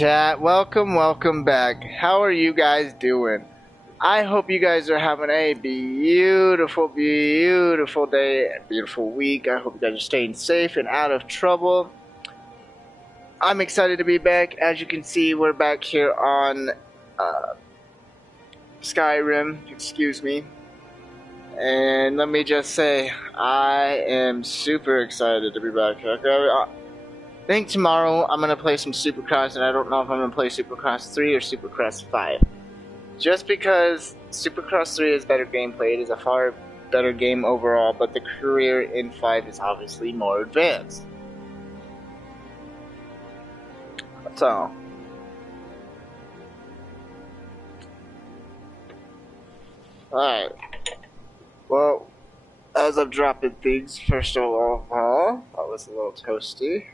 chat? Welcome back. How are you guys doing? I hope you guys are having a beautiful day, beautiful week. I hope you guys are staying safe and out of trouble. I'm excited to be back. As you can see, we're back here on Skyrim, excuse me. And let me just say, I am super excited to be back. I think tomorrow I'm going to play some Supercross, and I don't know if I'm going to play Supercross 3 or Supercross 5. Just because Supercross 3 is better gameplay, it is a far better game overall, but the career in 5 is obviously more advanced. So, alright. Well, as I'm dropping things, first of all, that was a little toasty.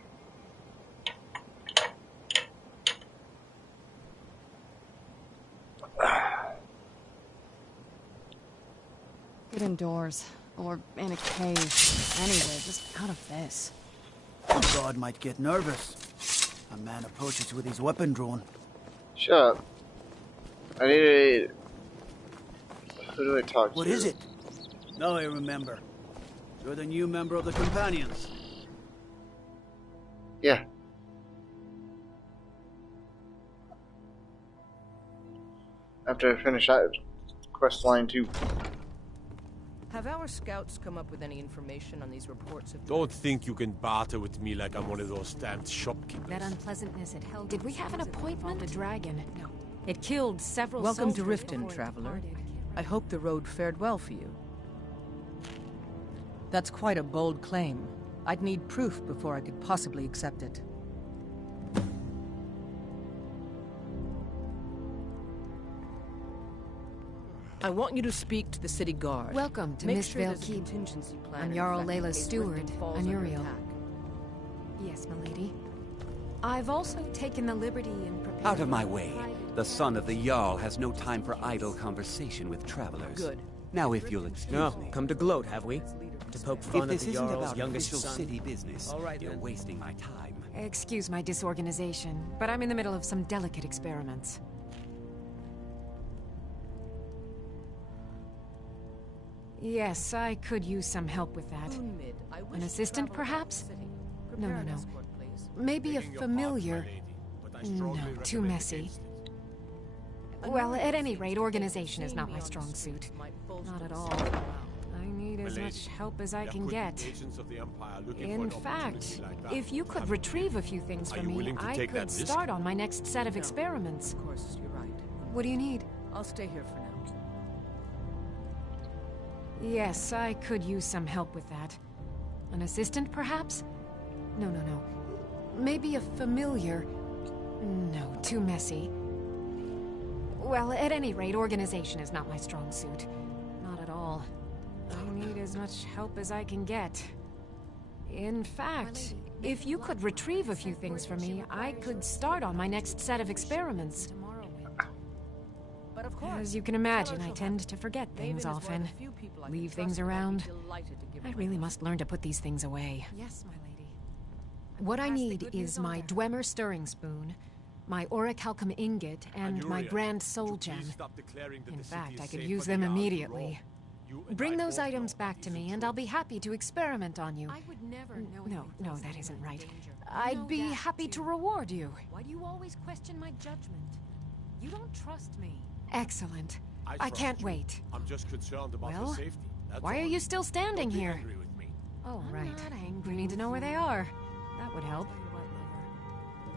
Get indoors, or in a cave. Anywhere, just out of this. God might get nervous. A man approaches with his weapon drawn. Shut up. I need to... Who do I talk to? What is it? Now I remember. You're the new member of the Companions. Yeah. After I finish that quest line 2. Have our scouts come up with any information on these reports of... Don't think you can barter with me like I'm one of those damned shopkeepers. That unpleasantness it held. Did we have an appointment? The dragon. No. It killed several Welcome to soldiers Riften, before it traveler. departed. I hope the road fared well for you. That's quite a bold claim. I'd need proof before I could possibly accept it. I want you to speak to the city guard. Welcome to Make Miss sure Vale there's a Keep. contingency plan I'm in Jarl effect in Layla's case steward, Riften falls under Anuriel. attack. Yes, milady. I've also taken the liberty in preparing... Out of my way. The son of the Jarl has no time for idle conversation with travelers. Good. Now if you'll excuse No, me. come to gloat, have we? To poke fun If at this the isn't Jarl's about youngest official son. city business, All right, you're then. wasting my time. Excuse my disorganization, but I'm in the middle of some delicate experiments. Yes, I could use some help with that. Unmid, I wish An to assistant, travel around the perhaps? city. No, Prepare an no. escort, please. Maybe a Begging your pardon, my familiar... lady, but I No, strongly too recommend messy. against it. Well, at any Seems rate, to organization think is not seeing my me on strong the streets suit. might bolster Not at the all. city's morale. I need as My much lady, help as I there can could be get. agents of the Empire looking for In an fact, opportunity like that. if you could Have retrieve a few things Are for you me, willing to I take could that risk? start on my next set of No. experiments. Of course, you're right. What do you need? I'll stay here for now. Yes, I could use some help with that. An assistant, perhaps? No. Maybe a familiar... No, too messy. Well, at any rate, organization is not my strong suit. Not at all. I need as much help as I can get. In fact, if you could retrieve a few things for me, I could start on my next set of experiments. But of course, As you can imagine, I tend to forget Maven things is one of often. the few people I can Leave trust, things and I'd be around. delighted to give I my really help. must learn to put these things away. Yes, my lady. What I Pass the need good is news on my down. Dwemer stirring spoon, my orichalcum ingot, and my Anuriel, grand would soul you gem. please stop declaring that In the city fact, is I could safe use for them the Jarl to immediately. roam? You and Bring I those both items know back that to isn't me, and true. I'll be happy to experiment on you. I would never know No, anything no, close that enough isn't in right. danger. You I'd know be that, happy to too. reward you. Why do you always question my judgment? You don't trust me. Excellent. I trust can't you. wait. I'm just concerned about Well, your safety. That's Why are all. you still standing Don't be here? angry with me. Oh, I'm right. not angry We need to with know where you. they are. That would help. Tell you what,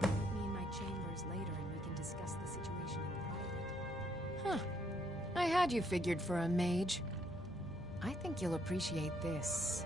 lover. Meet me in my chambers later and we can discuss the situation in private. Huh. I had you figured for a mage. I think you'll appreciate this.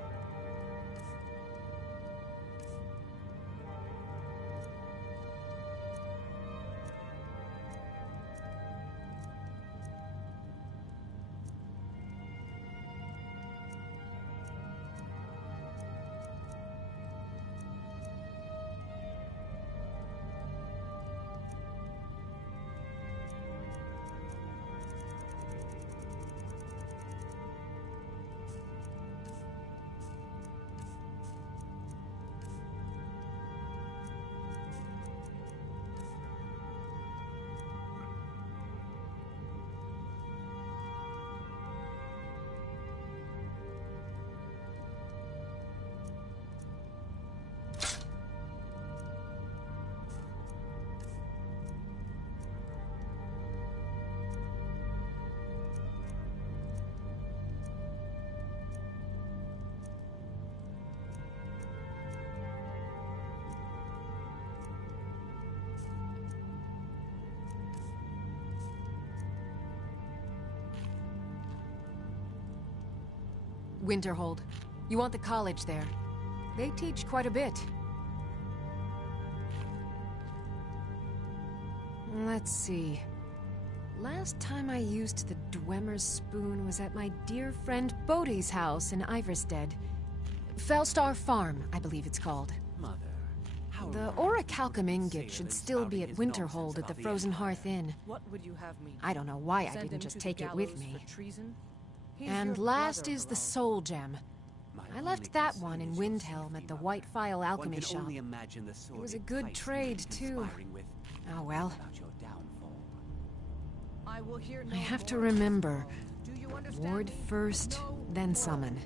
Winterhold. You want the college there. They teach quite a bit. Let's see. Last time I used the Dwemer's spoon was at my dear friend Bodhi's house in Iverstead. Fellstar Farm, I believe it's called. Mother, how The wrong orichalcum would you ingot say should that still be spouting at his Winterhold nonsense at the about Frozen Empire? Hearth Inn. What would you have me do? I don't know why I Send didn't him just to take the it with gallows me. for treason? He's And your last brother, is the Hello. Soul Gem. My I only left that concern one in is your Windhelm safety, at the Mother. White Phial Alchemy One can Shop. only imagine the was a sordid good plight trade, you'd be too. conspiring with Oh well. about your downfall. I will hear no I have to more. remember. Do you understand Ward me? first, No then more. summon.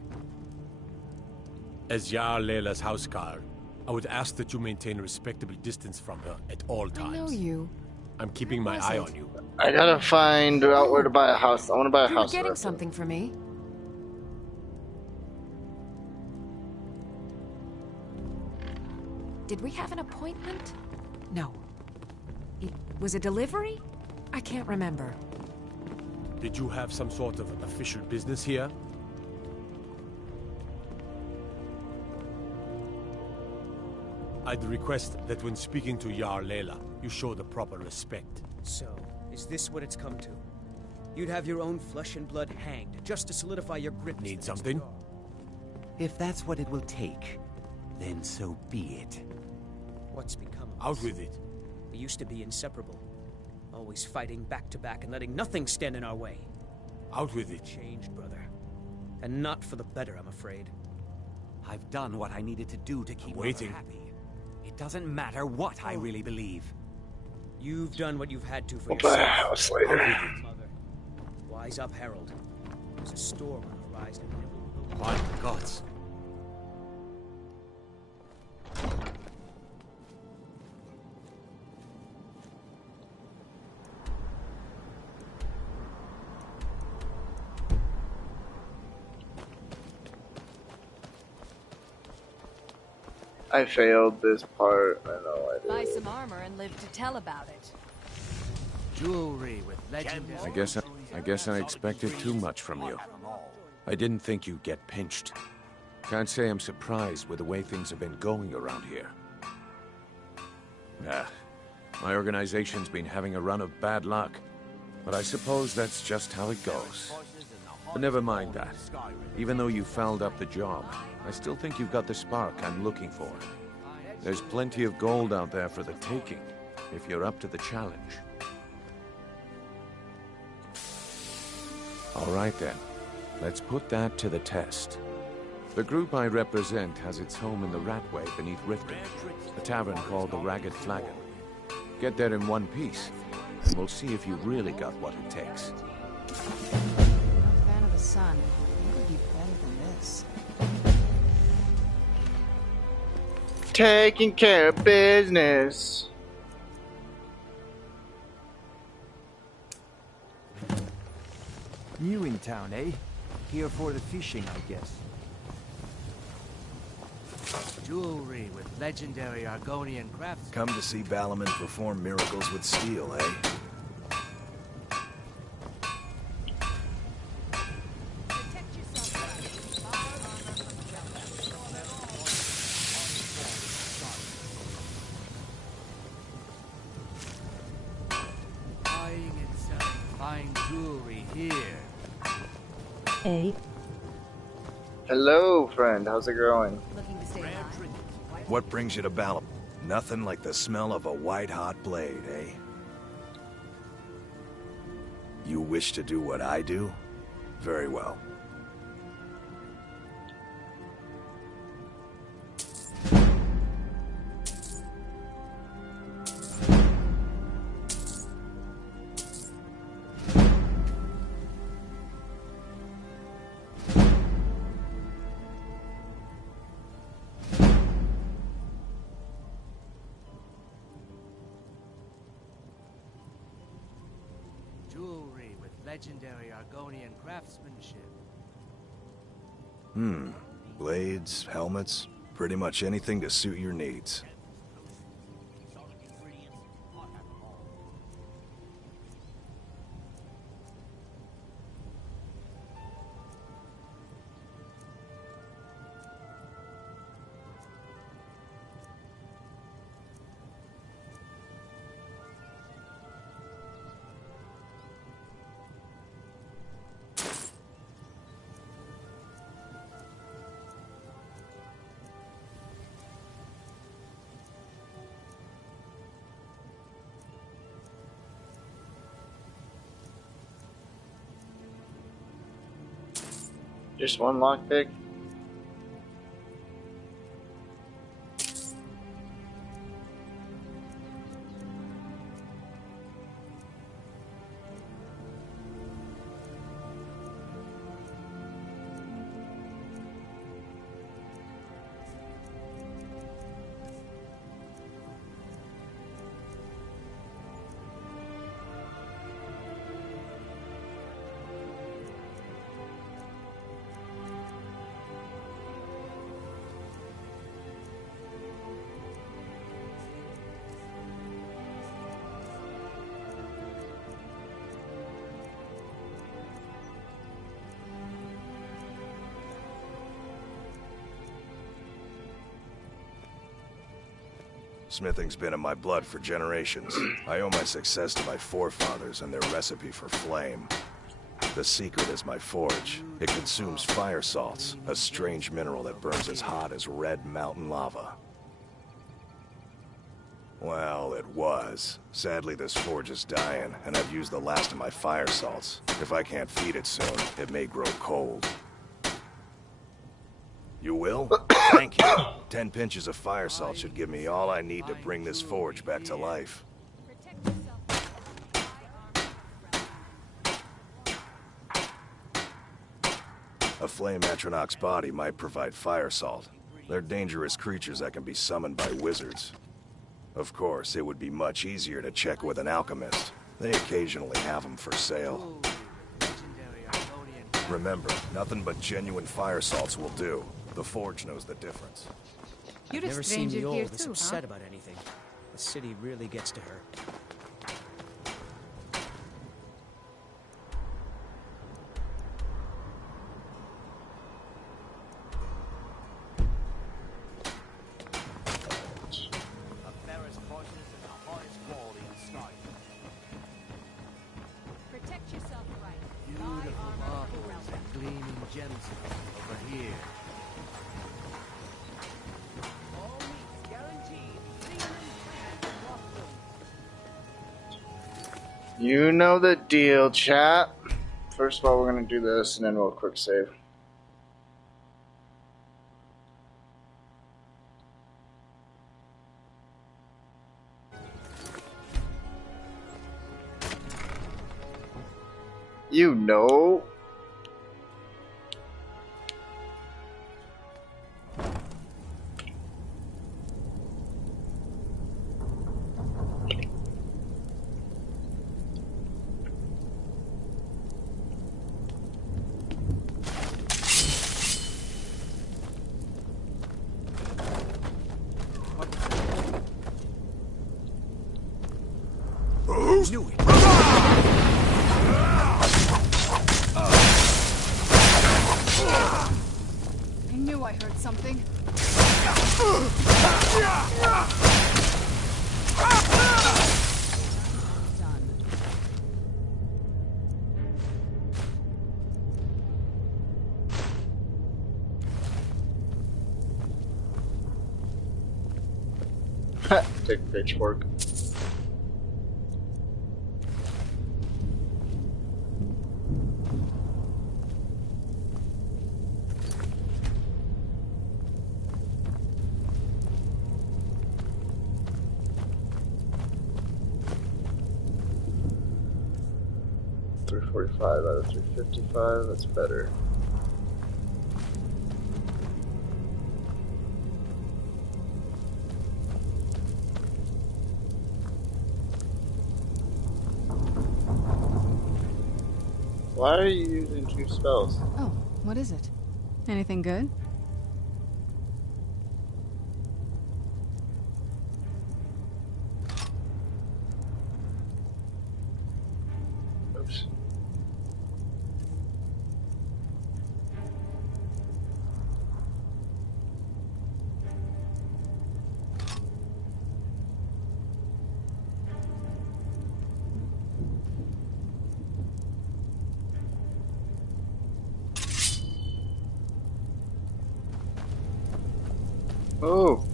As Jarl Leila's houseguard, I would ask that you maintain a respectable distance from her at all I times. know you. I'm keeping my was eye it? on you. I gotta find out where to buy a house. I want to buy a You were house. getting right something for me. Did we have an appointment? No. It was a delivery? I can't remember. Did you have some sort of official business here? I'd request that when speaking to Jarl Leila, you show the proper respect. So, is this what it's come to? You'd have your own flesh and blood hanged just to solidify your grip. as the Need next something? Jarl. If that's what it will take, then so be it. What's become of Out us? with it. We used to be inseparable. Always fighting back to back and letting nothing stand in our way. Out with it. Changed, brother. And not for the better, I'm afraid. I've done what I needed to do to keep waiting. Mother happy. It doesn't matter what I really believe. You've done what you've had to for We'll buy a yourself. house later. Mother. Wise up, Harold. There's a storm on the horizon. and it will blow My gods. I failed this part. I know I Buy did. some armor and live to tell about it. Jewelry with legendary... I guess I expected too much from you. I didn't think you'd get pinched. Can't say I'm surprised with the way things have been going around here. My organization's been having a run of bad luck, but I suppose that's just how it goes. But never mind that. Even though you fouled up the job, I still think you've got the spark I'm looking for. There's plenty of gold out there for the taking, if you're up to the challenge. All right then, let's put that to the test. The group I represent has its home in the Ratway beneath Riften, a tavern called the Ragged Flagon. Get there in one piece, and we'll see if you've really got what it takes. I'm a fan of the sun. It would be better than this. Taking care of business. New in town, eh? Here for the fishing, I guess. Jewelry with legendary Argonian crafts. Come to see Balaman perform miracles with steel, eh? Buying and selling fine jewelry here. Hello, friend. How's it going? Looking to stay alive? What brings you to Balaman? Nothing like the smell of a white-hot blade, eh? You wish to do what I do? Very well. Jewelry with legendary Argonian craftsmanship. Blades, helmets, pretty much anything to suit your needs. Just one lockpick? Smithing's been in my blood for generations. I owe my success to my forefathers and their recipe for flame. The secret is my forge. It consumes fire salts, a strange mineral that burns as hot as red mountain lava. Well, it was. Sadly, this forge is dying, and I've used the last of my fire salts. If I can't feed it soon, it may grow cold. You will? Thank you. 10 pinches of fire salt should give me all I need to bring this forge back to life. A flame atronach's body might provide fire salt. They're dangerous creatures that can be summoned by wizards. Of course, it would be much easier to check with an alchemist. They occasionally have them for sale. Remember, nothing but genuine fire salts will do. The forge knows the difference. I've never seen Mule this upset about anything. The city really gets to her. Protect yourself right. Beautiful marbles and gleaming gemstones over here. All meats guaranteed. Clean and free. You know the deal, chat. First of all, we're gonna do this and then we'll quick save. You know. Knew it. I knew I heard something. Take a pitchfork. .345 out of 355, that's better. Why are you using 2 spells? Oh, what is it? Anything good? Oops. Oh.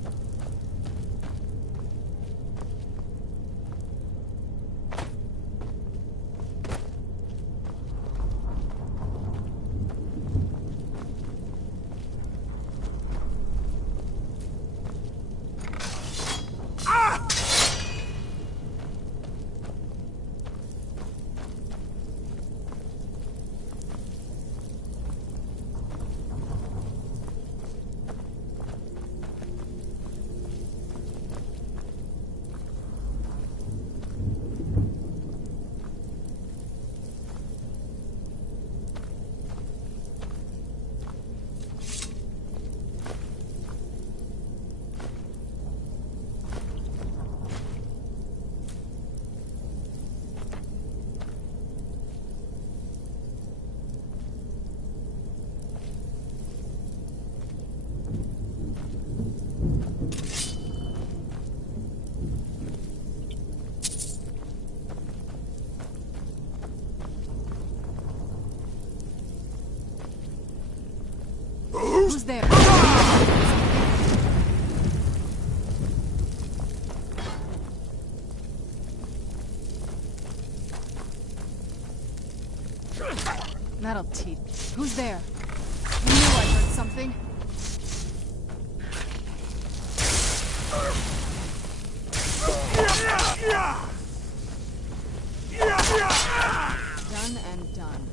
Who's there? That'll teach. Who's there? You knew I heard something. Done and done.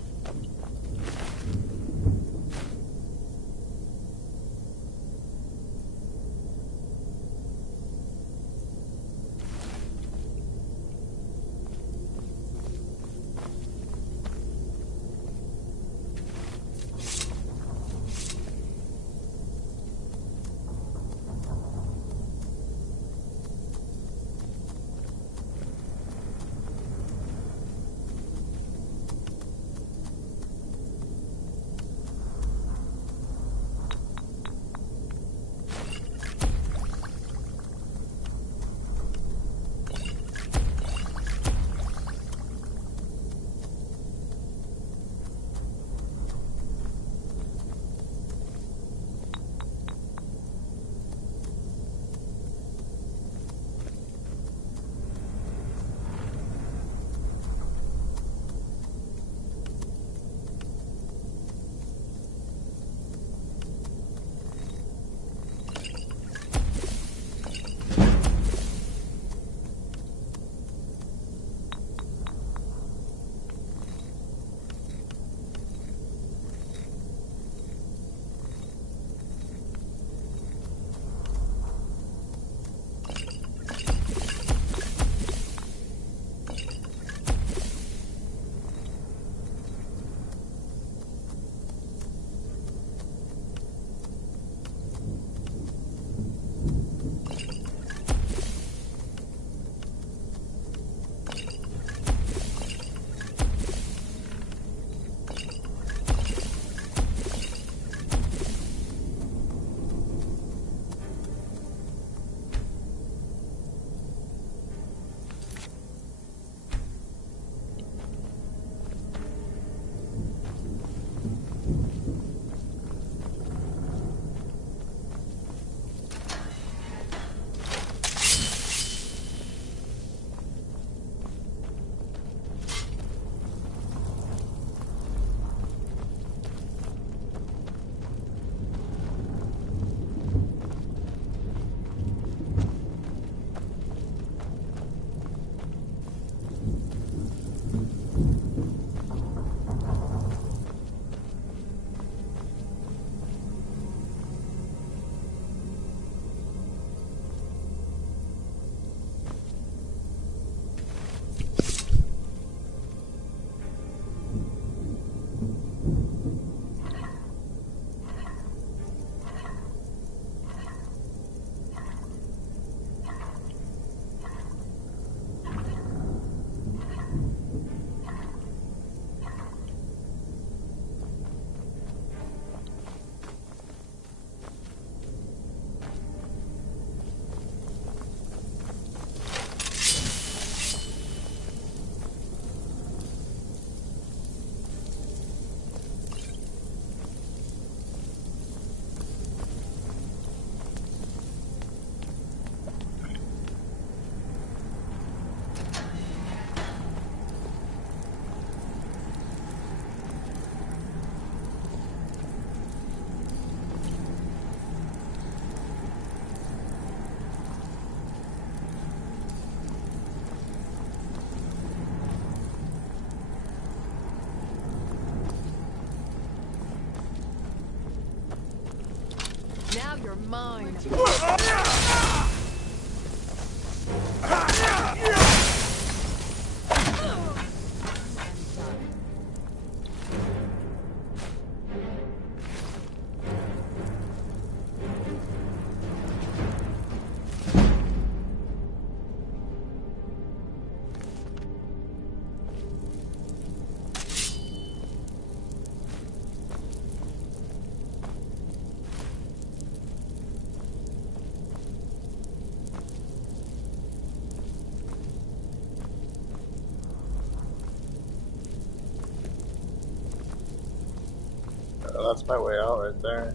Now you're mine. That's my way out right there.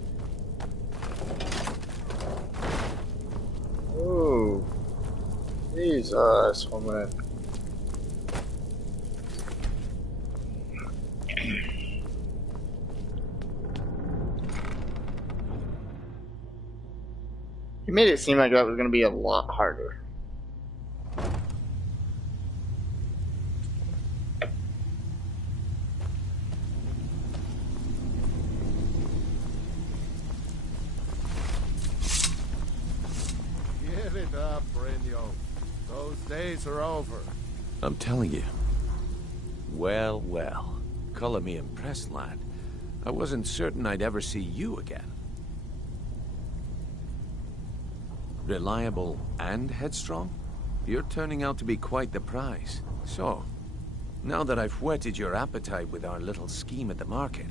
Ooh. Jesus, woman. He made it seem like that was going to be a lot harder. Give it up, Brynjo. Those days are over. I'm telling you. Well, well. Color me impressed, lad. I wasn't certain I'd ever see you again. Reliable and headstrong? You're turning out to be quite the prize. So, now that I've whetted your appetite with our little scheme at the market,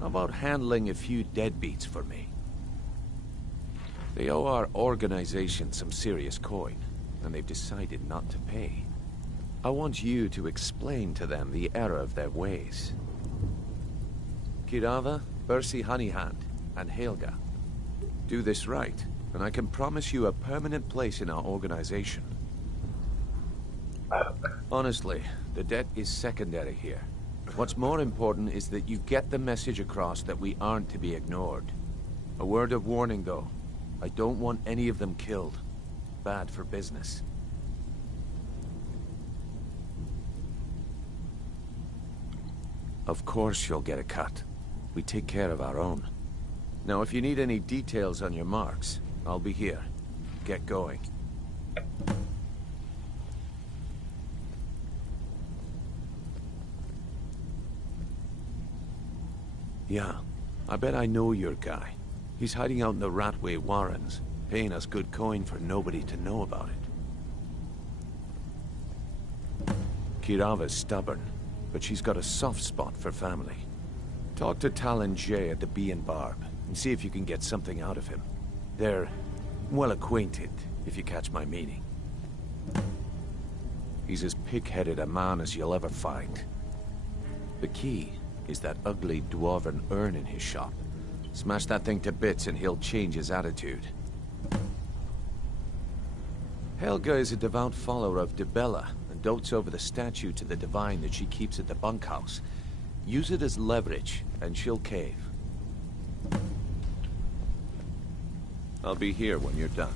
how about handling a few deadbeats for me? They owe our organization some serious coin, and they've decided not to pay. I want you to explain to them the error of their ways. Kirava, Bersi Honeyhand, and Helga. Do this right, and I can promise you a permanent place in our organization. Honestly, the debt is secondary here. What's more important is that you get the message across that we aren't to be ignored. A word of warning, though. I don't want any of them killed. Bad for business. Of course you'll get a cut. We take care of our own. Now, if you need any details on your marks, I'll be here. Get going. Yeah, I bet I know your guy. He's hiding out in the Ratway Warrens, paying us good coin for nobody to know about it. Kirava's stubborn, but she's got a soft spot for family. Talk to Talon Jay at the Bee and Barb, and see if you can get something out of him. They're well acquainted, if you catch my meaning. He's as pig-headed a man as you'll ever find. The key is that ugly dwarven urn in his shop. Smash that thing to bits and he'll change his attitude. Helga is a devout follower of Dibella and dotes over the statue to the divine that she keeps at the bunkhouse. Use it as leverage and she'll cave. I'll be here when you're done.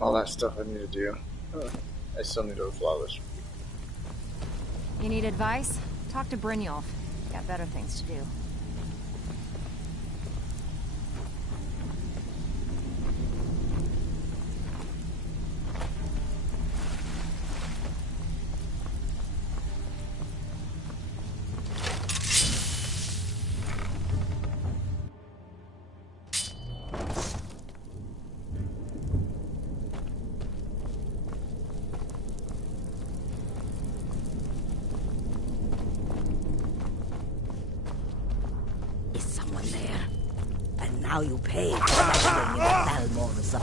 All that stuff I need to do. I still need to overflow this. You need advice? Talk to Brynjolf. Got better things to do. Now you pay for bringing the Balmors up.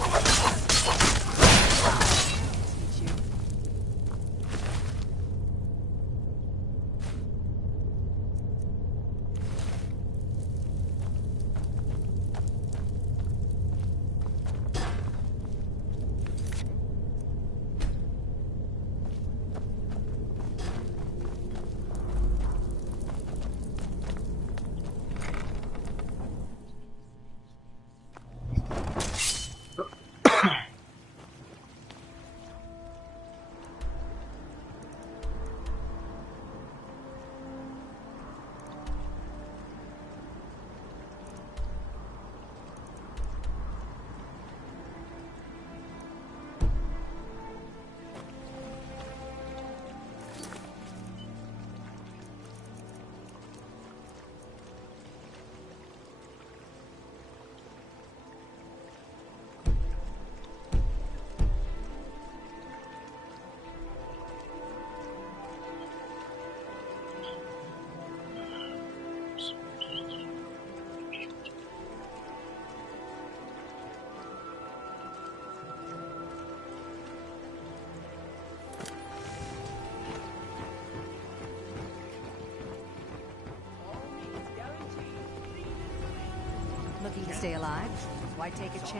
Looking to stay alive? Why take a chance?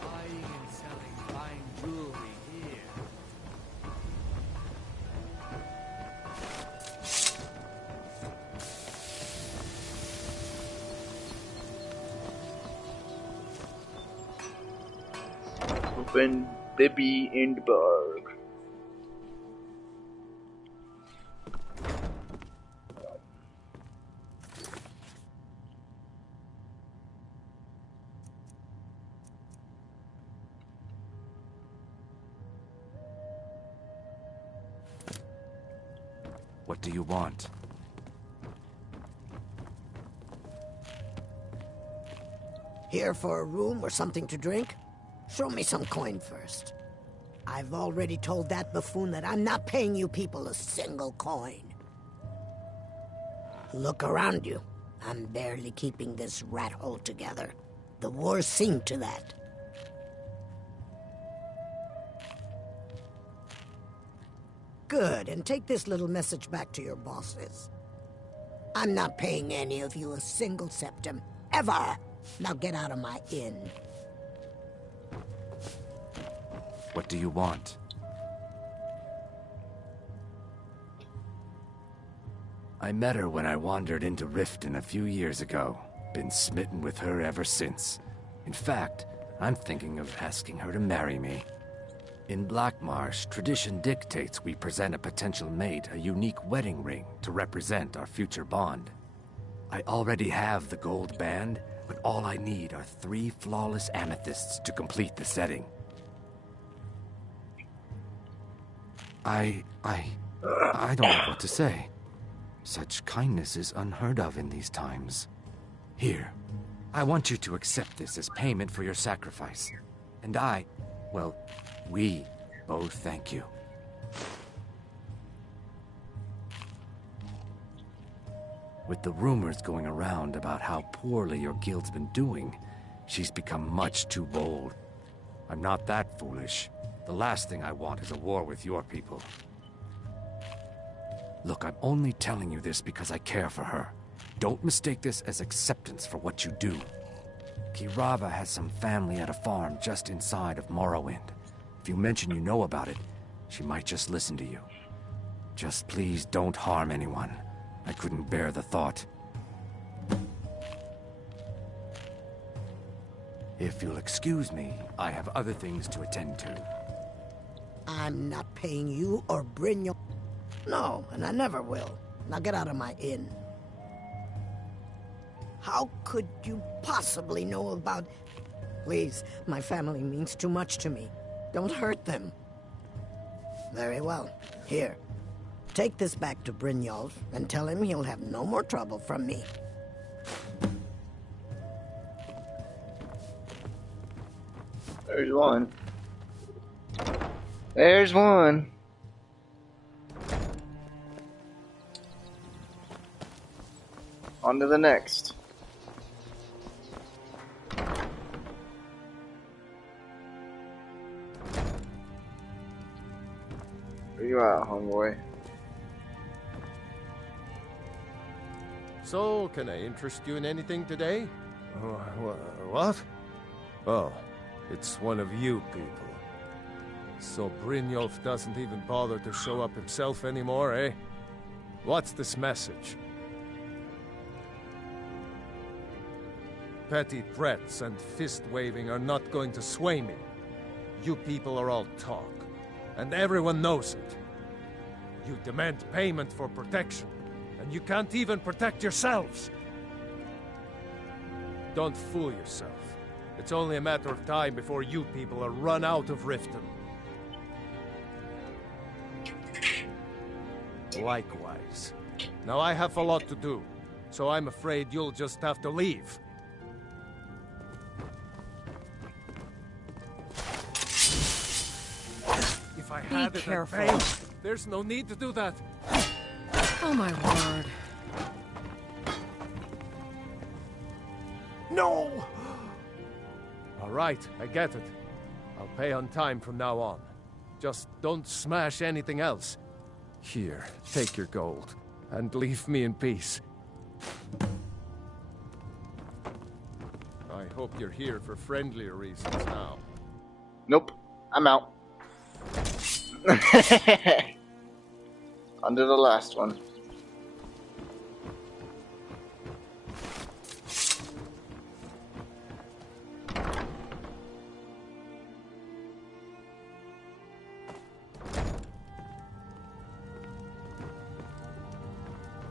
Buying and selling fine jewelry here. Open Libby and Barg. What do you want? Here for a room or something to drink? Show me some coin first. I've already told that buffoon that I'm not paying you people a single coin. Look around you. I'm barely keeping this rat hole together. The war's seen to that. Good, and take this little message back to your bosses. I'm not paying any of you a single septim, ever! Now get out of my inn. What do you want? I met her when I wandered into Riften a few years ago. Been smitten with her ever since. In fact, I'm thinking of asking her to marry me. In Blackmarsh, tradition dictates we present a potential mate a unique wedding ring to represent our future bond. I already have the gold band, but all I need are 3 flawless amethysts to complete the setting. I don't know what to say. Such kindness is unheard of in these times. Here, I want you to accept this as payment for your sacrifice. And we both thank you. With the rumors going around about how poorly your guild's been doing, she's become much too bold. I'm not that foolish. The last thing I want is a war with your people. Look, I'm only telling you this because I care for her. Don't mistake this as acceptance for what you do. Kirava has some family at a farm just inside of Morrowind. If you mention you know about it, she might just listen to you. Just please don't harm anyone. I couldn't bear the thought. If you'll excuse me, I have other things to attend to. I'm not paying you or Brynjolf. No, and I never will. Now get out of my inn. How could you possibly know about... Please, my family means too much to me. Don't hurt them. Very well. Here. Take this back to Brynjolf and tell him he'll have no more trouble from me. There's one. There's one. On to the next. Where you at, homeboy? So, can I interest you in anything today? What? Oh, it's one of you people. So Brynjolf doesn't even bother to show up himself anymore, eh? What's this message? Petty threats and fist-waving are not going to sway me. You people are all talk, and everyone knows it. You demand payment for protection, and you can't even protect yourselves. Don't fool yourself. It's only a matter of time before you people are run out of Riften. Likewise. Now I have a lot to do, so I'm afraid you'll just have to leave. If I had it at bay, there's no need to do that. Oh my word. No! All right, I get it. I'll pay on time from now on. Just don't smash anything else. Here, take your gold, and leave me in peace. I hope you're here for friendlier reasons now. Nope. I'm out. Under the last one.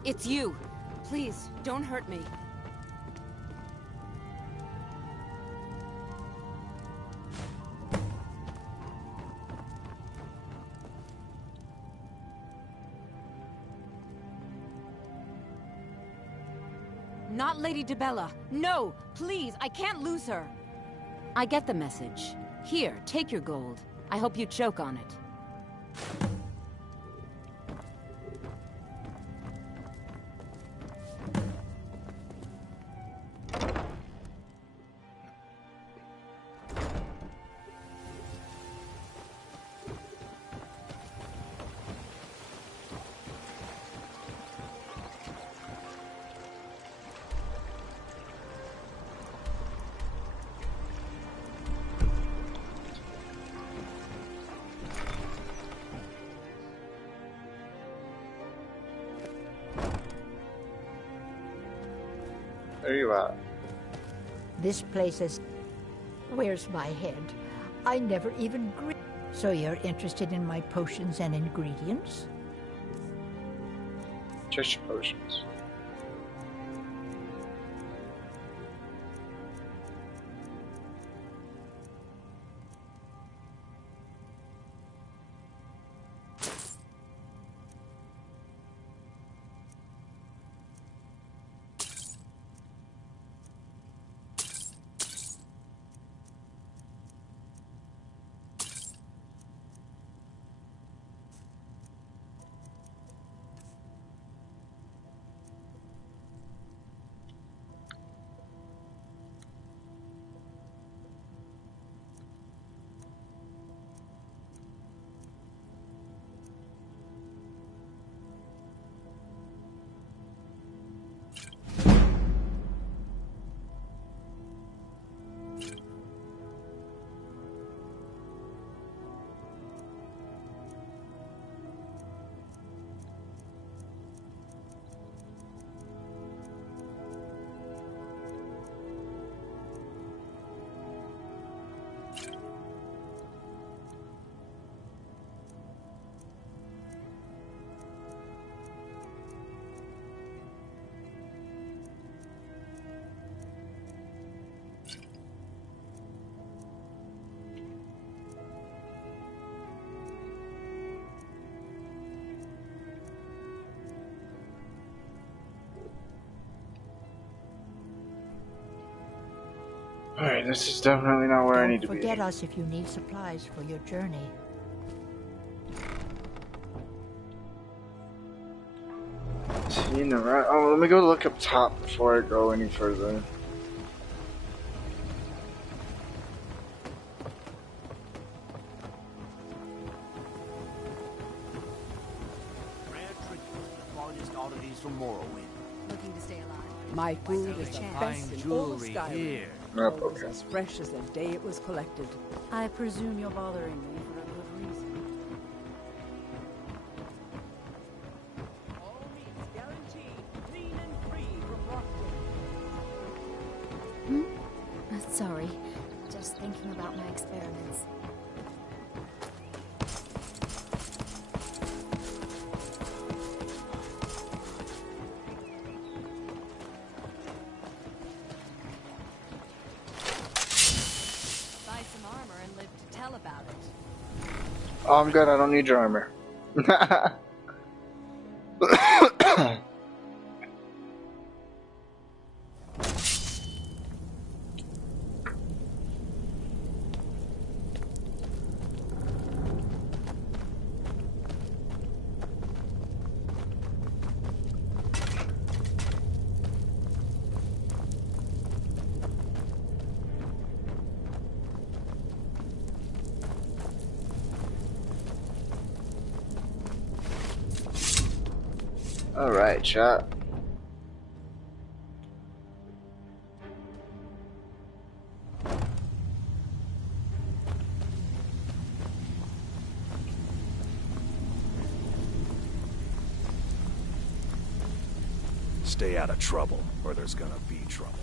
It's you. Please, don't hurt me. Not Lady DeBella. No! Please, I can't lose her! I get the message. Here, take your gold. I hope you choke on it. There you are. This place is... Where's my head? I never even So you're interested in my potions and ingredients? Just your potions. Alright, this is definitely not where I need to be. Don't forget us if you need supplies for your journey. See, no, oh, let me go look up top before I go any further. My food is the best in all of Skyrim. Nope, okay. As fresh as the day it was collected. I presume you're bothering me for a good reason. All meats guaranteed, clean and free from rotting. Sorry. Just thinking about my experiments. Oh, I'm good. I don't need your armor. Alright, chat. Stay out of trouble, or there's gonna be trouble.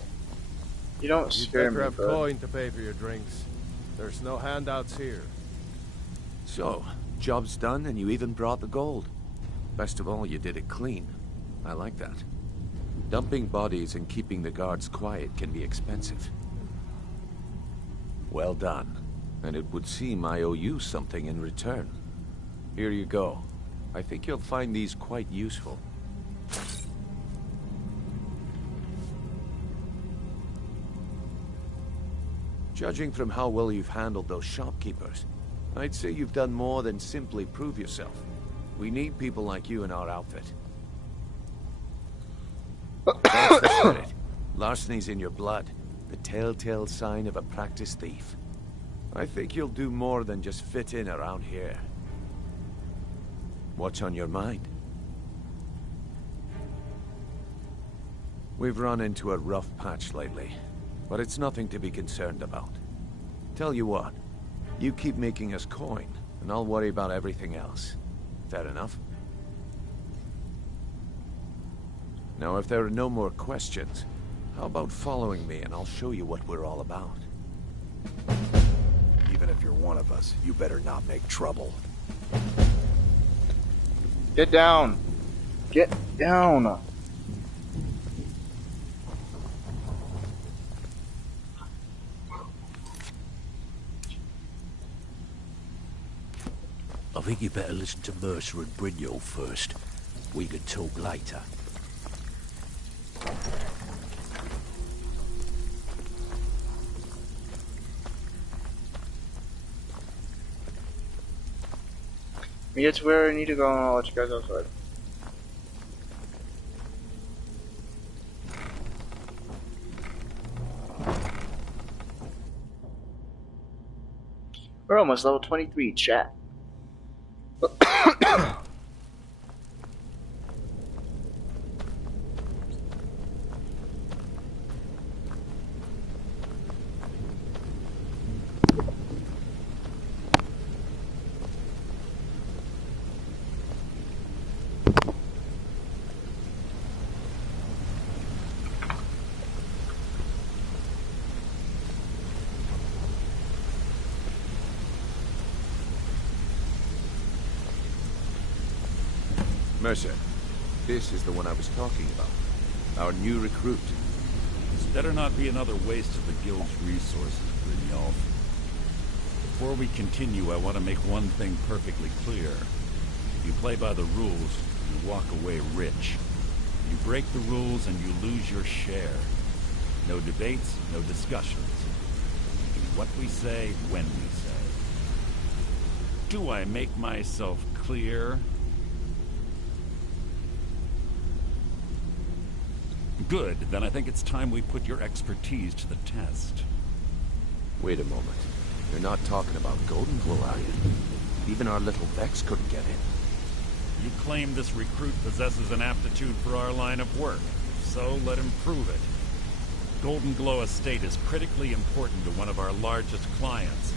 You don't You'd scare better me, have bud. coin to pay for your drinks. There's no handouts here. So, job's done and you even brought the gold. Best of all, you did it clean. I like that. Dumping bodies and keeping the guards quiet can be expensive. Well done. And it would seem I owe you something in return. Here you go. I think you'll find these quite useful. Judging from how well you've handled those shopkeepers, I'd say you've done more than simply prove yourself. We need people like you in our outfit. That's the spirit. Larceny's in your blood, the telltale sign of a practiced thief. I think you'll do more than just fit in around here. What's on your mind? We've run into a rough patch lately, but it's nothing to be concerned about. Tell you what, you keep making us coin, and I'll worry about everything else. Fair enough? Now, if there are no more questions, how about following me and I'll show you what we're all about? Even if you're one of us, you better not make trouble. Get down. Get down. I think you better listen to Mercer and Brynjolf first. We can talk later. We get to where I need to go and I'll let you guys outside. We're almost level 23, chat. Mercer, this is the one I was talking about. Our new recruit. This better not be another waste of the guild's resources, Brynjolf. Before we continue, I want to make one thing perfectly clear. If you play by the rules, you walk away rich. You break the rules and you lose your share. No debates, no discussions. We do what we say, when we say. Do I make myself clear? Good, then I think it's time we put your expertise to the test. Wait a moment. You're not talking about Golden Glow, are you? Even our little Vex couldn't get in. You claim this recruit possesses an aptitude for our line of work. If so, let him prove it. Golden Glow Estate is critically important to one of our largest clients.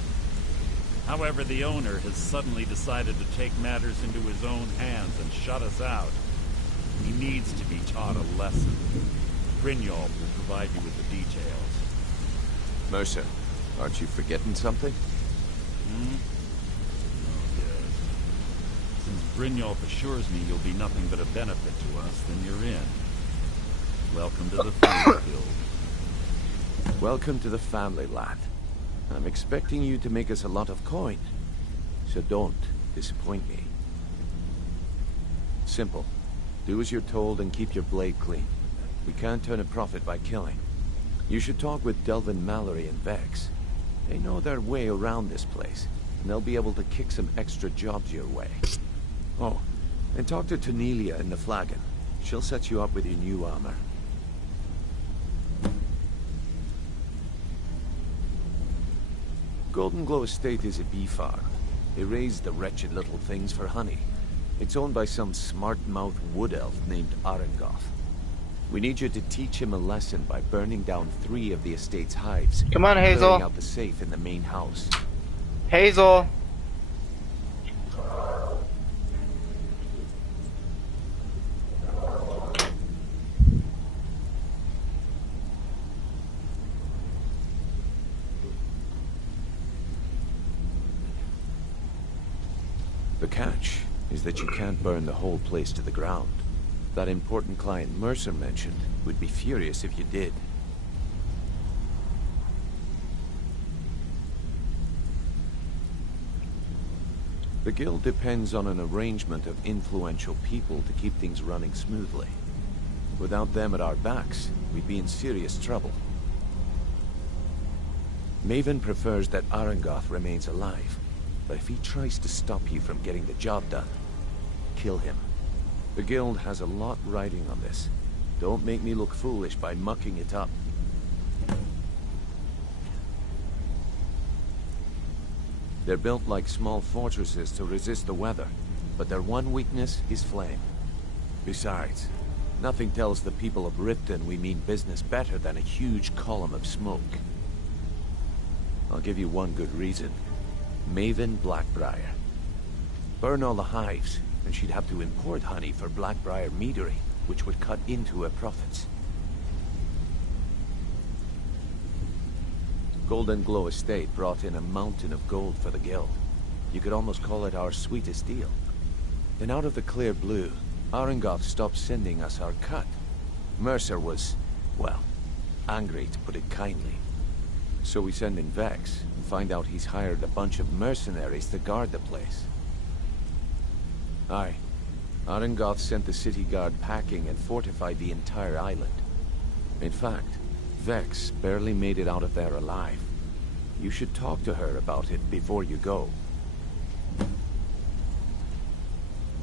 However, the owner has suddenly decided to take matters into his own hands and shut us out. He needs to be taught a lesson. Brynjolf will provide you with the details. Mercer, aren't you forgetting something? Hmm? Oh, yes. Since Brynjolf assures me you'll be nothing but a benefit to us, then you're in. Welcome to the Family Guild. Welcome to the family, lad. I'm expecting you to make us a lot of coin. So don't disappoint me. Simple. Do as you're told and keep your blade clean. We can't turn a profit by killing. You should talk with Delvin Mallory and Vex. They know their way around this place, and they'll be able to kick some extra jobs your way. Oh, and talk to Tanelia in the Flagon. She'll set you up with your new armor. Golden Glow Estate is a bee farm. They raise the wretched little things for honey. It's owned by some smart-mouthed wood elf named Arengoth. We need you to teach him a lesson by burning down 3 of the estate's hives. Come on, Hazel. Clearing out the safe in the main house. Hazel. catch is that you can't burn the whole place to the ground. That important client Mercer mentioned would be furious if you did. The guild depends on an arrangement of influential people to keep things running smoothly. Without them at our backs, we'd be in serious trouble. Maven prefers that Arangoth remains alive, but if he tries to stop you from getting the job done, kill him. The guild has a lot riding on this. Don't make me look foolish by mucking it up. They're built like small fortresses to resist the weather, but their one weakness is flame. Besides, nothing tells the people of Riften we mean business better than a huge column of smoke. I'll give you one good reason. Maven Blackbriar. Burn all the hives, and she'd have to import honey for Blackbriar meadery, which would cut into her profits. Golden Glow Estate brought in a mountain of gold for the guild. You could almost call it our sweetest deal. Then out of the clear blue, Arangoth stopped sending us our cut. Mercer was, well, angry to put it kindly. So we send in Vex and find out he's hired a bunch of mercenaries to guard the place. Aye. Arangoth sent the city guard packing and fortified the entire island. In fact, Vex barely made it out of there alive. You should talk to her about it before you go.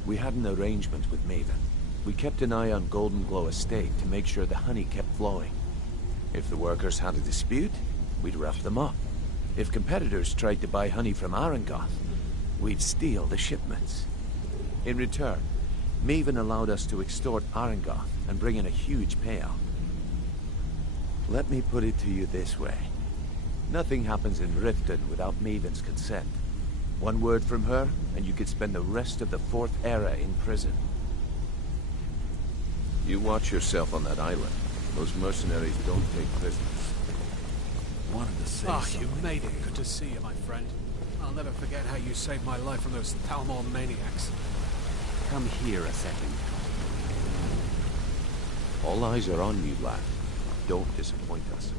We had an arrangement with Maven. We kept an eye on Golden Glow Estate to make sure the honey kept flowing. If the workers had a dispute, we'd rough them up. If competitors tried to buy honey from Arangoth, we'd steal the shipments. In return, Maven allowed us to extort Arangoth and bring in a huge payout. Let me put it to you this way. Nothing happens in Riften without Maven's consent. One word from her, and you could spend the rest of the Fourth Era in prison. You watch yourself on that island. Those mercenaries don't take prisoners. Wanted to say you made it. Good to see you, my friend. I'll never forget how you saved my life from those Talmor maniacs. Come here a second. All eyes are on you, lad. Don't disappoint us.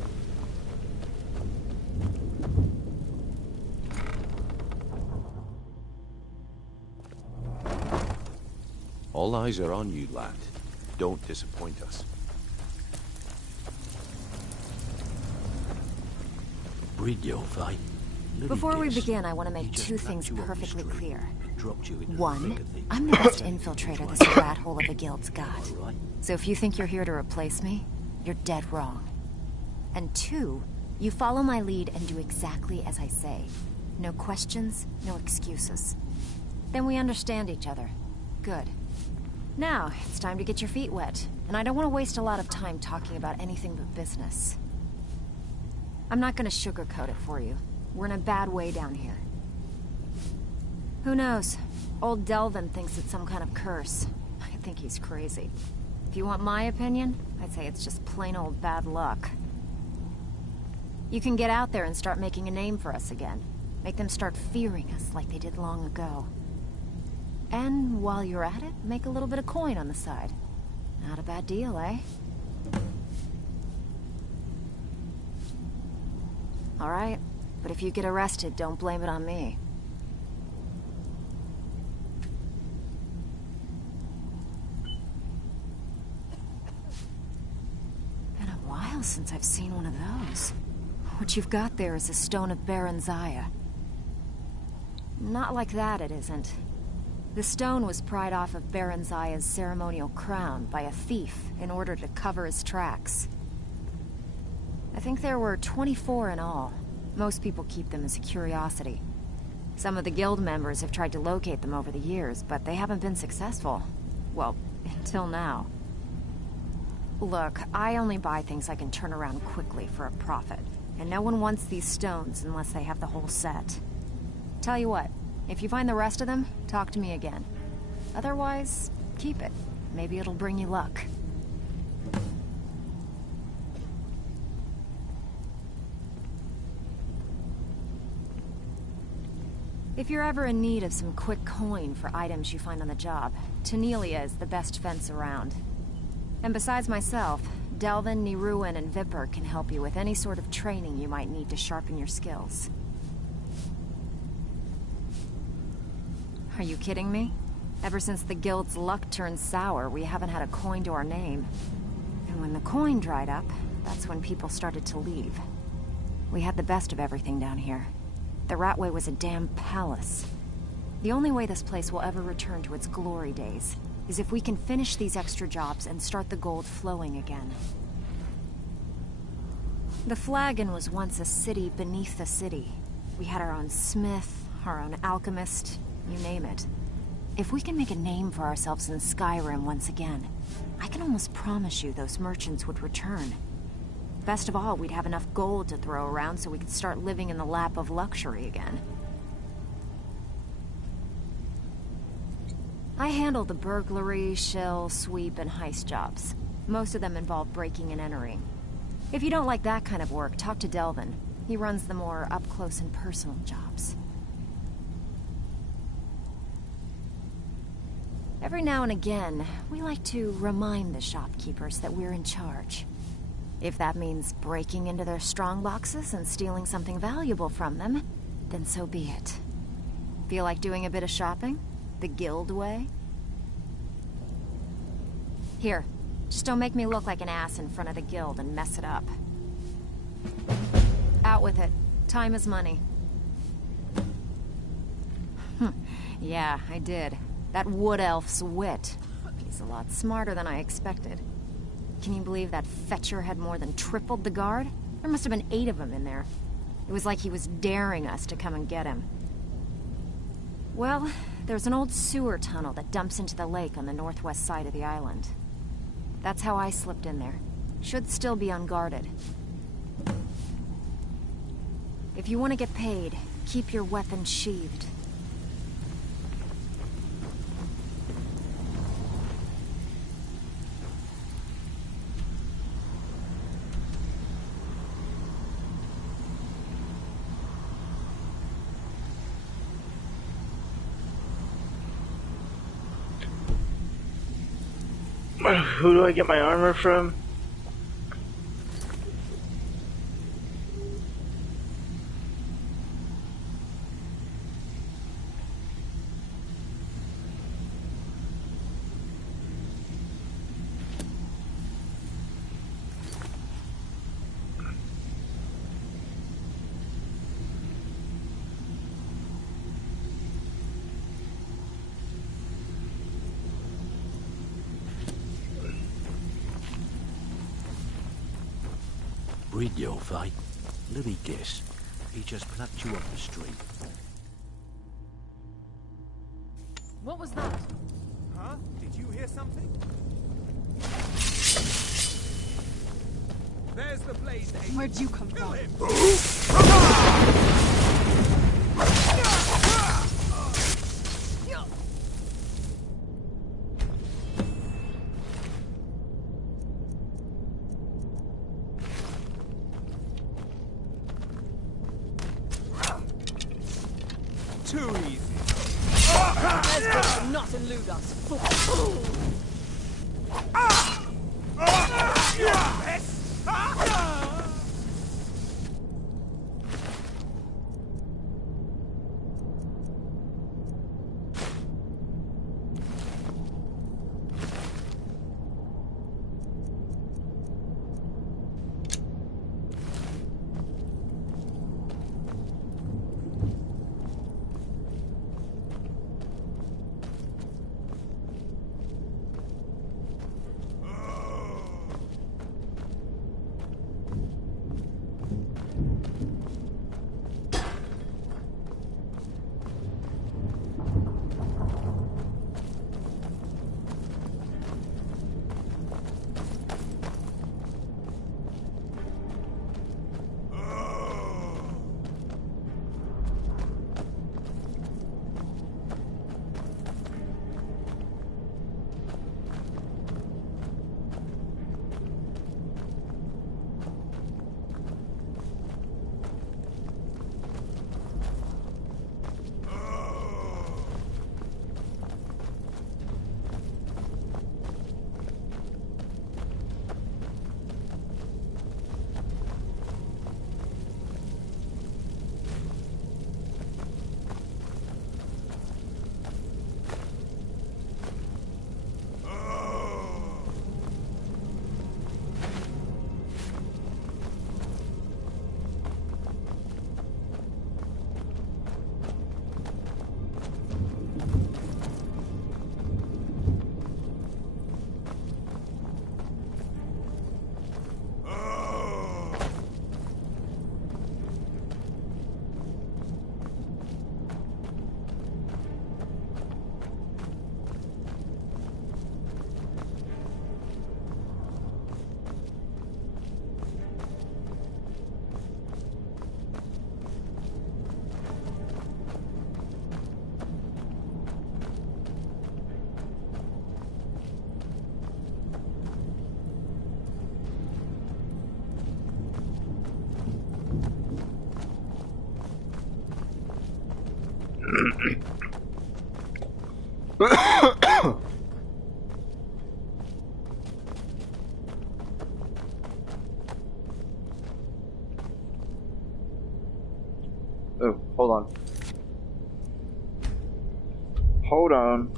All eyes are on you, lad. Don't disappoint us. Brynjolf, eh? Before we begin, I want to make two things perfectly clear. One, I'm the best infiltrator this rat hole of a guild's got. So if you think you're here to replace me, you're dead wrong. And two, you follow my lead and do exactly as I say. No questions, no excuses. Then we understand each other. Good. Now, it's time to get your feet wet, and I don't want to waste a lot of time talking about anything but business. I'm not going to sugarcoat it for you. We're in a bad way down here. Who knows? Old Delvin thinks it's some kind of curse. I think he's crazy. If you want my opinion, I'd say it's just plain old bad luck. You can get out there and start making a name for us again. Make them start fearing us like they did long ago. And while you're at it, make a little bit of coin on the side. Not a bad deal, eh? Alright, but if you get arrested, don't blame it on me. Been a while since I've seen one of those. What you've got there is a stone of Baron Zaya. Not like that, it isn't. The stone was pried off of Baron Zaya's ceremonial crown by a thief in order to cover his tracks. I think there were 24 in all. Most people keep them as a curiosity. Some of the guild members have tried to locate them over the years, but they haven't been successful. Well, until now. Look, I only buy things I can turn around quickly for a profit. And no one wants these stones unless they have the whole set. Tell you what, if you find the rest of them, talk to me again. Otherwise, keep it. Maybe it'll bring you luck. If you're ever in need of some quick coin for items you find on the job, Tanelia is the best fence around. And besides myself, Delvin, Niruin, and Vipper can help you with any sort of training you might need to sharpen your skills. Are you kidding me? Ever since the guild's luck turned sour, we haven't had a coin to our name. And when the coin dried up, that's when people started to leave. We had the best of everything down here. The Ratway was a damn palace. The only way this place will ever return to its glory days is if we can finish these extra jobs and start the gold flowing again. The Flagon was once a city beneath the city. We had our own smith, our own alchemist, you name it. If we can make a name for ourselves in Skyrim once again, I can almost promise you those merchants would return. Best of all, we'd have enough gold to throw around so we could start living in the lap of luxury again. I handle the burglary, shill, sweep, and heist jobs. Most of them involve breaking and entering. If you don't like that kind of work, talk to Delvin. He runs the more up-close and personal jobs. Every now and again, we like to remind the shopkeepers that we're in charge. If that means breaking into their strong boxes and stealing something valuable from them, then so be it. Feel like doing a bit of shopping? The guild way? Here, just don't make me look like an ass in front of the guild and mess it up. Out with it. Time is money. Yeah, I did. That wood elf's wit. He's a lot smarter than I expected. Can you believe that fetcher had more than tripled the guard? There must have been 8 of them in there. It was like he was daring us to come and get him. Well, there's an old sewer tunnel that dumps into the lake on the northwest side of the island. That's how I slipped in there. Should still be unguarded. If you want to get paid, keep your weapons sheathed. Who do I get my armor from? Brynjolf, eh? Let me guess. He just plucked you off the street. What was that? Huh? Did you hear something? There's the blaze. Where'd you come from? Too easy. Let's go not elude us. Oh, hold on. Hold on.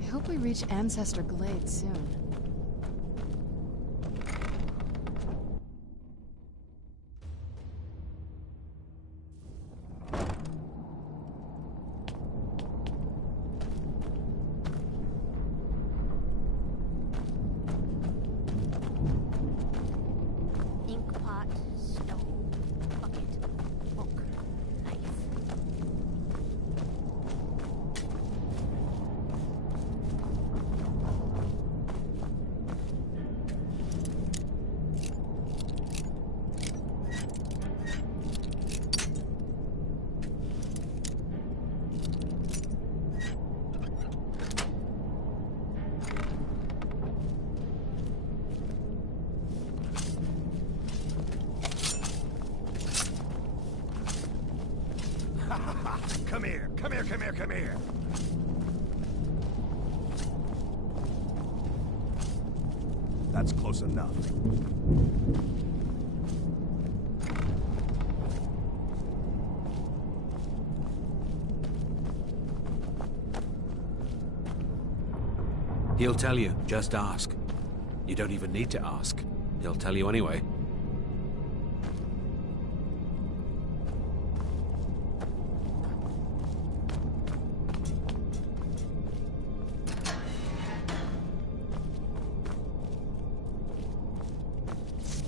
I hope we reach Ancestor Glade soon. Inkpot, stove, bucket, book, knife. Come here, come here, come here, come here. That's close enough. He'll tell you. Just ask. You don't even need to ask. He'll tell you anyway.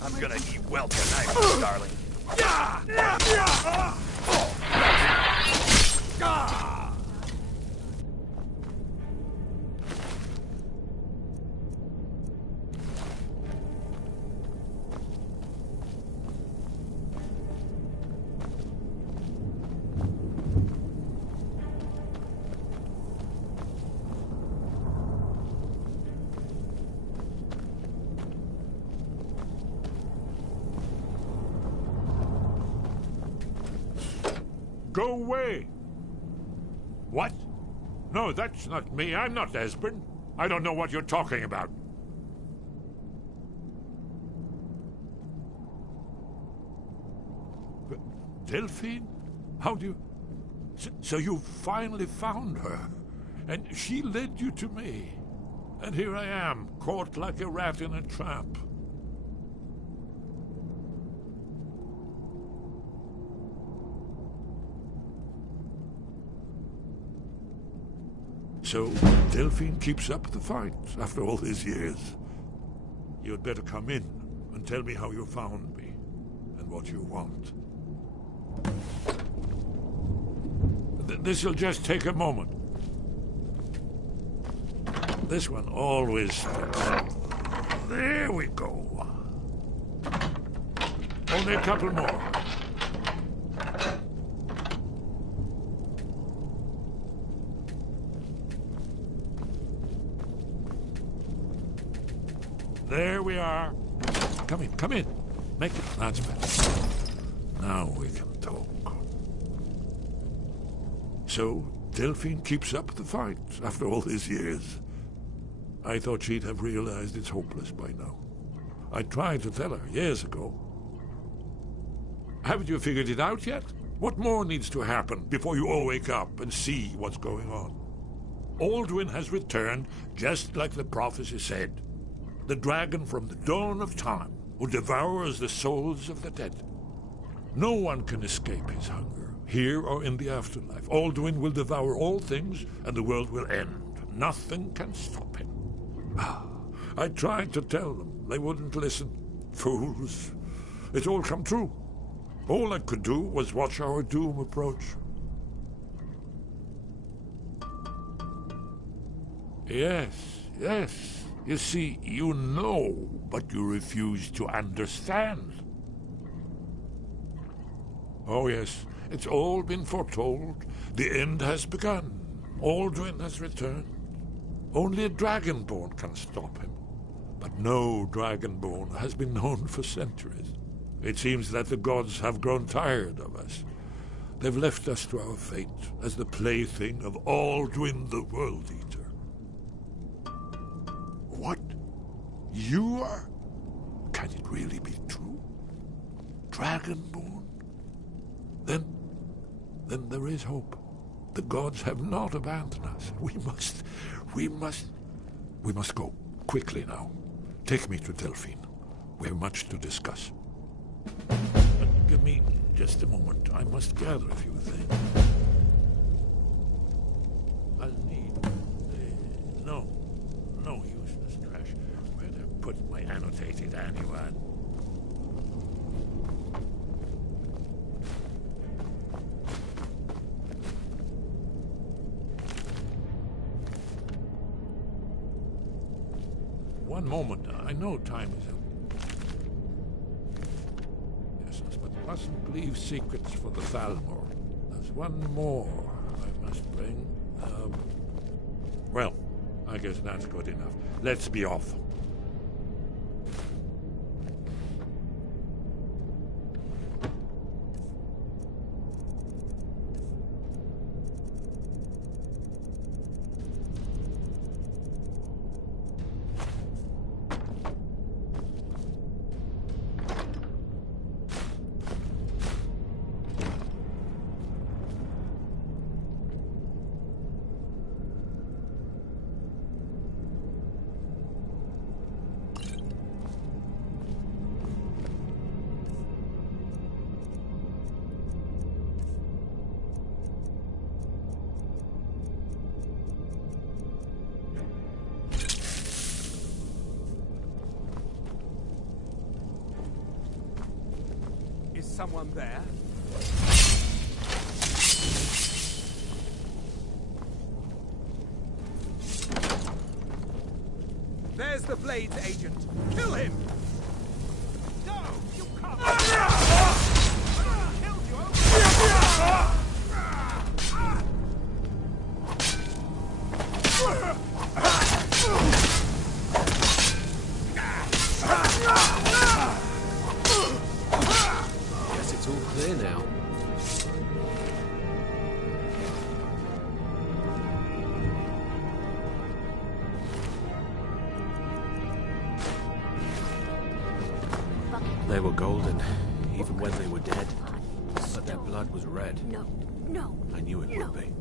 I'm gonna eat well tonight, darling. Go away! What? No, that's not me. I'm not Esbern. I don't know what you're talking about. Delphine? How do you... So you finally found her, and she led you to me. And here I am, caught like a rat in a trap. So, Delphine keeps up the fight after all these years. You'd better come in and tell me how you found me, and what you want. This'll just take a moment. This one always sticks. There we go. Only a couple more. There we are. Come in, come in. Make it. That's better. Now we can talk. So, Delphine keeps up the fight after all these years. I thought she'd have realized it's hopeless by now. I tried to tell her years ago. Haven't you figured it out yet? What more needs to happen before you all wake up and see what's going on? Alduin has returned just like the prophecy said. The dragon from the dawn of time who devours the souls of the dead. No one can escape his hunger, here or in the afterlife. Alduin will devour all things, and the world will end. Nothing can stop him. I tried to tell them. They wouldn't listen. Fools. It's all come true. All I could do was watch our doom approach. Yes, yes. You see, you know, but you refuse to understand. Oh, yes, it's all been foretold. The end has begun. Alduin has returned. Only a Dragonborn can stop him. But no Dragonborn has been known for centuries. It seems that the gods have grown tired of us. They've left us to our fate as the plaything of Alduin the World Eater. What? You are? Can it really be true? Dragonborn? Then there is hope. The gods have not abandoned us. We must go. Quickly now. Take me to Delphine. We have much to discuss. But give me just a moment. I must gather a few things. I'll need... No useless trash. Where'd I put my annotated annual? One moment. I know time is up. Yes, but mustn't leave secrets for the Thalmor. There's one more I must bring. Well, I guess that's good enough. Let's be off. Someone there? There's the Blades agent. Kill him! No, you can't. I killed you. It's all clear now. They were golden, even when they were dead. But their blood was red. No, no. I knew it would be.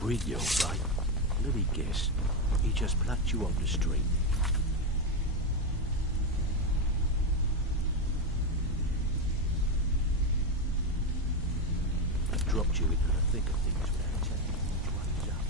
Brynjolf, right? Let me guess. He just plucked you off the street. And dropped you into the thick of things without telling you which one is up.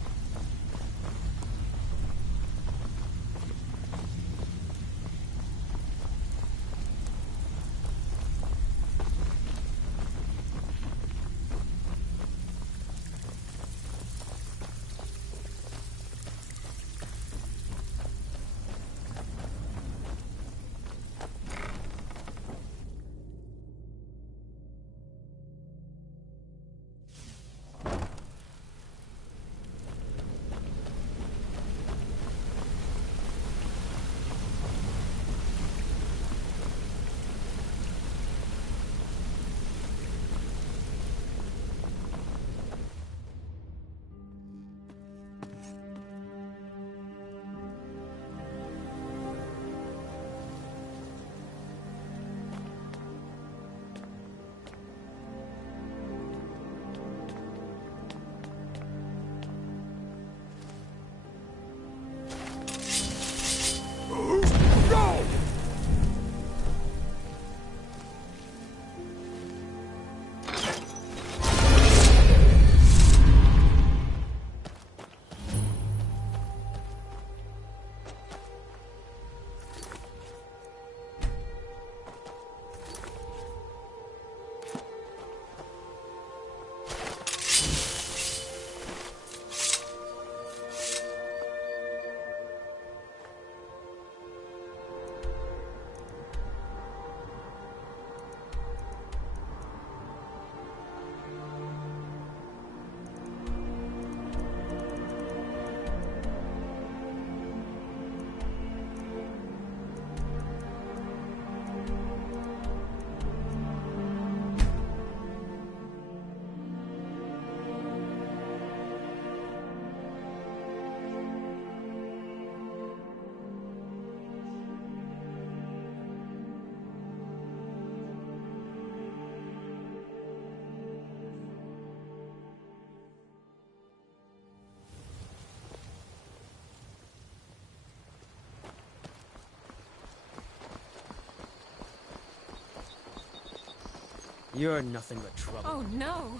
You're nothing but trouble. Oh no!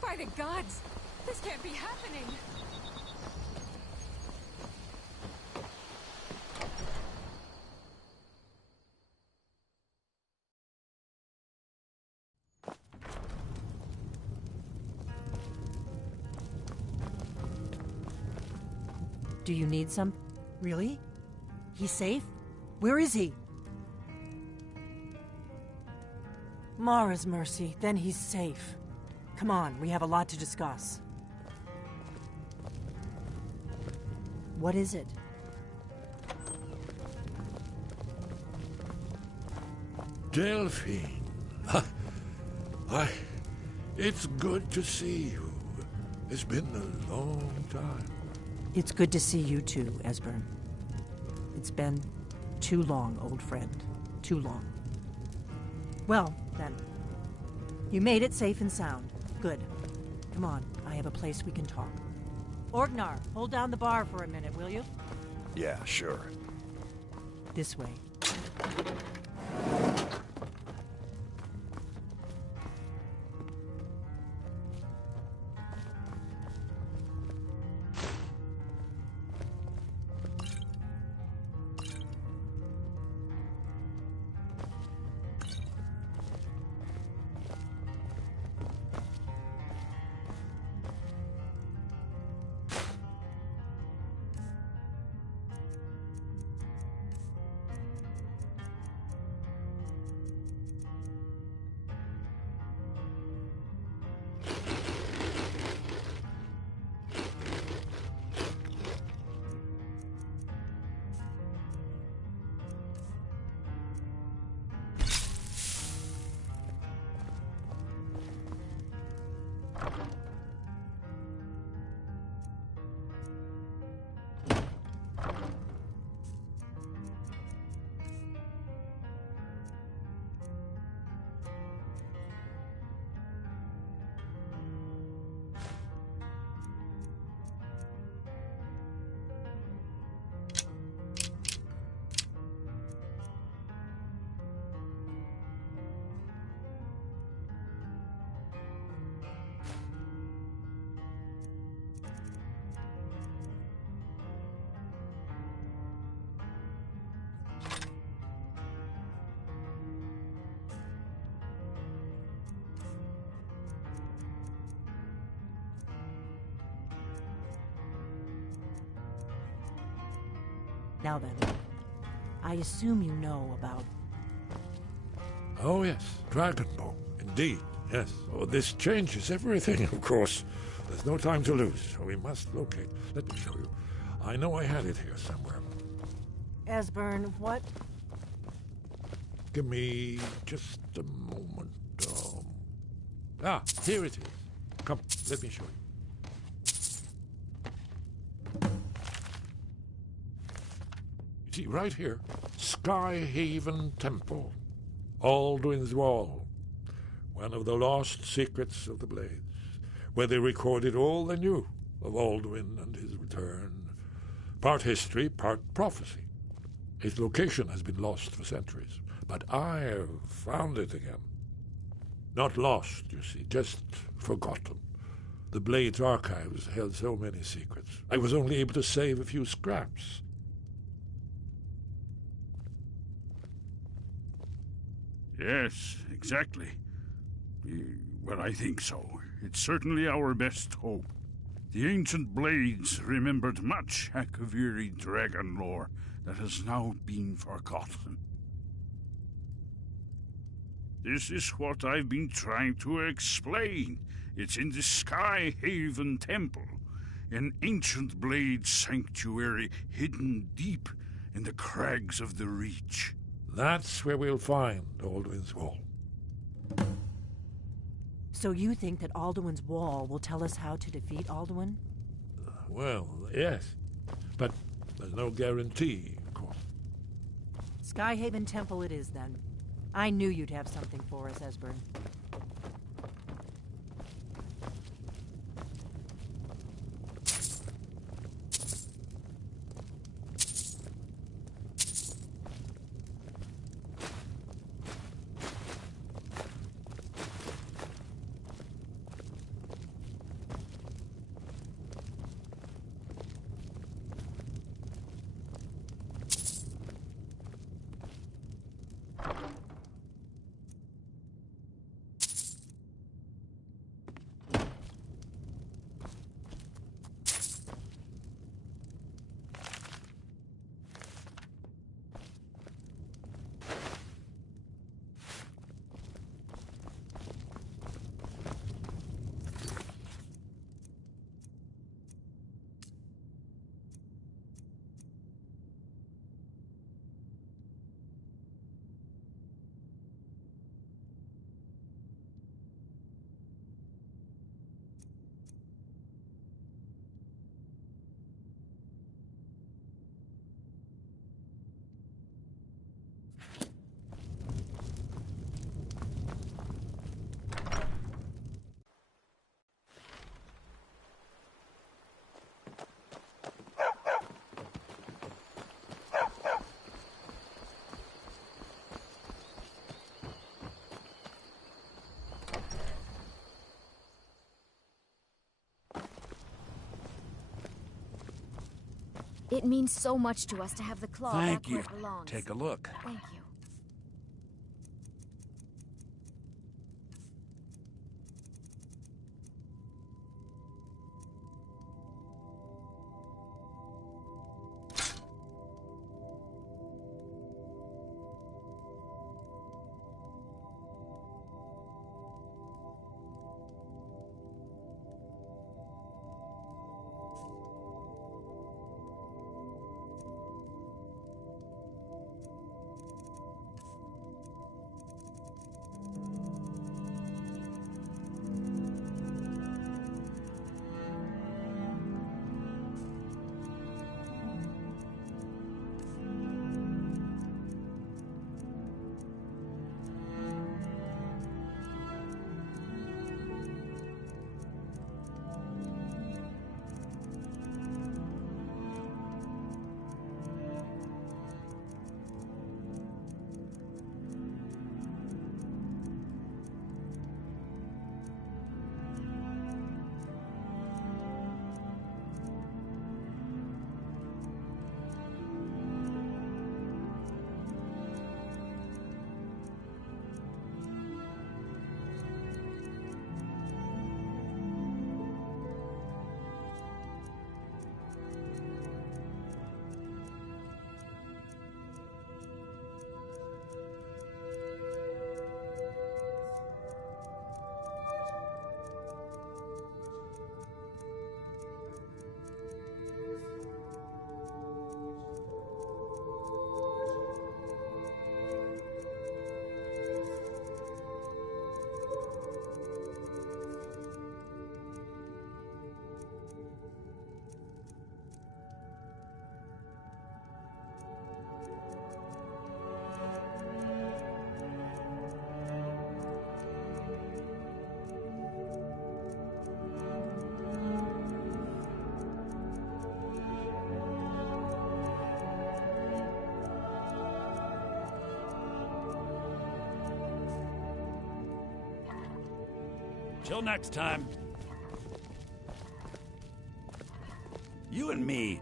By the gods! This can't be happening! Do you need some? Really? He's safe? Where is he? Mara's mercy, then he's safe. Come on, we have a lot to discuss. What is it? Delphine. It's good to see you. It's been a long time. It's good to see you too, Esbern. It's been too long, old friend. Too long. Well, then. You made it safe and sound. Good. Come on, I have a place we can talk. Orgnar, hold down the bar for a minute, will you? Yeah, sure. This way. Now then, I assume you know about... Oh, yes. Dragonbow. Indeed, yes. Oh, this changes everything, of course. There's no time to lose, so we must locate. Let me show you. I know I had it here somewhere. Esbern, what? Give me just a moment. Here it is. Come, let me show you. See, right here, Skyhaven Temple, Alduin's Wall, one of the lost secrets of the Blades, where they recorded all they knew of Alduin and his return. Part history, part prophecy. Its location has been lost for centuries, but I've found it again. Not lost, you see, just forgotten. The Blades archives held so many secrets. I was only able to save a few scraps. Yes, exactly. Well, I think so. It's certainly our best hope. The ancient Blades remembered much Akaviri dragon lore that has now been forgotten. This is what I've been trying to explain. It's in the Skyhaven Temple, an ancient Blade sanctuary hidden deep in the crags of the Reach. That's where we'll find Alduin's Wall. So you think that Alduin's Wall will tell us how to defeat Alduin? Well, yes. But there's no guarantee, of course. Skyhaven Temple it is, then. I knew you'd have something for us, Esbern. It means so much to us to have the claw Thank back where you. it belongs. Take a look. Thank you. Till next time. You and me.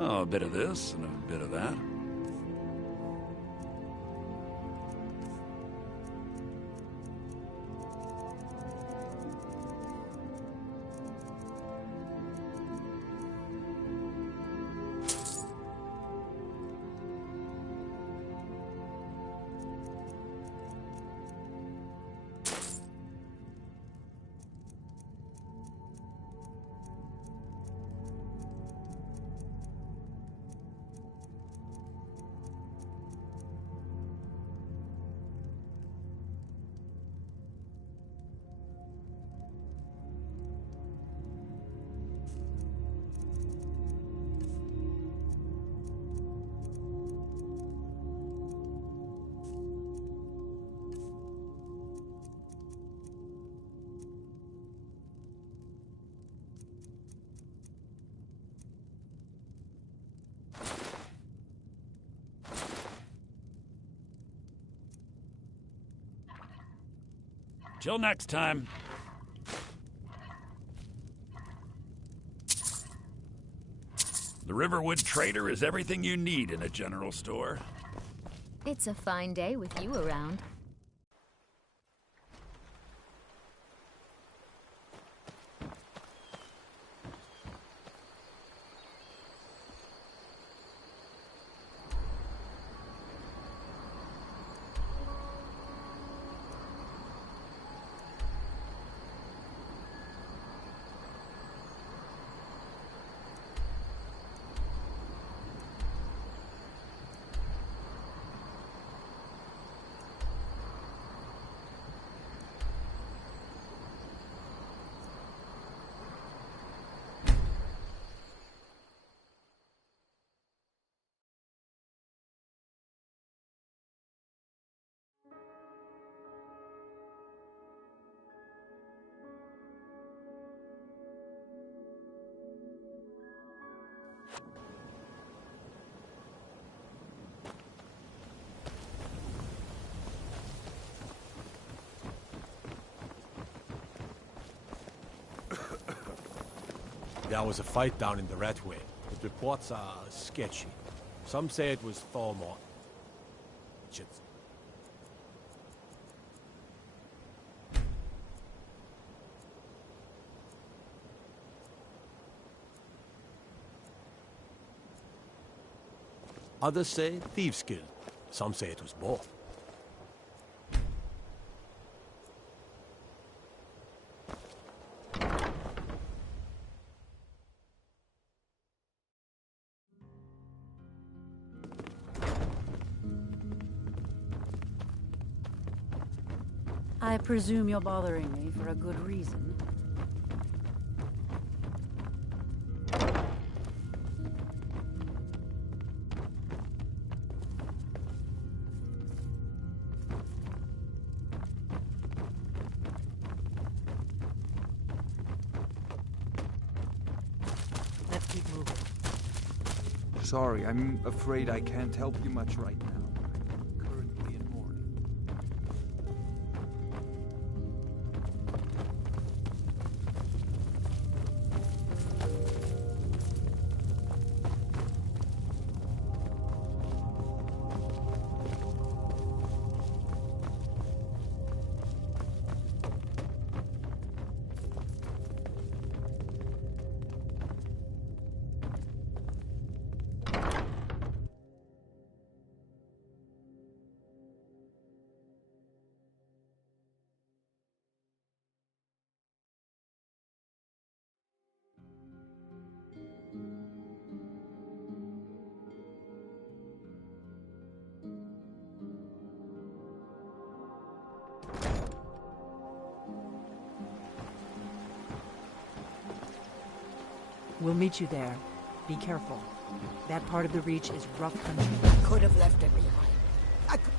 Oh, a bit of this and a bit of that. Till next time. The Riverwood Trader is everything you need in a general store. It's a fine day with you around. There was a fight down in the Ratway. It reports are sketchy. Some say it was Thormont. Just... Others say thieves' guild. Some say it was both. I presume you're bothering me for a good reason. Let's keep moving. Sorry, I'm afraid I can't help you much right now. I'm currently in mourning. We'll meet you there. Be careful. That part of the Reach is rough country. I could have left it behind. I could...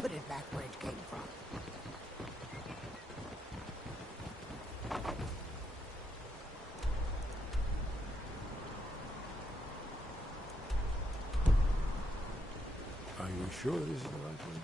Put it back where it came from. Are you sure this is the right way?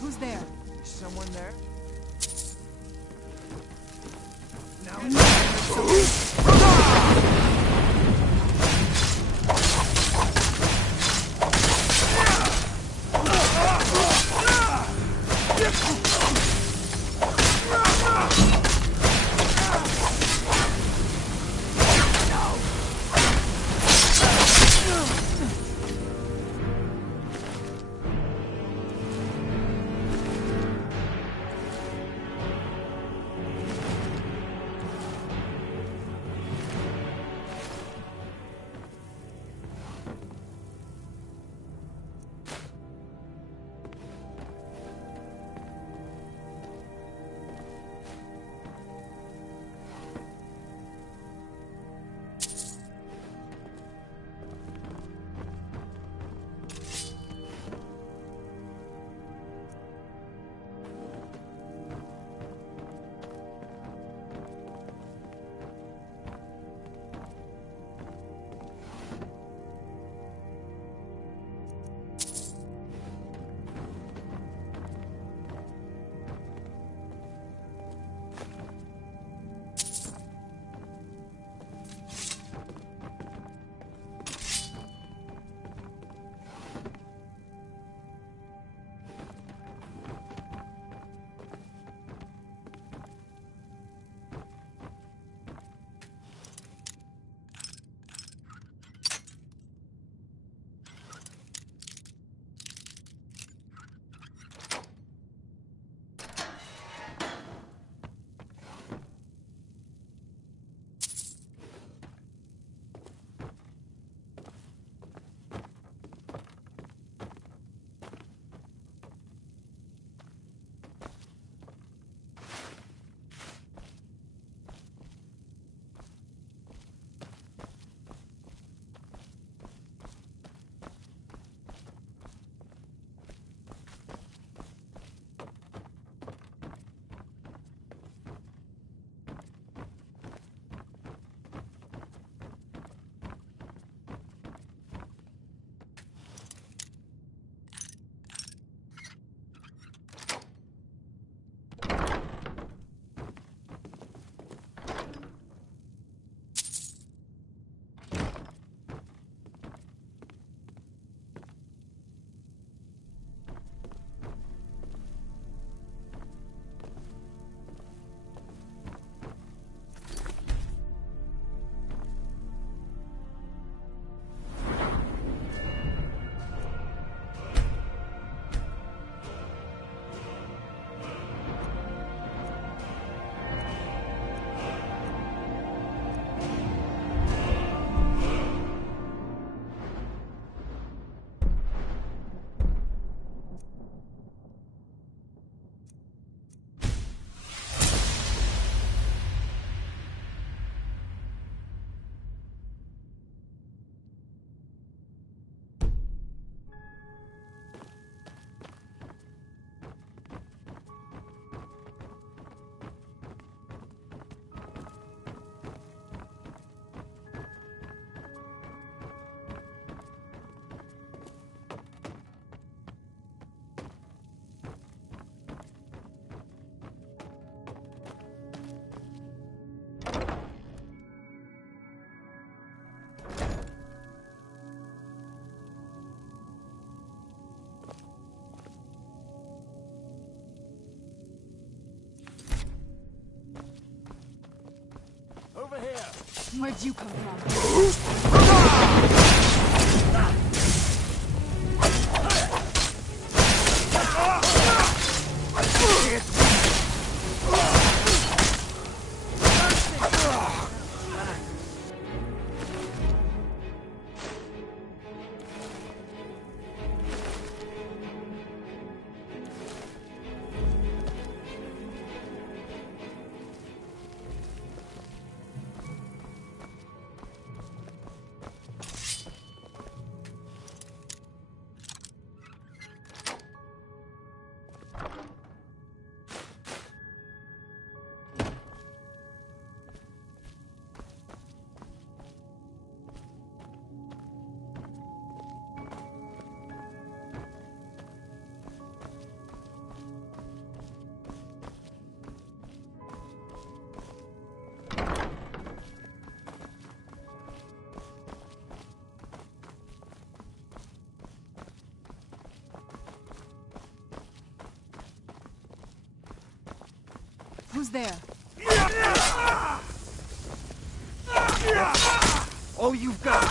Who's there? Is someone there? Where'd you come from? Who's there? Oh, you've got.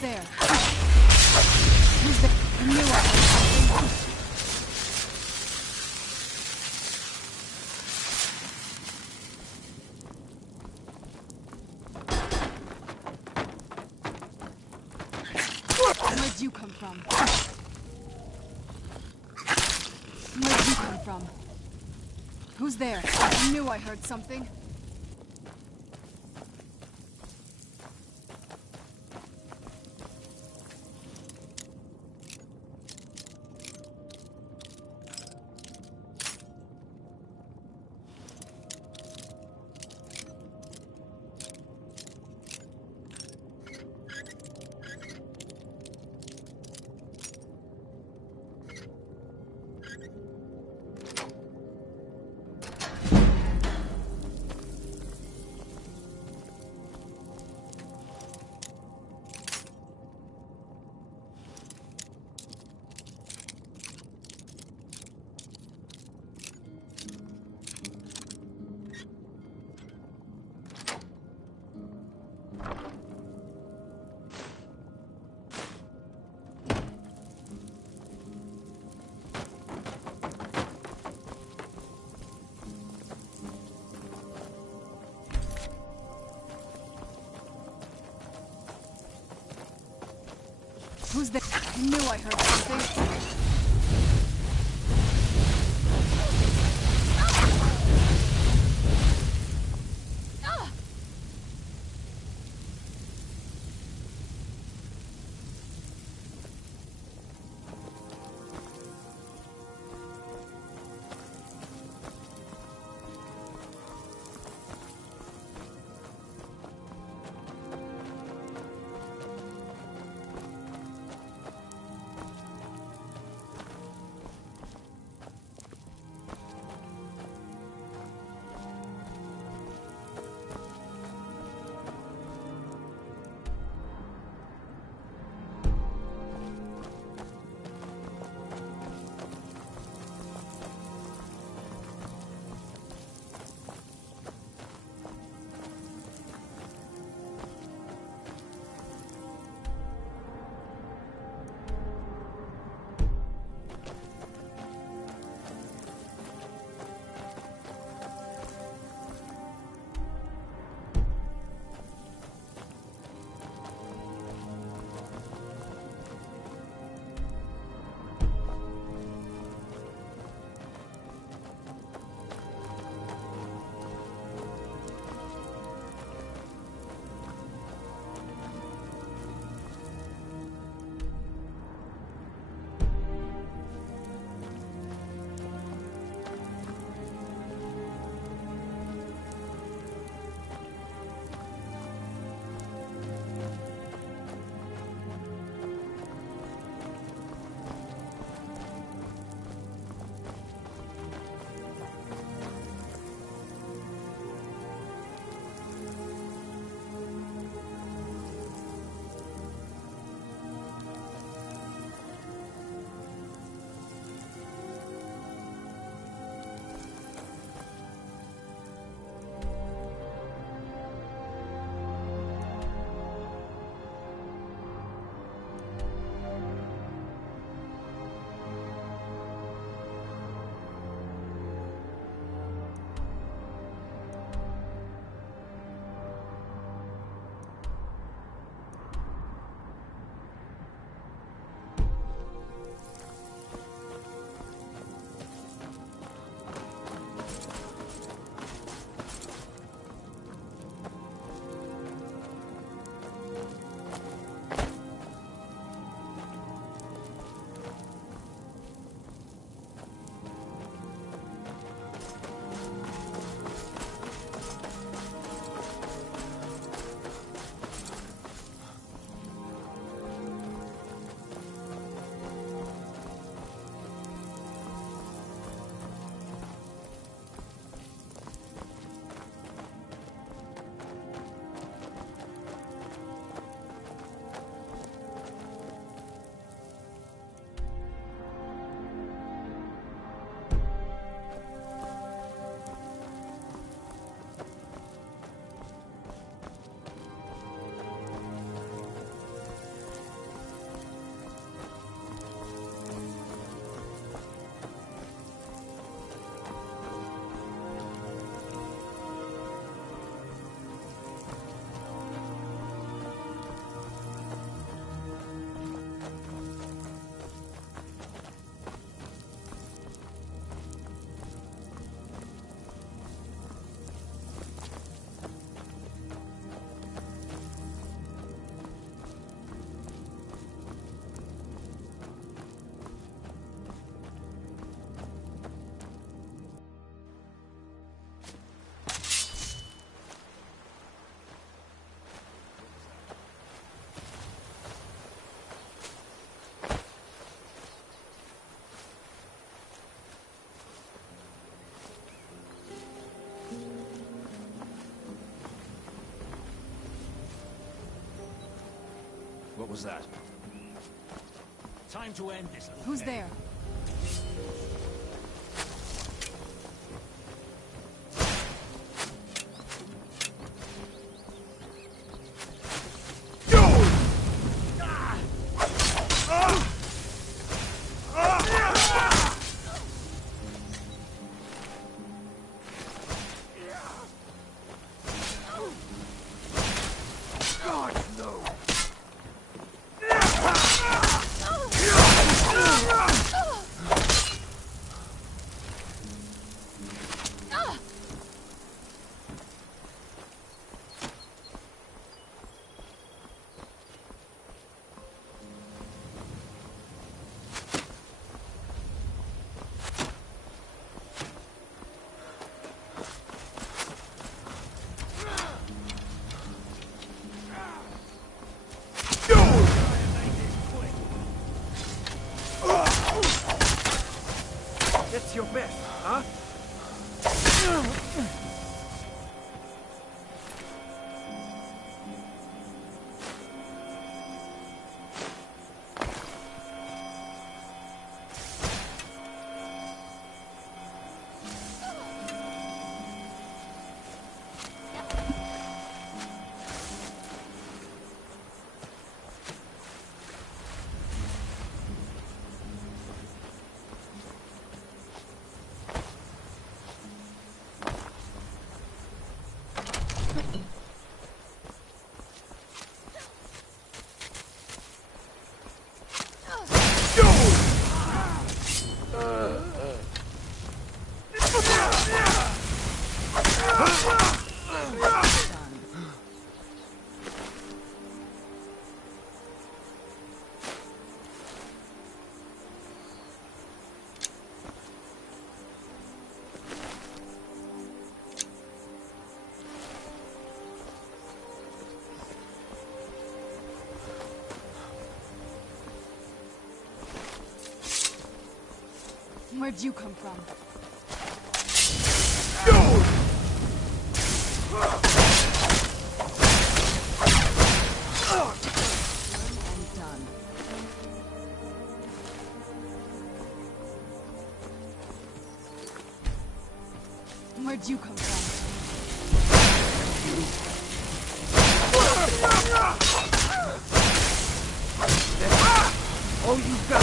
there? Who's there? I knew I heard something. Where'd you come from? Where'd you come from? Who's there? I knew I heard something. Who's there? I knew I heard something. What was that? Time to end this. Who's there? That's your best, huh? Where'd you come from? And done. Where'd you come from? Oh, you got.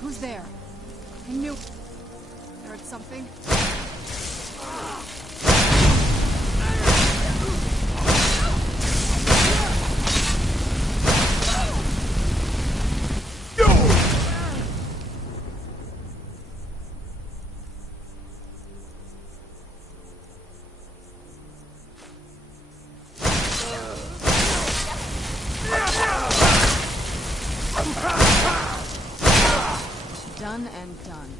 Who's there? I knew... I heard something. Done and done.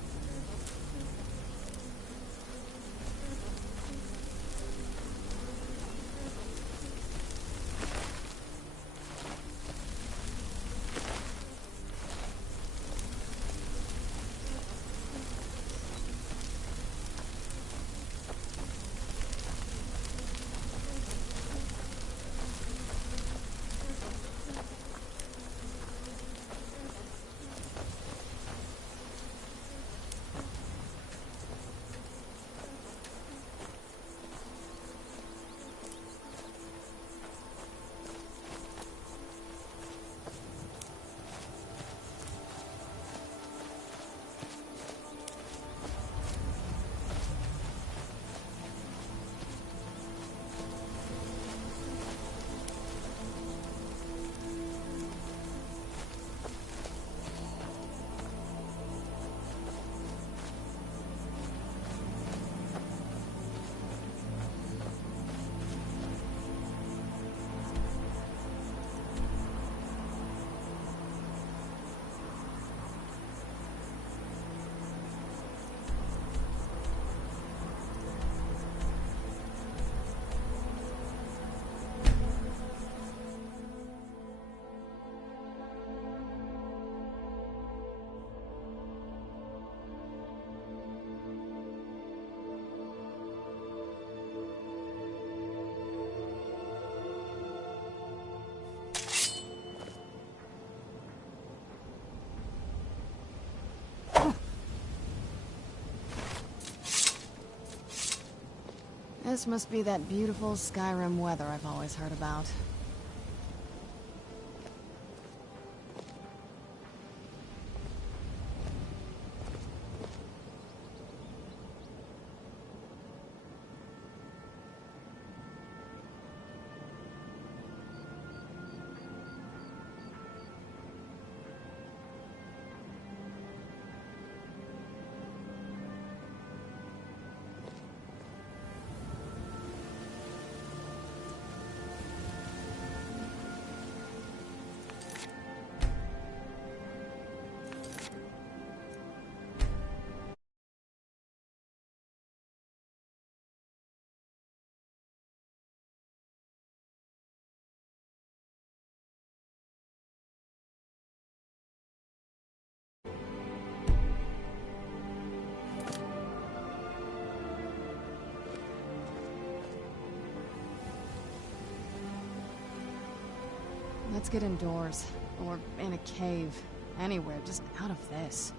This must be that beautiful Skyrim weather I've always heard about. Let's get indoors. Or in a cave. Anywhere, just out of this.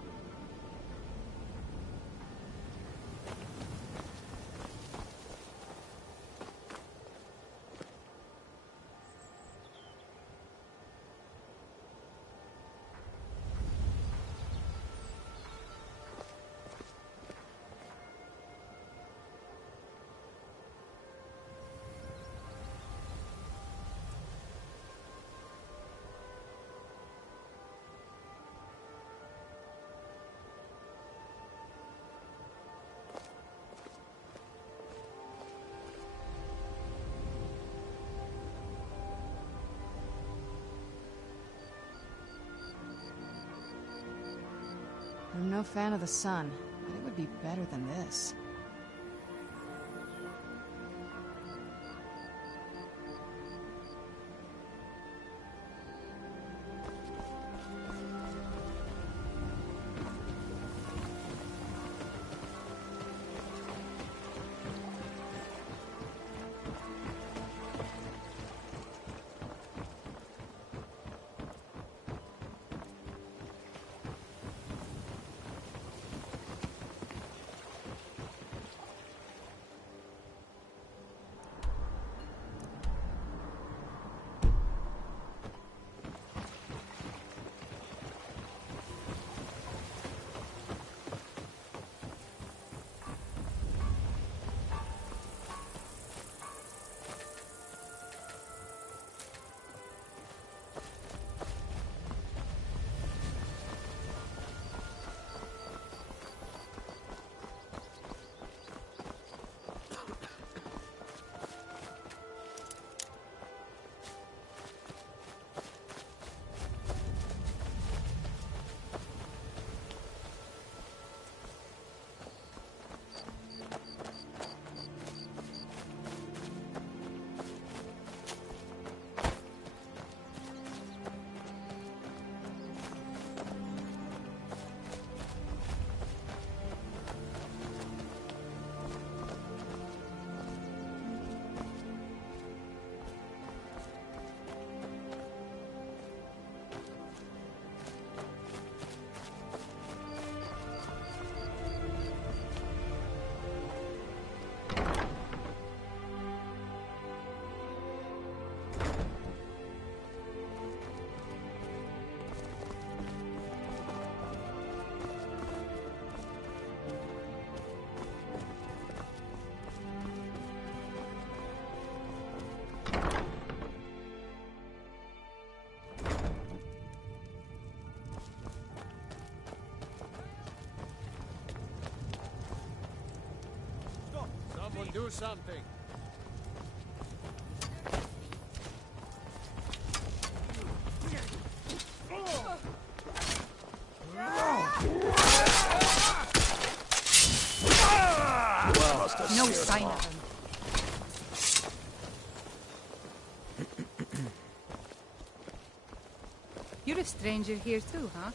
I'm no fan of the sun, but it would be better than this. Someone do something. No sign of him. You're a stranger here too, huh?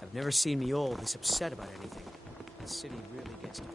I've never seen Miol this upset about anything. The city really gets to her.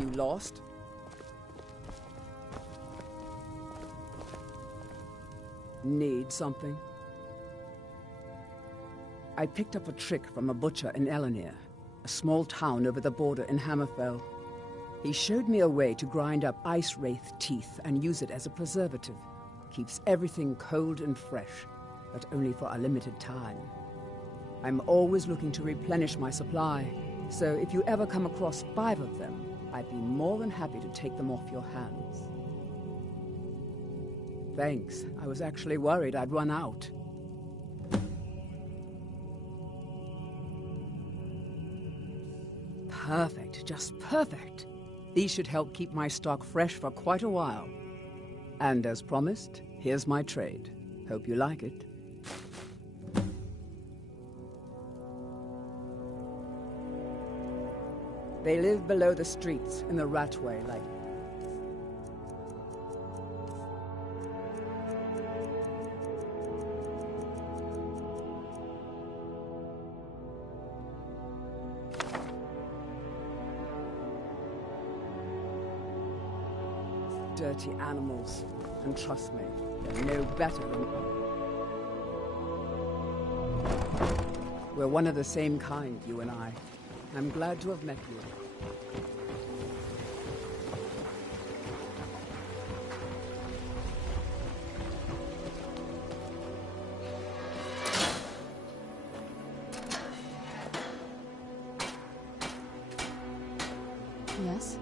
You lost? Need something? I picked up a trick from a butcher in Elenir, a small town over the border in Hammerfell. He showed me a way to grind up ice wraith teeth and use it as a preservative. Keeps everything cold and fresh, but only for a limited time. I'm always looking to replenish my supply, so if you ever come across 5 of them, I'd be more than happy to take them off your hands. Thanks. I was actually worried I'd run out. Perfect. Just perfect. These should help keep my stock fresh for quite a while. And as promised, here's my trade. Hope you like it. They live below the streets, in the Ratway, like... dirty animals. And trust me, they're no better than... We're one of the same kind, you and I. I'm glad to have met you. Yes?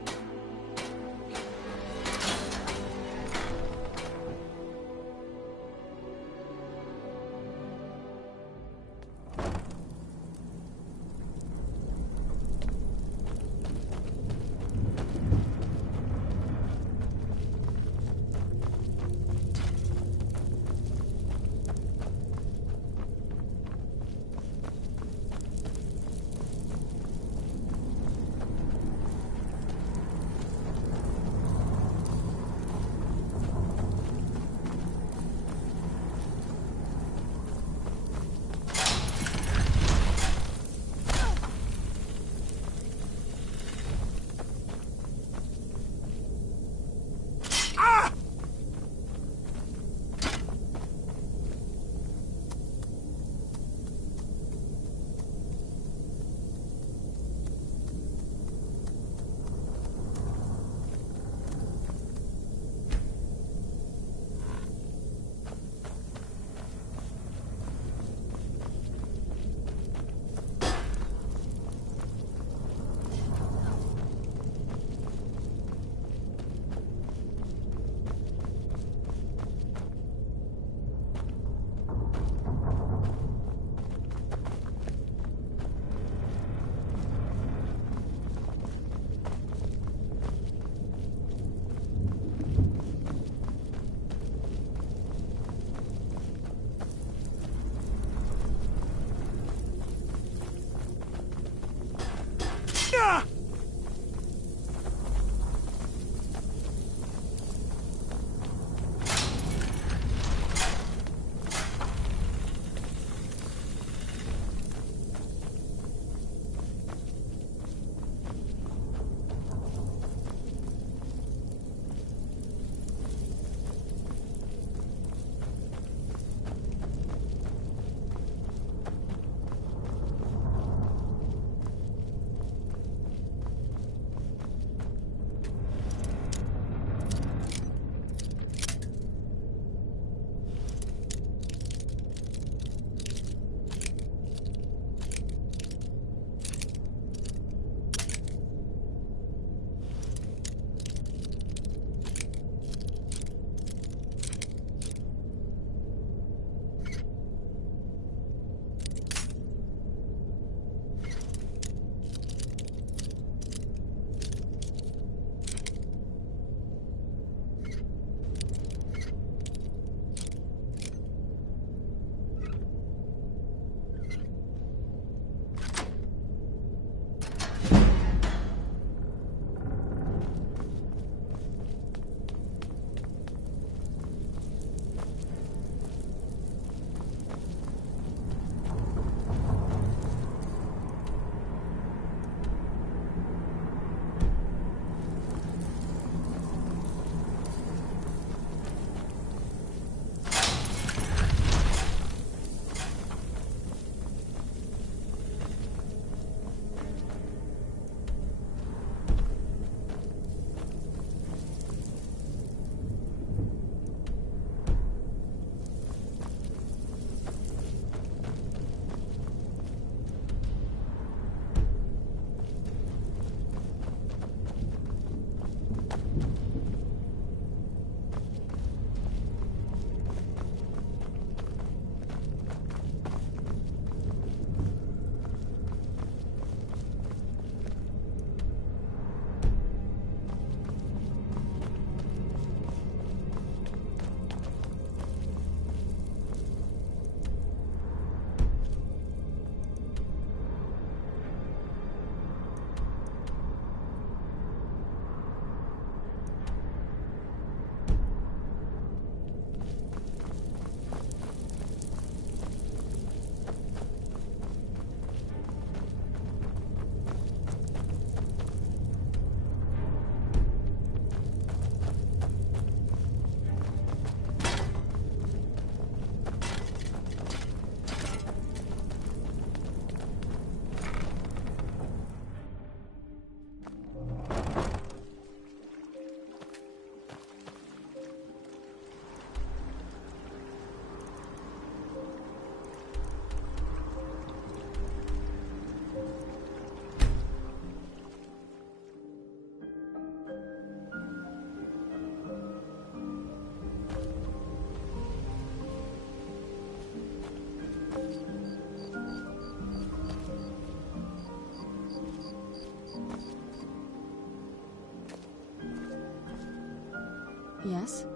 Yes?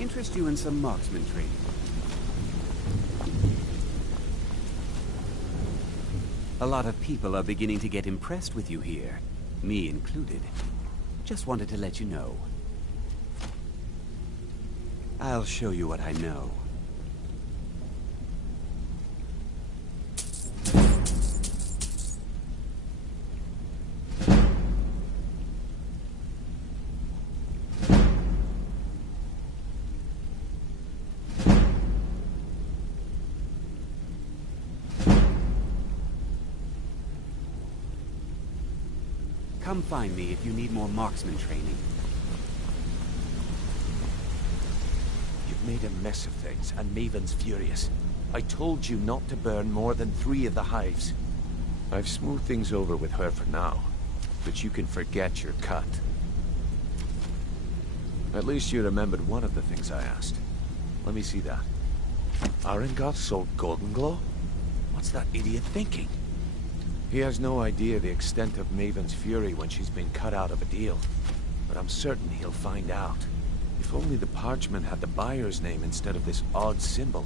Interest you in some marksman training? A lot of people are beginning to get impressed with you here, me included. Just wanted to let you know. I'll show you what I know. Come find me if you need more marksman training. You've made a mess of things, and Maven's furious. I told you not to burn more than 3 of the hives. I've smoothed things over with her for now, but you can forget your cut. At least you remembered one of the things I asked. Let me see that. Arengoth sold Golden Glow? What's that idiot thinking? He has no idea the extent of Maven's fury when she's been cut out of a deal. But I'm certain he'll find out. If only the parchment had the buyer's name instead of this odd symbol.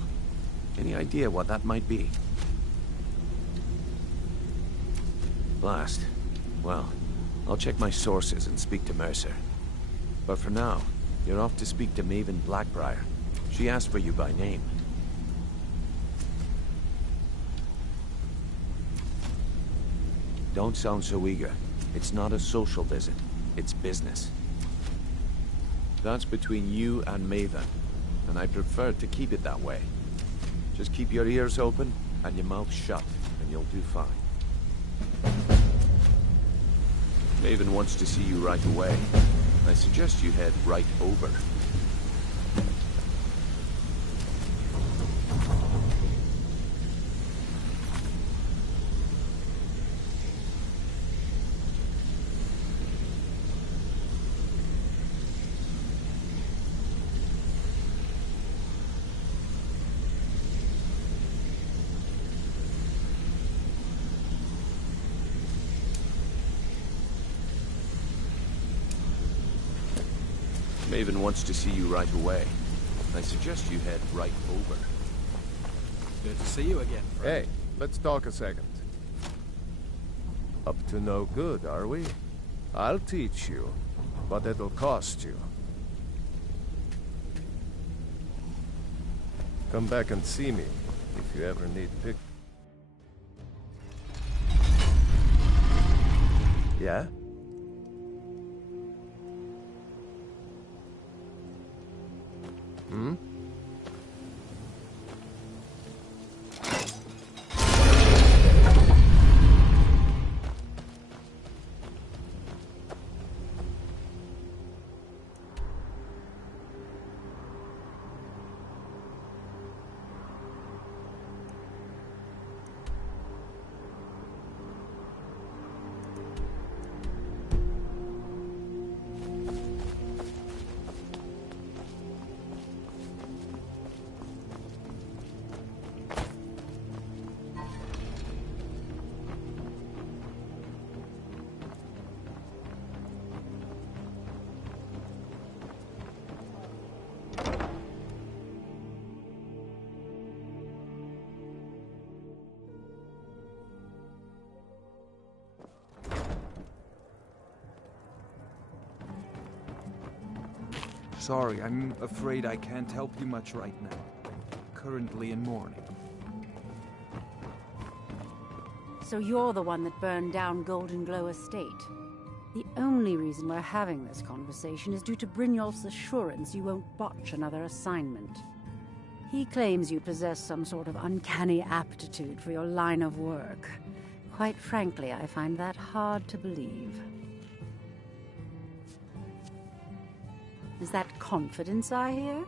Any idea what that might be? Blast. Well, I'll check my sources and speak to Mercer. But for now, you're off to speak to Maven Blackbriar. She asked for you by name. Don't sound so eager. It's not a social visit. It's business. That's between you and Maven, and I prefer to keep it that way. Just keep your ears open and your mouth shut, and you'll do fine. Maven wants to see you right away. I suggest you head right over. Maven wants to see you right away. I suggest you head right over. Good to see you again, friend. Hey, let's talk a second. Up to no good, are we? I'll teach you, but it'll cost you. Come back and see me if you ever need pick. Yeah? Hmm? Sorry, I'm afraid I can't help you much right now. Currently in mourning. So you're the one that burned down Golden Glow Estate. The only reason we're having this conversation is due to Brynjolf's assurance you won't botch another assignment. He claims you possess some sort of uncanny aptitude for your line of work. Quite frankly, I find that hard to believe. Is that confidence I hear?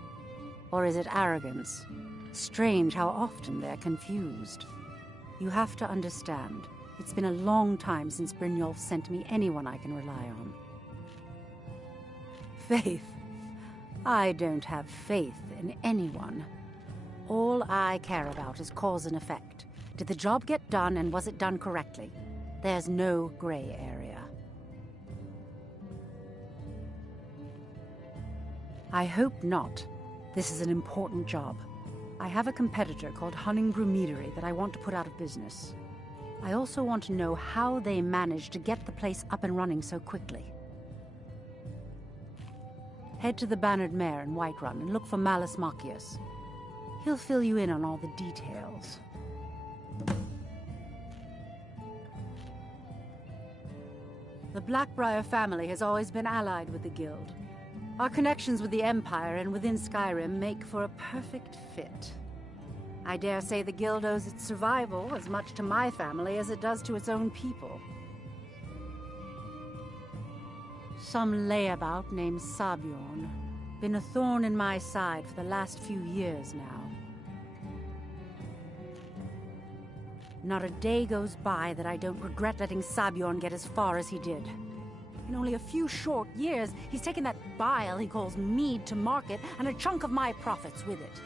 Or is it arrogance? Strange how often they're confused. You have to understand, it's been a long time since Brynjolf sent me anyone I can rely on. Faith? I don't have faith in anyone. All I care about is cause and effect. Did the job get done, and was it done correctly? There's no gray area. I hope not. This is an important job. I have a competitor called Hunningbrew Meadery that I want to put out of business. I also want to know how they managed to get the place up and running so quickly. Head to the Bannered Mare in Whiterun and look for Malus Machius. He'll fill you in on all the details. The Blackbriar family has always been allied with the Guild. Our connections with the Empire and within Skyrim make for a perfect fit. I dare say the Guild owes its survival as much to my family as it does to its own people. Some layabout named Sabjorn. Been a thorn in my side for the last few years now. Not a day goes by that I don't regret letting Sabjorn get as far as he did. In only a few short years, he's taken that bile he calls mead to market, and a chunk of my profits with it.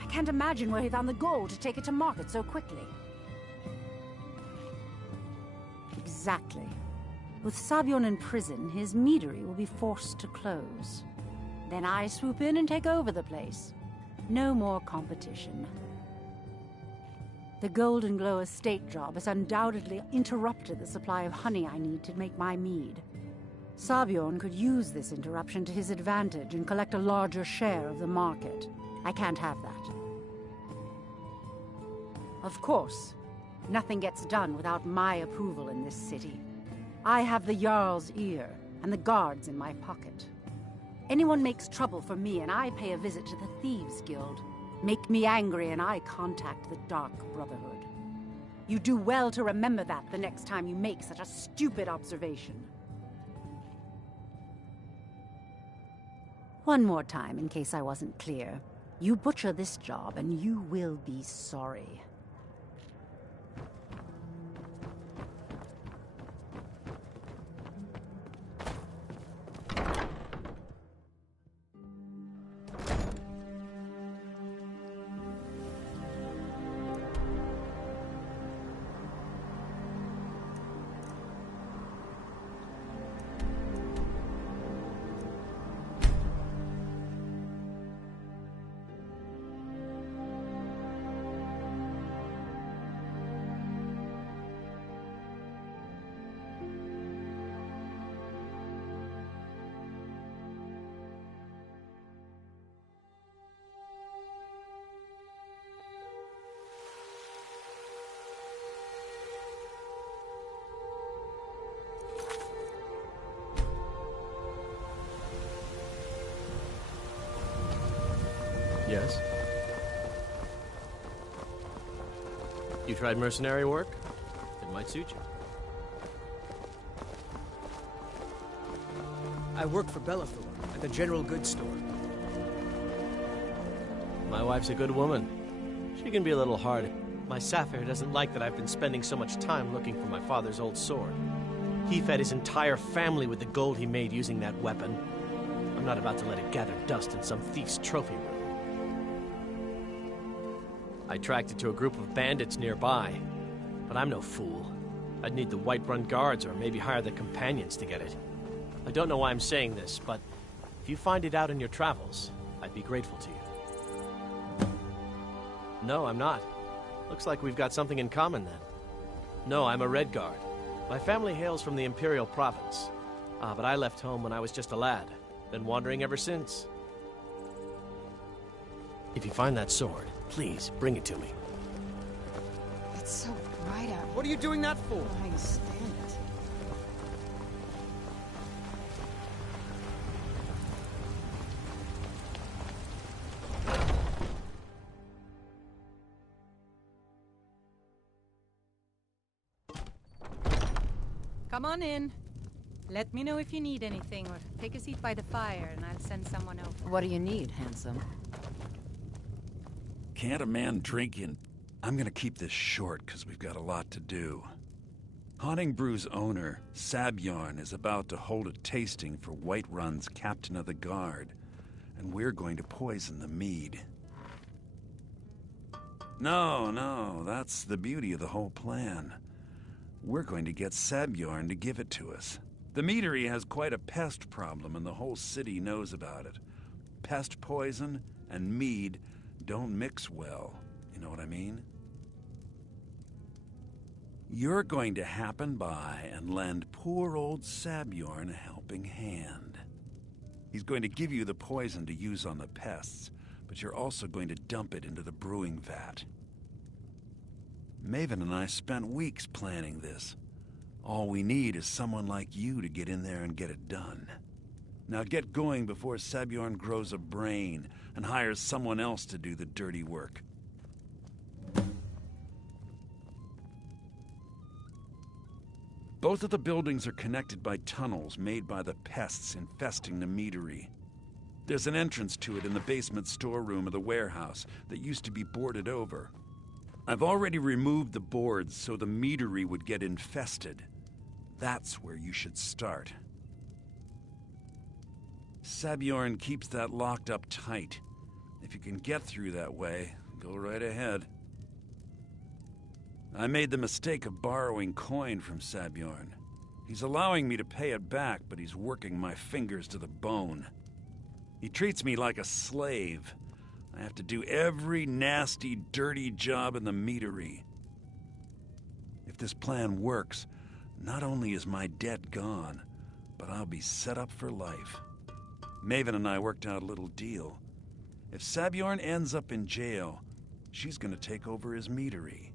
I can't imagine where he found the gold to take it to market so quickly. Exactly. With Sabjorn in prison, his meadery will be forced to close. Then I swoop in and take over the place. No more competition. The Golden Glow estate job has undoubtedly interrupted the supply of honey I need to make my mead. Sabjorn could use this interruption to his advantage and collect a larger share of the market. I can't have that. Of course, nothing gets done without my approval in this city. I have the Jarl's ear and the guards in my pocket. Anyone makes trouble for me and I pay a visit to the Thieves' Guild. Make me angry and I contact the Dark Brotherhood. You do well to remember that the next time you make such a stupid observation. One more time, in case I wasn't clear. You butcher this job and you will be sorry. Yes? You tried mercenary work? It might suit you. I work for Bellathor at the general goods store. My wife's a good woman. She can be a little hard. My Sapphire doesn't like that I've been spending so much time looking for my father's old sword. He fed his entire family with the gold he made using that weapon. I'm not about to let it gather dust in some thief's trophy room. I tracked it to a group of bandits nearby, but I'm no fool. I'd need the Whiterun guards or maybe hire the companions to get it. I don't know why I'm saying this, but if you find it out in your travels, I'd be grateful to you. No, I'm not. Looks like we've got something in common then. No, I'm a Red Guard. My family hails from the Imperial Province. But I left home when I was just a lad. Been wandering ever since. If you find that sword, please bring it to me. It's so bright out. What are you doing that for? I can stand it. Come on in. Let me know if you need anything, or take a seat by the fire and I'll send someone over. What do you need, handsome? Can't a man drink in... I'm gonna keep this short, because we've got a lot to do. Haunting Brew's owner, Sabjorn, is about to hold a tasting for Whiterun's Captain of the Guard, and we're going to poison the mead. No, that's the beauty of the whole plan. We're going to get Sabjorn to give it to us. The meadery has quite a pest problem, and the whole city knows about it. Pest poison and mead don't mix well, you know what I mean? You're going to happen by and lend poor old Sabjorn a helping hand. He's going to give you the poison to use on the pests, but you're also going to dump it into the brewing vat. Maven and I spent weeks planning this. All we need is someone like you to get in there and get it done. Now get going before Sabjorn grows a brain and hires someone else to do the dirty work. Both of the buildings are connected by tunnels made by the pests infesting the meadery. There's an entrance to it in the basement storeroom of the warehouse that used to be boarded over. I've already removed the boards so the meadery would get infested. That's where you should start. Sabjorn keeps that locked up tight. If you can get through that way, go right ahead. I made the mistake of borrowing coin from Sabjorn. He's allowing me to pay it back, but he's working my fingers to the bone. He treats me like a slave. I have to do every nasty, dirty job in the meadery. If this plan works, not only is my debt gone, but I'll be set up for life. Maven and I worked out a little deal. If Sabjorn ends up in jail, she's gonna take over his meadery.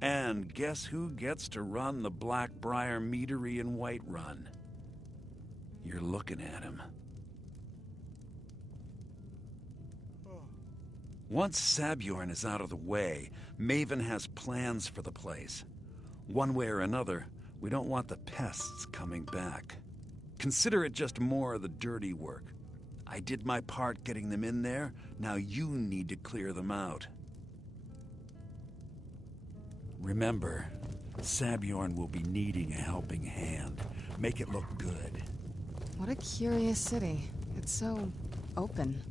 And guess who gets to run the Blackbriar meadery in Whiterun? You're looking at him. Once Sabjorn is out of the way, Maven has plans for the place. One way or another, we don't want the pests coming back. Consider it just more of the dirty work. I did my part getting them in there, now you need to clear them out. Remember, Sabjorn will be needing a helping hand. Make it look good. What a curious city. It's so open.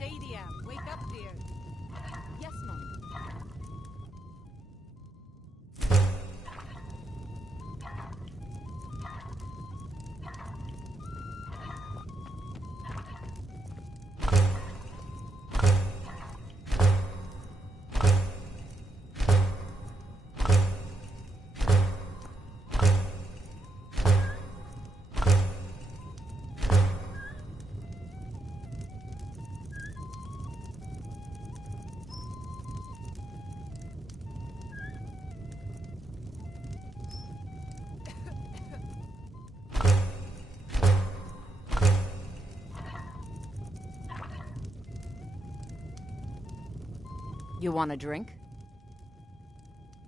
Sadia, wake up, dear. Yes, Mom. You want a drink?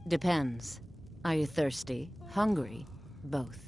Depends. Are you thirsty? Hungry? Both.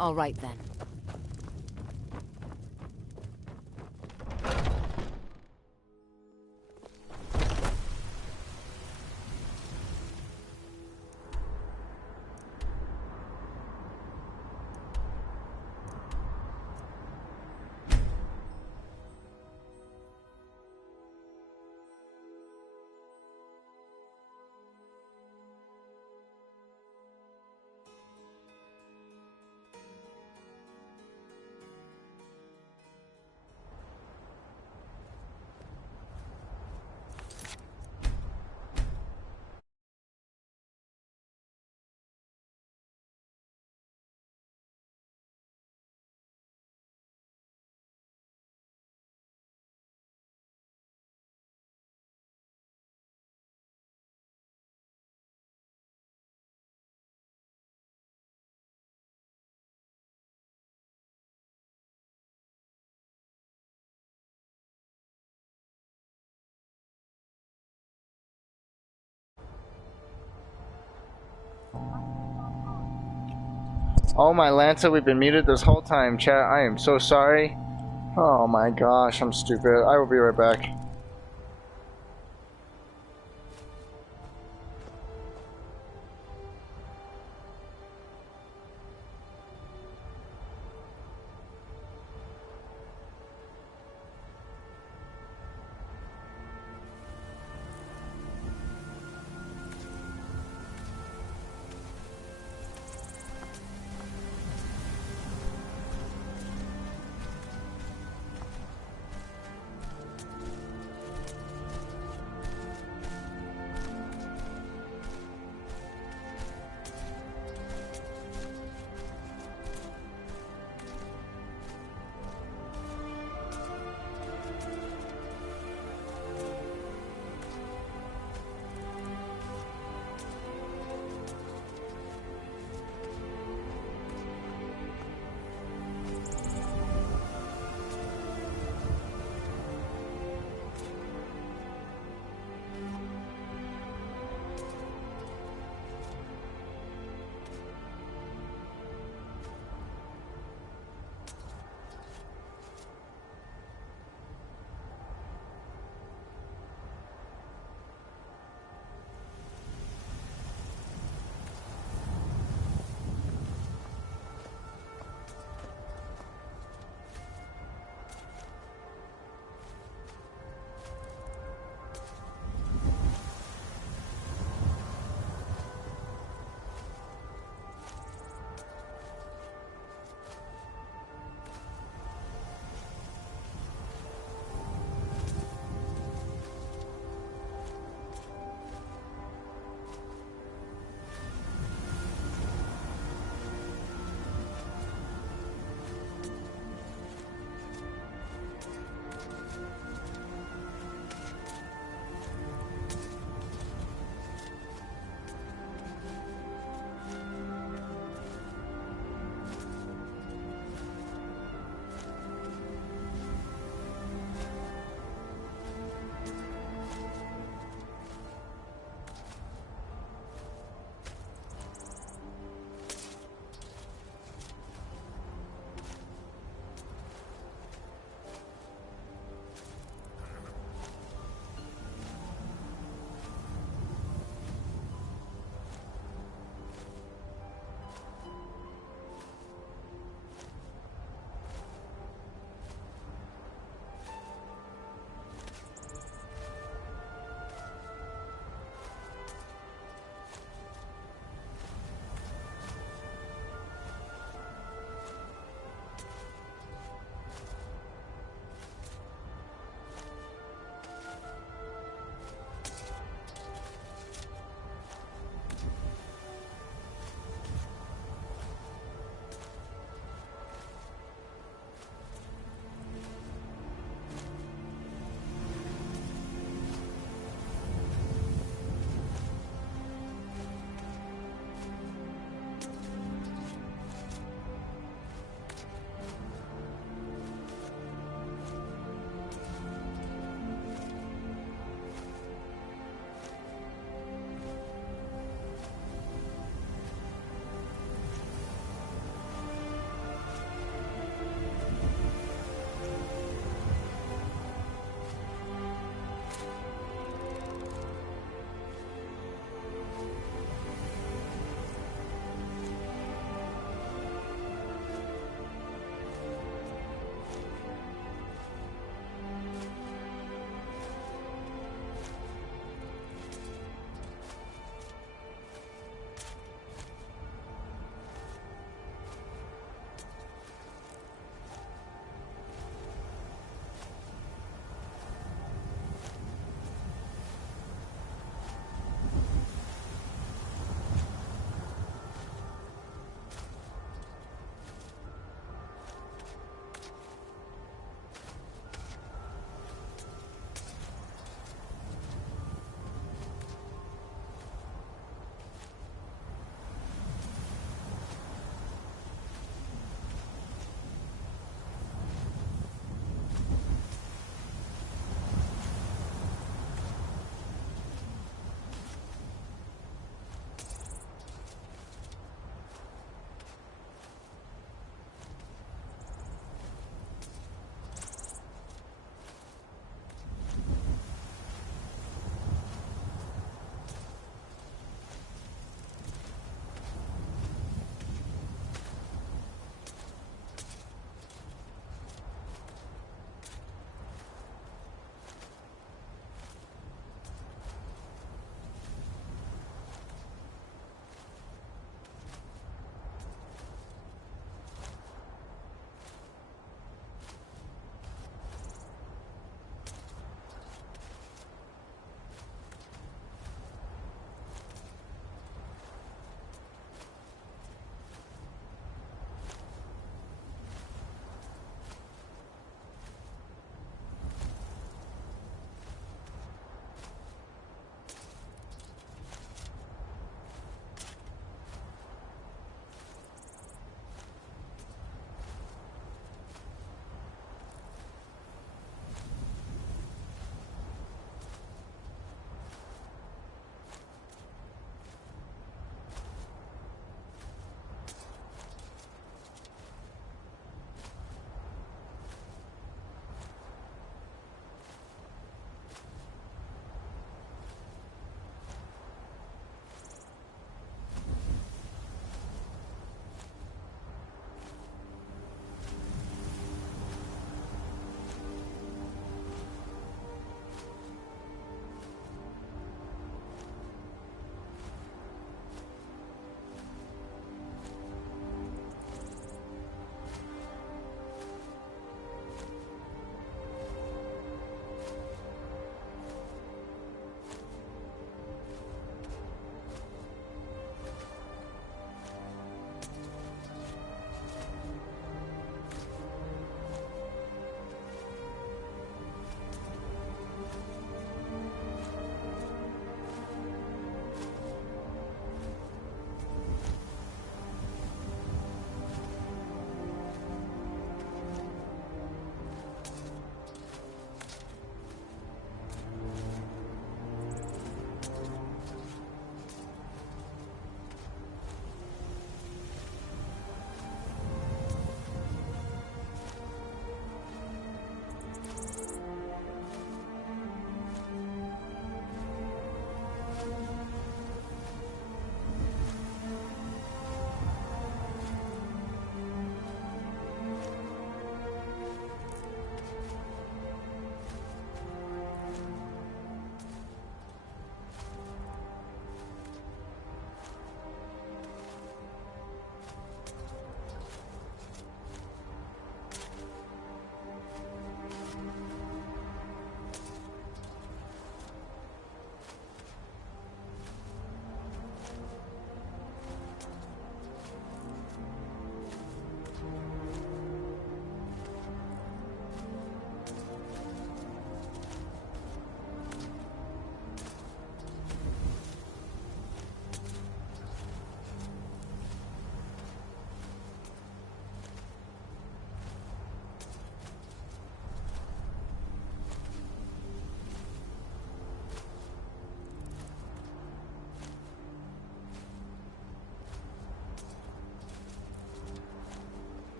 All right, then. Oh my Lanza, we've been muted this whole time, chat. I am so sorry. Oh my gosh, I'm stupid. I will be right back.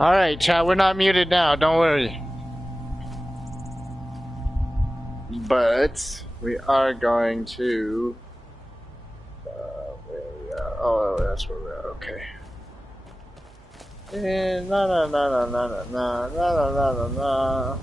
Alright, chat, we're not muted now, don't worry. But we are going to... where we are. Oh, that's where we are, okay. Na na na na na na na na na na na.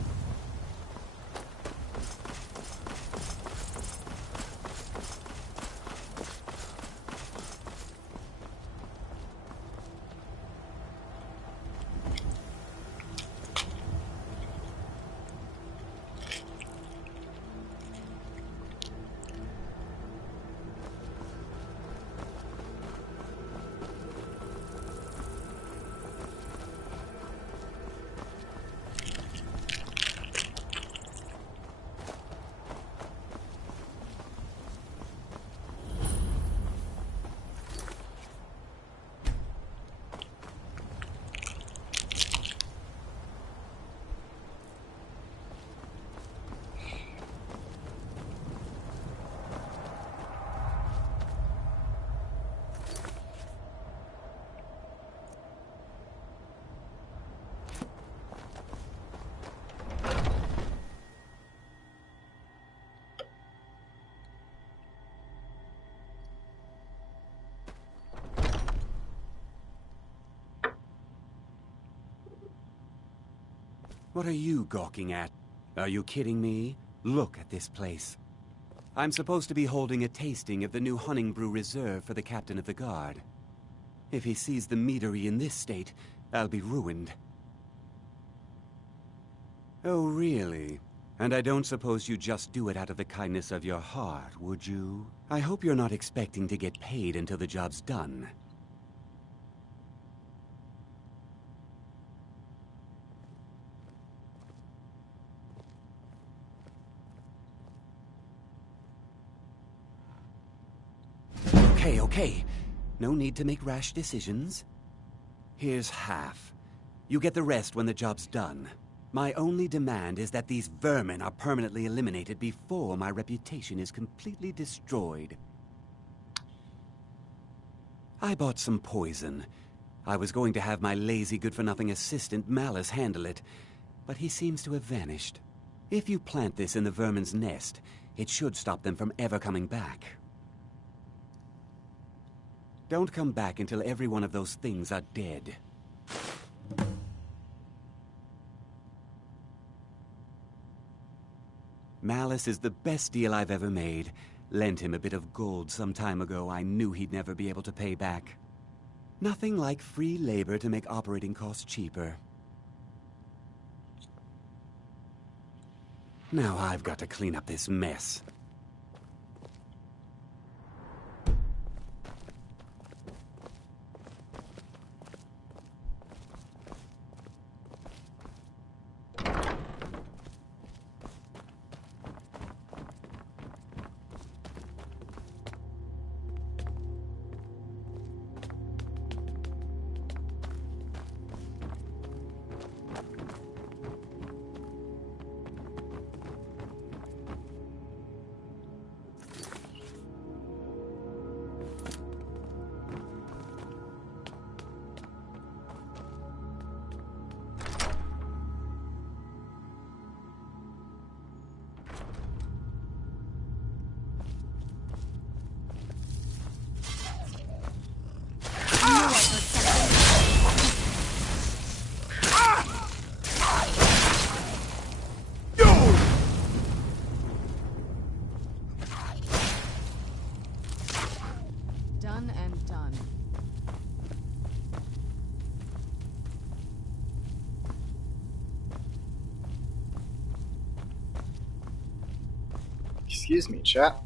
What are you gawking at? Are you kidding me? Look at this place. I'm supposed to be holding a tasting of the new Honningbrew Reserve for the captain of the guard. If he sees the meadery in this state, I'll be ruined. Oh, really? And I don't suppose you just do it out of the kindness of your heart, would you? I hope you're not expecting to get paid until the job's done. Okay. No need to make rash decisions. Here's half. You get the rest when the job's done. My only demand is that these vermin are permanently eliminated before my reputation is completely destroyed. I bought some poison. I was going to have my lazy, good-for-nothing assistant Malice handle it, but he seems to have vanished. If you plant this in the vermin's nest, it should stop them from ever coming back. Don't come back until every one of those things are dead. Malice is the best deal I've ever made. Lent him a bit of gold some time ago. I knew he'd never be able to pay back. Nothing like free labor to make operating costs cheaper. Now I've got to clean up this mess. Done and done. Excuse me, chat.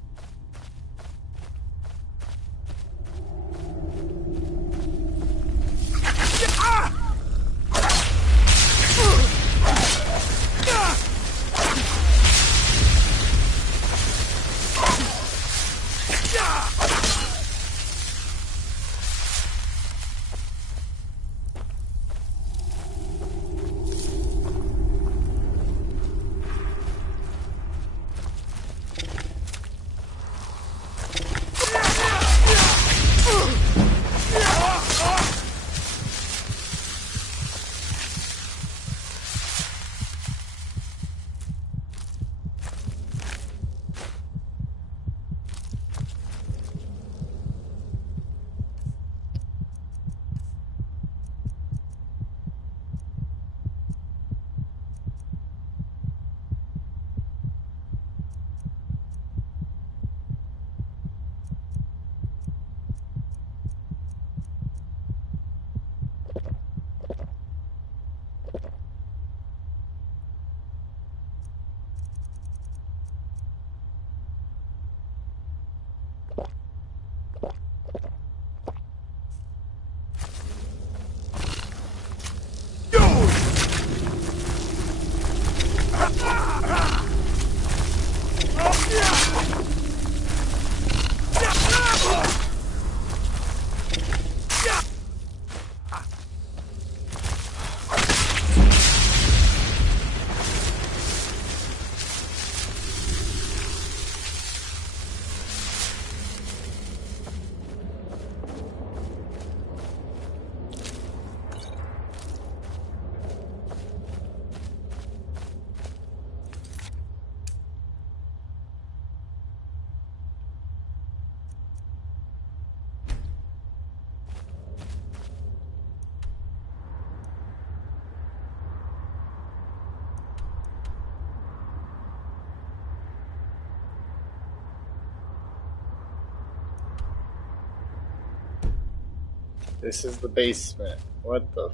This is the basement. What the?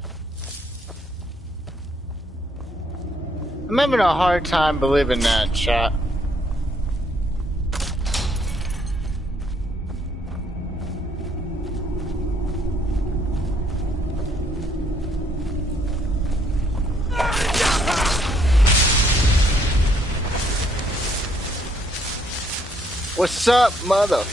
I'm having a hard time believing that, chat. What's up, mother?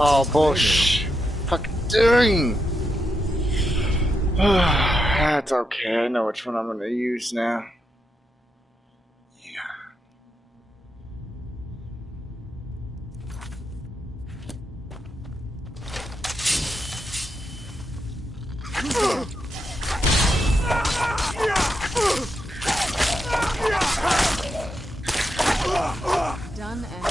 Oh, bullshit. Fucking dang. That's okay. I know which one I'm going to use now. Done and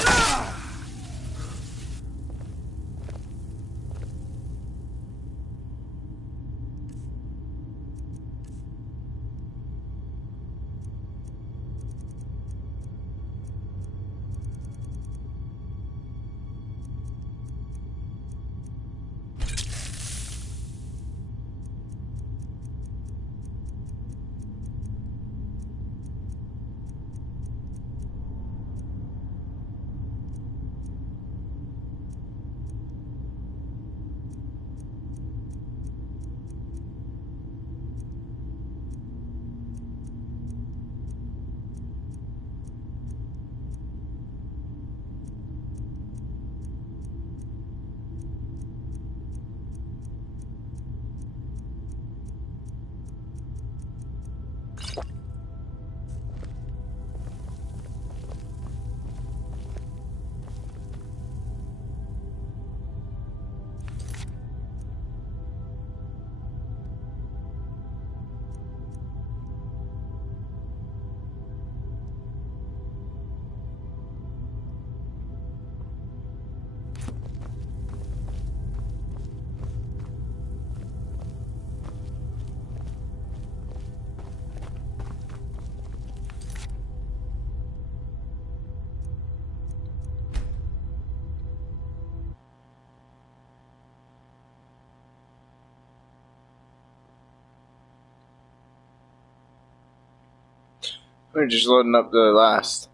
We're just loading up the last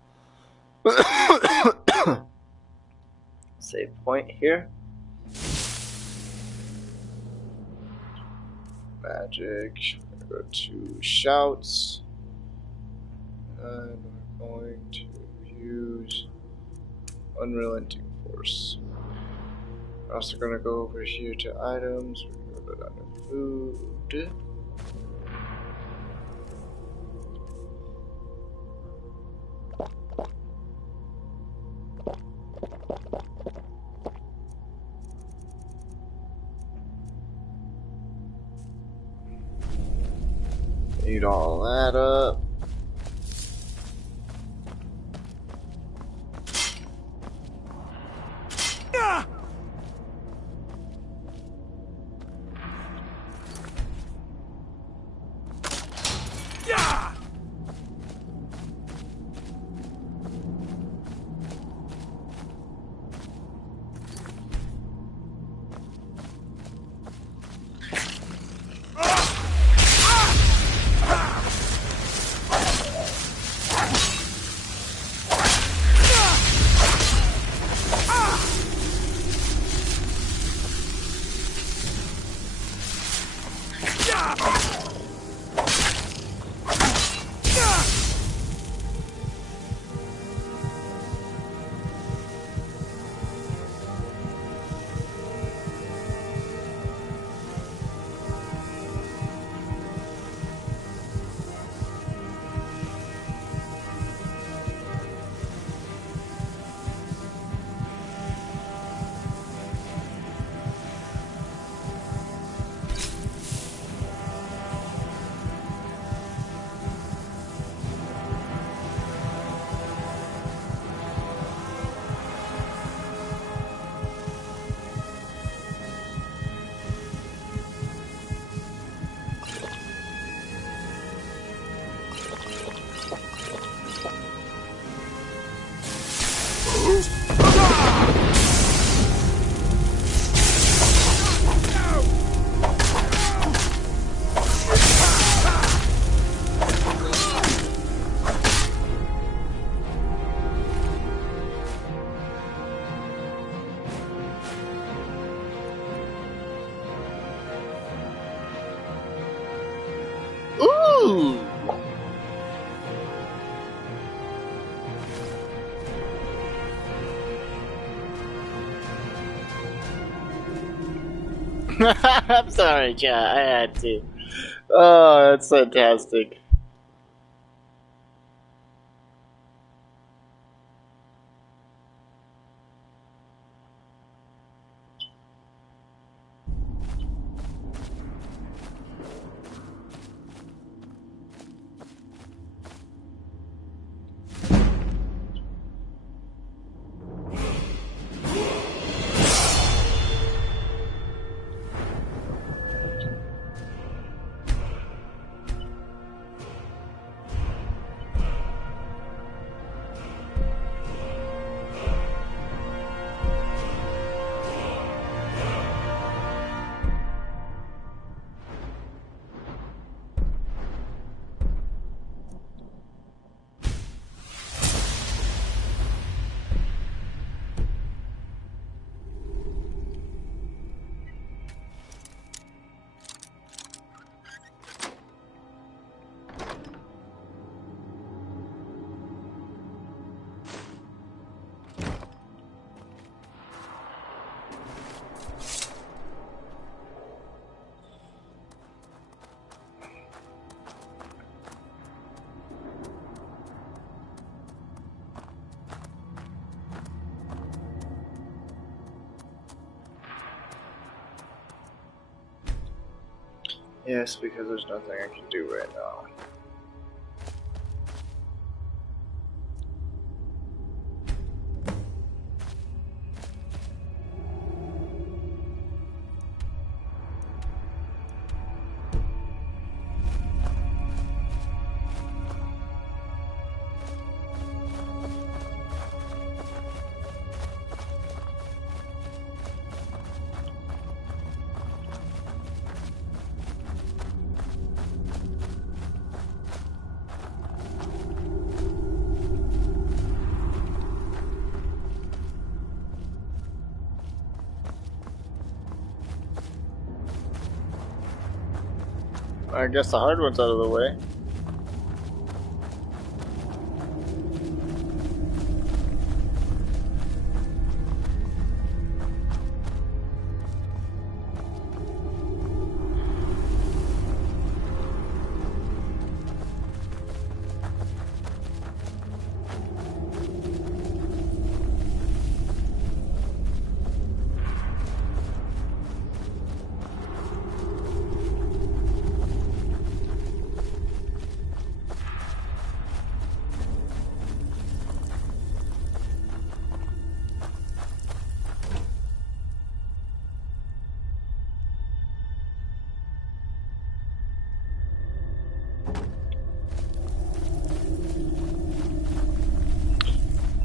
save point here. Magic. I'm gonna go to shouts. And we're going to use Unrelenting Force. We're also gonna go over here to items. We're gonna go down to food. Eat all that up. I'm sorry, chat. I had to. Oh, that's fantastic. Yes, because there's nothing I can do right now. I guess the hard one's out of the way.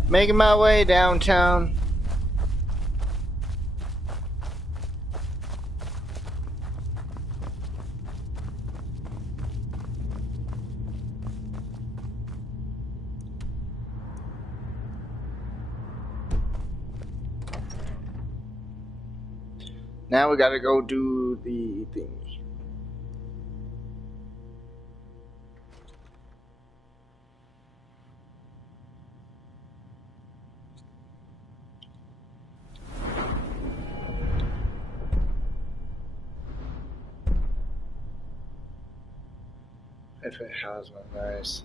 Making my way downtown. Now we gotta go do the thing. If it has one, nice.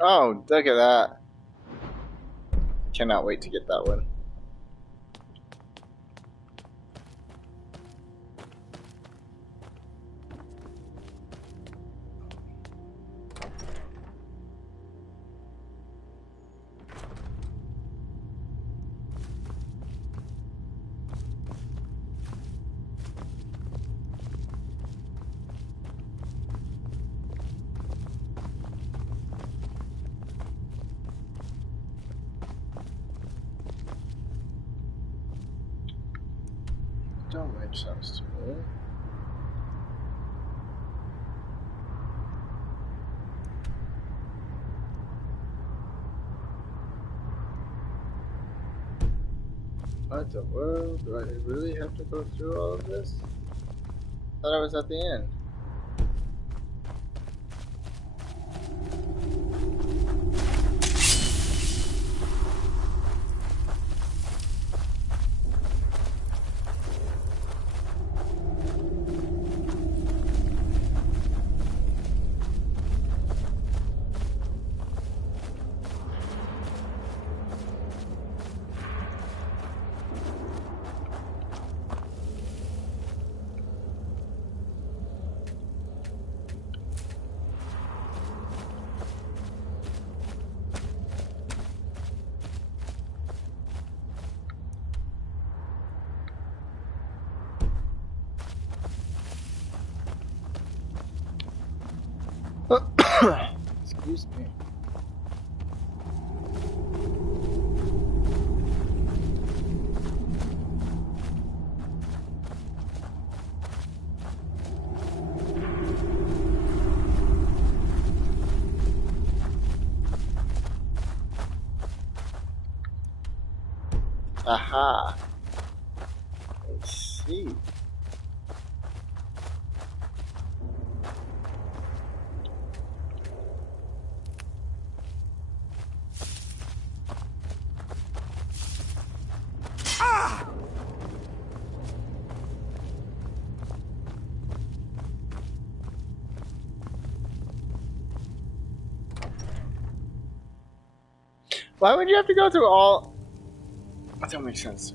Oh, look at that. Cannot wait to get that one. Don't make sense to me. What the world? Do I really have to go through all of this? Thought I was at the end. Excuse me. Aha. I see. Why would you have to go through all... That don't make sense.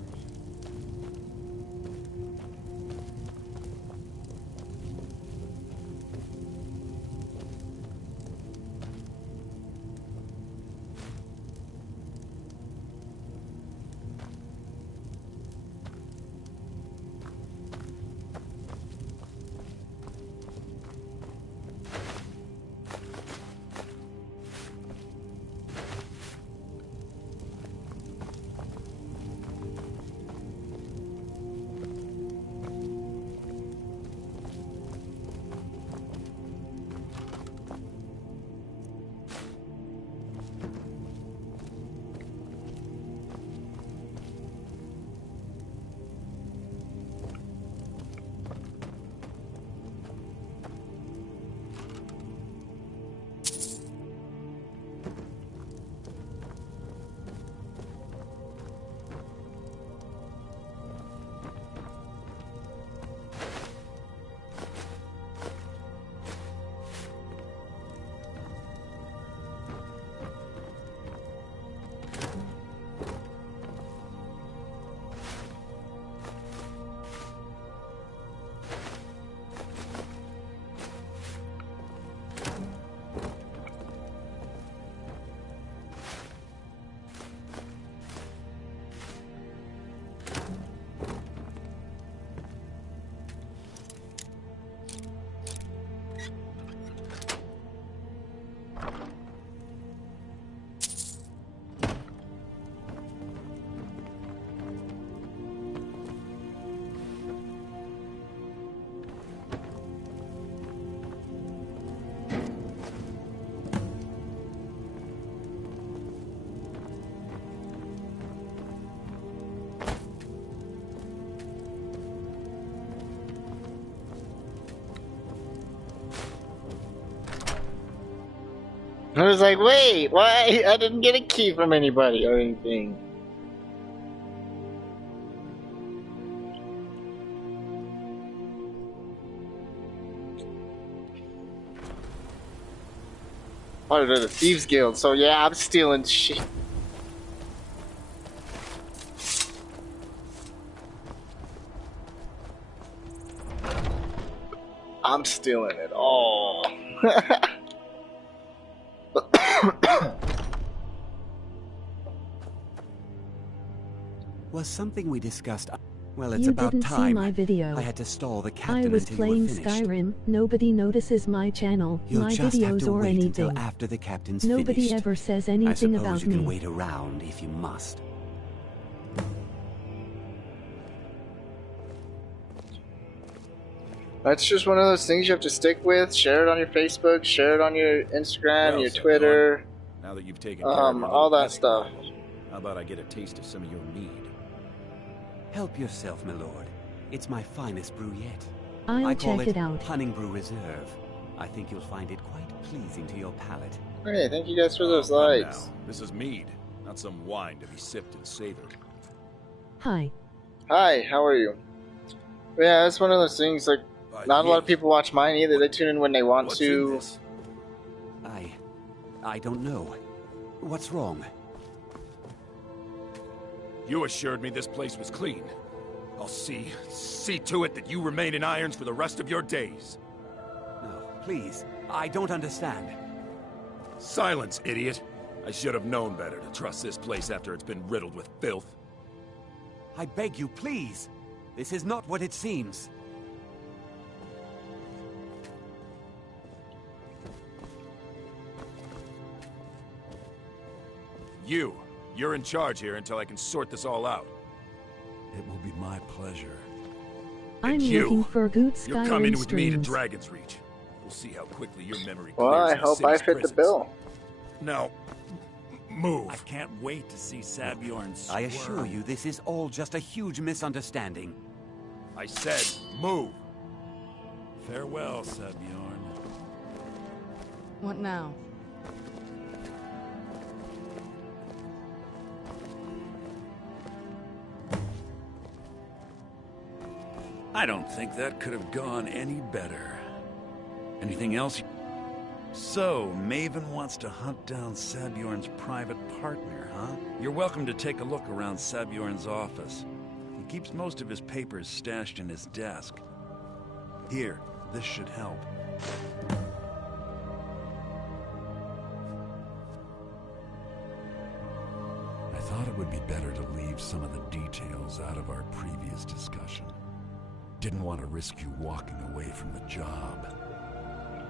I was like, wait, why? I didn't get a key from anybody or anything. Part of the Thieves Guild, so yeah, I'm stealing shit. I'm stealing it all. Was something we discussed... Well, it's You about didn't time. see my video. I had to stall the captain I was until playing you were finished. Skyrim. Nobody notices my channel, You'll my just have videos to or wait anything. until after the captain's Nobody finished. ever says I anything suppose about you can me. wait around if you must. That's just one of those things you have to stick with. Share it on your Facebook, share it on your Instagram, Well, your Senor, Twitter, now that you've taken care of your all little that pest stuff. problem, how about I get a taste of some of your mead? Help yourself, my lord. It's my finest brew yet. I'll call check it out. Honningbrew Reserve. I think you'll find it quite pleasing to your palate. Okay, thank you guys for those Come likes. now. This is mead, not some wine to be sipped and savored. Hi. Hi, how are you? Yeah, it's one of those things, like, not a lot of people watch mine either. They tune in when they want to. I don't know. What's wrong? You assured me this place was clean. I'll see to it that you remain in irons for the rest of your days. No, please. I don't understand. Silence, idiot. I should have known better to trust this place after it's been riddled with filth. I beg you, please. This is not what it seems. You're in charge here until I can sort this all out. It will be my pleasure. I'm looking for good You're coming Skyrim with me to streams. Dragon's Reach. We'll see how quickly your memory clears. Well, I in the hope I city's fit the prisons. bill. Now, move. I can't wait to see Sabjorn I assure you, this is all just a huge misunderstanding. I said, move. Farewell, Sabjorn. What now? I don't think that could have gone any better. Anything else? So, Maven wants to hunt down Sabjorn's private partner, huh? You're welcome to take a look around Sabjorn's office. He keeps most of his papers stashed in his desk. Here, this should help. I thought it would be better to leave some of the details out of our previous discussion. Didn't want to risk you walking away from the job.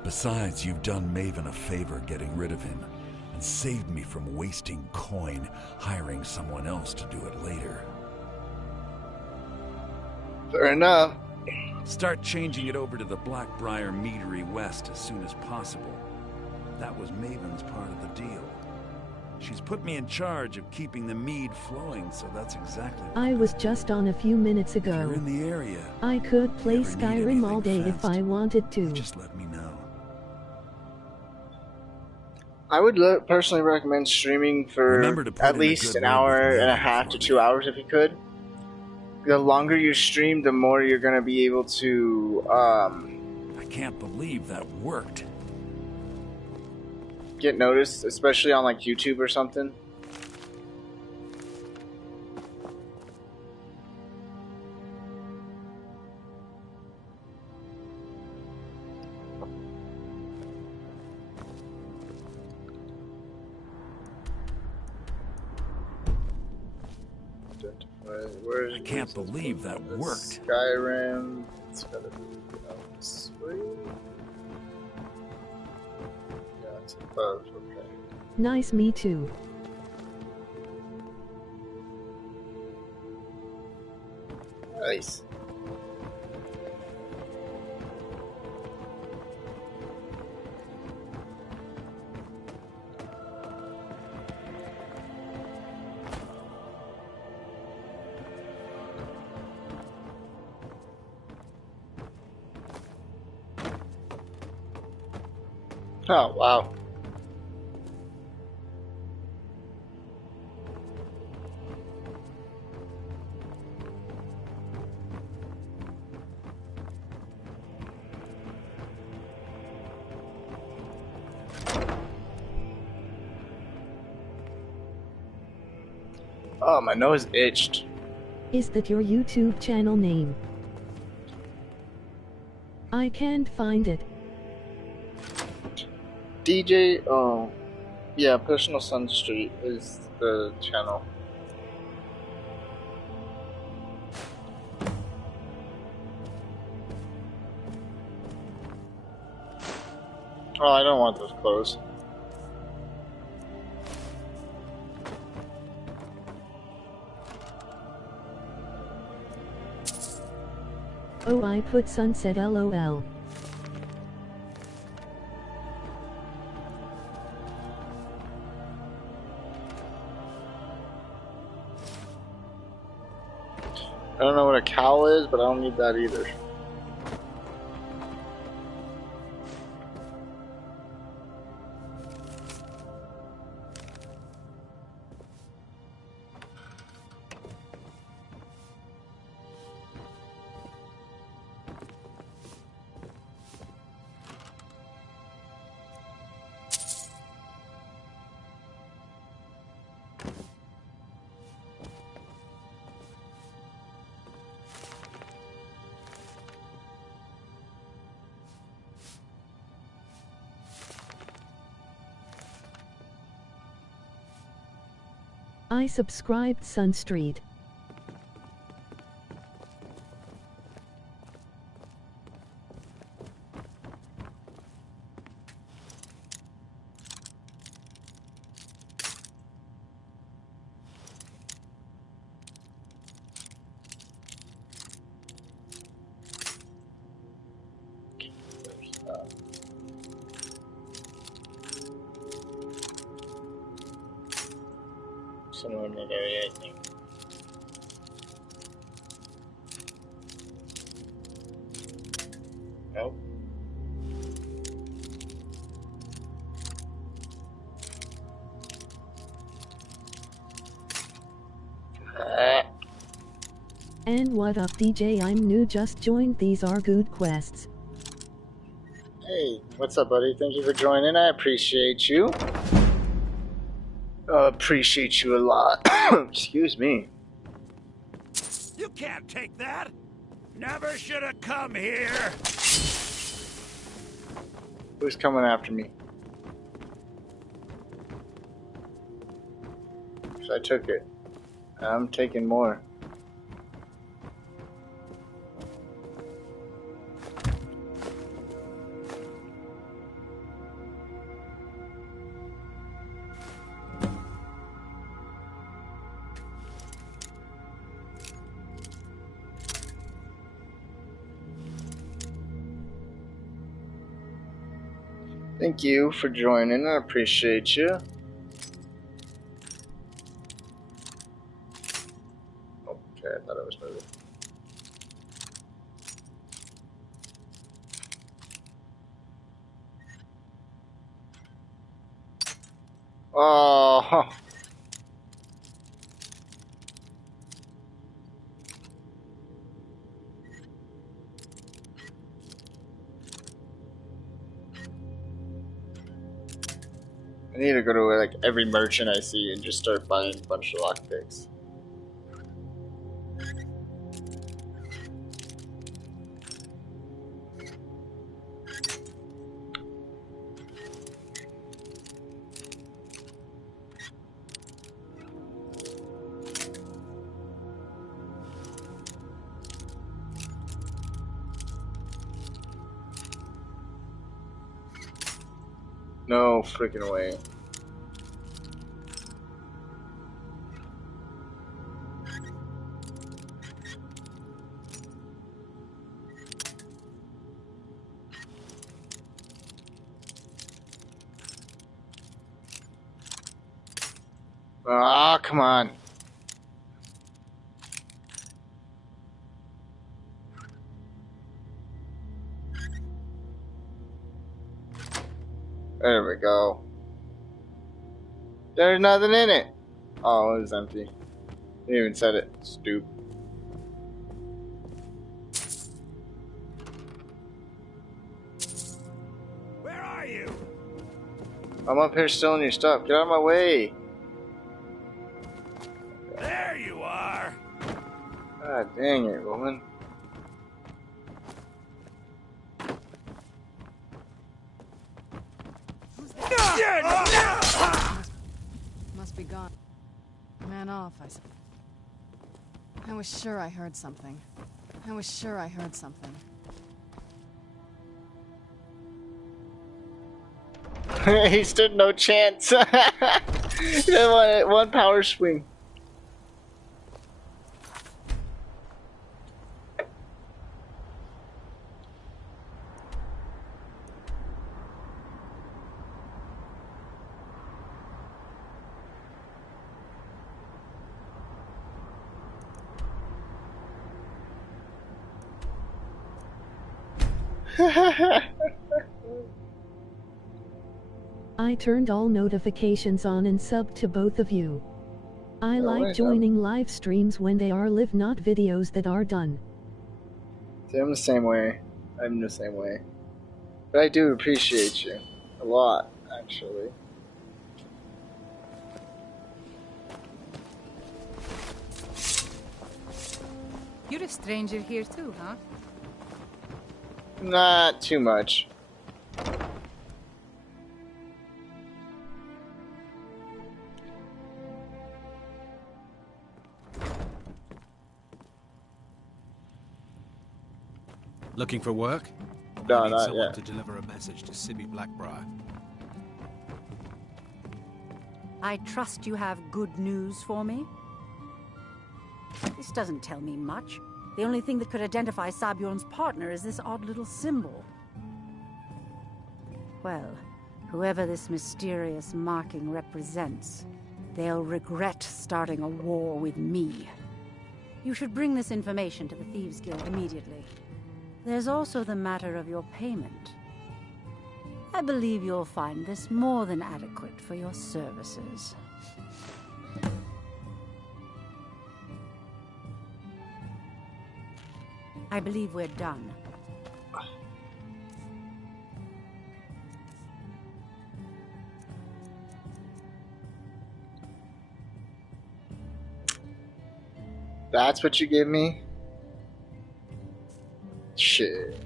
Besides, you've done Maven a favor getting rid of him, and saved me from wasting coin hiring someone else to do it later. Fair enough. Start changing it over to the Blackbriar Meadery West as soon as possible. That was Maven's part of the deal. She's put me in charge of keeping the mead flowing, so that's exactly what I was just on a few minutes ago. You're in the area. I could play If you ever need Skyrim all day anything if I wanted to. Just let me know. I would personally recommend streaming for Remember to put at in a least good an word hour with and a Maven half for to me. 2 hours if you could. The longer you stream, the more you're going to be able to I can't believe that worked. get noticed, especially on like YouTube or something. I can't believe that worked. Skyrim. It's gotta be this way. Yeah, it's above. Okay. Nice, me too. Nice. Oh, wow. Oh, my nose itched. Is that your YouTube channel name? I can't find it. DJ, oh, yeah, Personal Sun Street is the channel. Oh, I don't want those clothes. Oh, I put sunset LOL. I don't know what a cowl is, but I don't need that either. I subscribed Sun Street. Somewhere in that area, I think. Nope. And what up, DJ? I'm new, just joined. These are good quests. Hey, what's up, buddy? Thank you for joining. I appreciate you. Appreciate you a lot. Excuse me. You can't take that! Never should have come here! Who's coming after me? 'Cause I took it. I'm taking more. Thank you for joining. I appreciate you. Okay, I thought I was moving. Oh. I need to go to like every merchant I see and just start buying a bunch of lockpicks. No freaking way. Ah, come on. There we go. There's nothing in it. Oh, it was empty. Didn't even said it. Stupid. Where are you? I'm up here stealing your stuff. Get out of my way. There you are! God dang it, woman. Must be gone. Man off, I suppose. I was sure I heard something. He stood no chance. one power swing. I turned all notifications on and subbed to both of you. I like joining live streams when they are live, not videos that are done. See, I'm the same way. But I do appreciate you. A lot, actually. You're a stranger here too, huh? Not too much. Looking for work? No, I need not someone yet. to deliver a message to Sibby Blackbriar. I trust you have good news for me? This doesn't tell me much. The only thing that could identify Sabjorn's partner is this odd little symbol. Well, whoever this mysterious marking represents, they'll regret starting a war with me. You should bring this information to the Thieves' Guild immediately. There's also the matter of your payment. I believe you'll find this more than adequate for your services. I believe we're done. That's what you give me? Shit.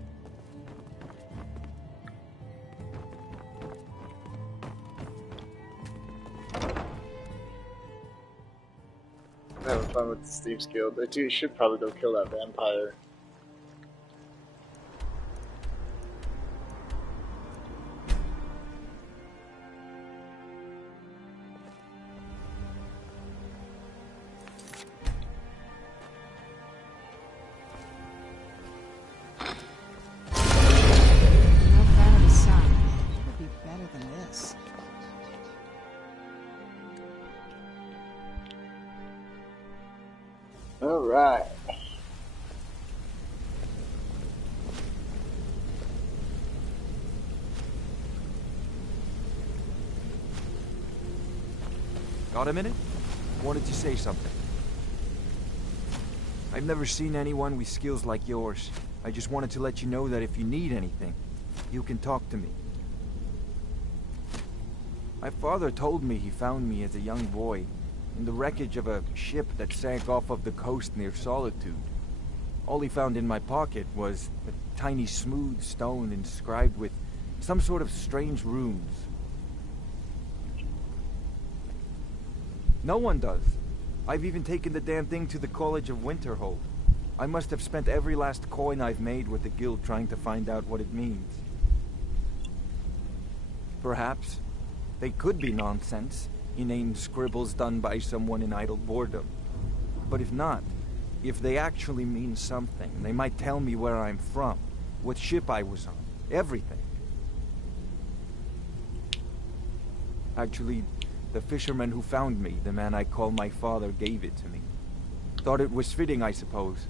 I'm having fun with the Thieves Guild. I should probably go kill that vampire. No fan of the sun. It would be better than this. All right. Got a minute? Wanted to say something. I've never seen anyone with skills like yours. I just wanted to let you know that if you need anything, you can talk to me. My father told me he found me as a young boy in the wreckage of a ship that sank off of the coast near Solitude. All he found in my pocket was a tiny smooth stone inscribed with some sort of strange runes. No one does. I've even taken the damn thing to the College of Winterhold. I must have spent every last coin I've made with the guild trying to find out what it means. Perhaps they could be nonsense, inane scribbles done by someone in idle boredom. But if not, if they actually mean something, they might tell me where I'm from, what ship I was on, everything. Actually, the fisherman who found me, the man I call my father, gave it to me. Thought it was fitting, I suppose.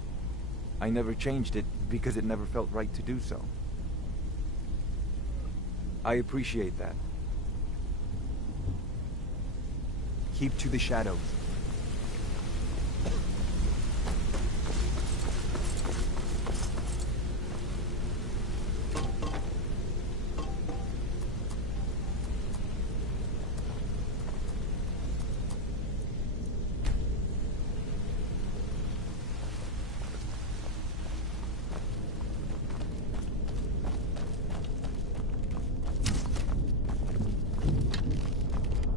I never changed it because it never felt right to do so. I appreciate that. Keep to the shadows.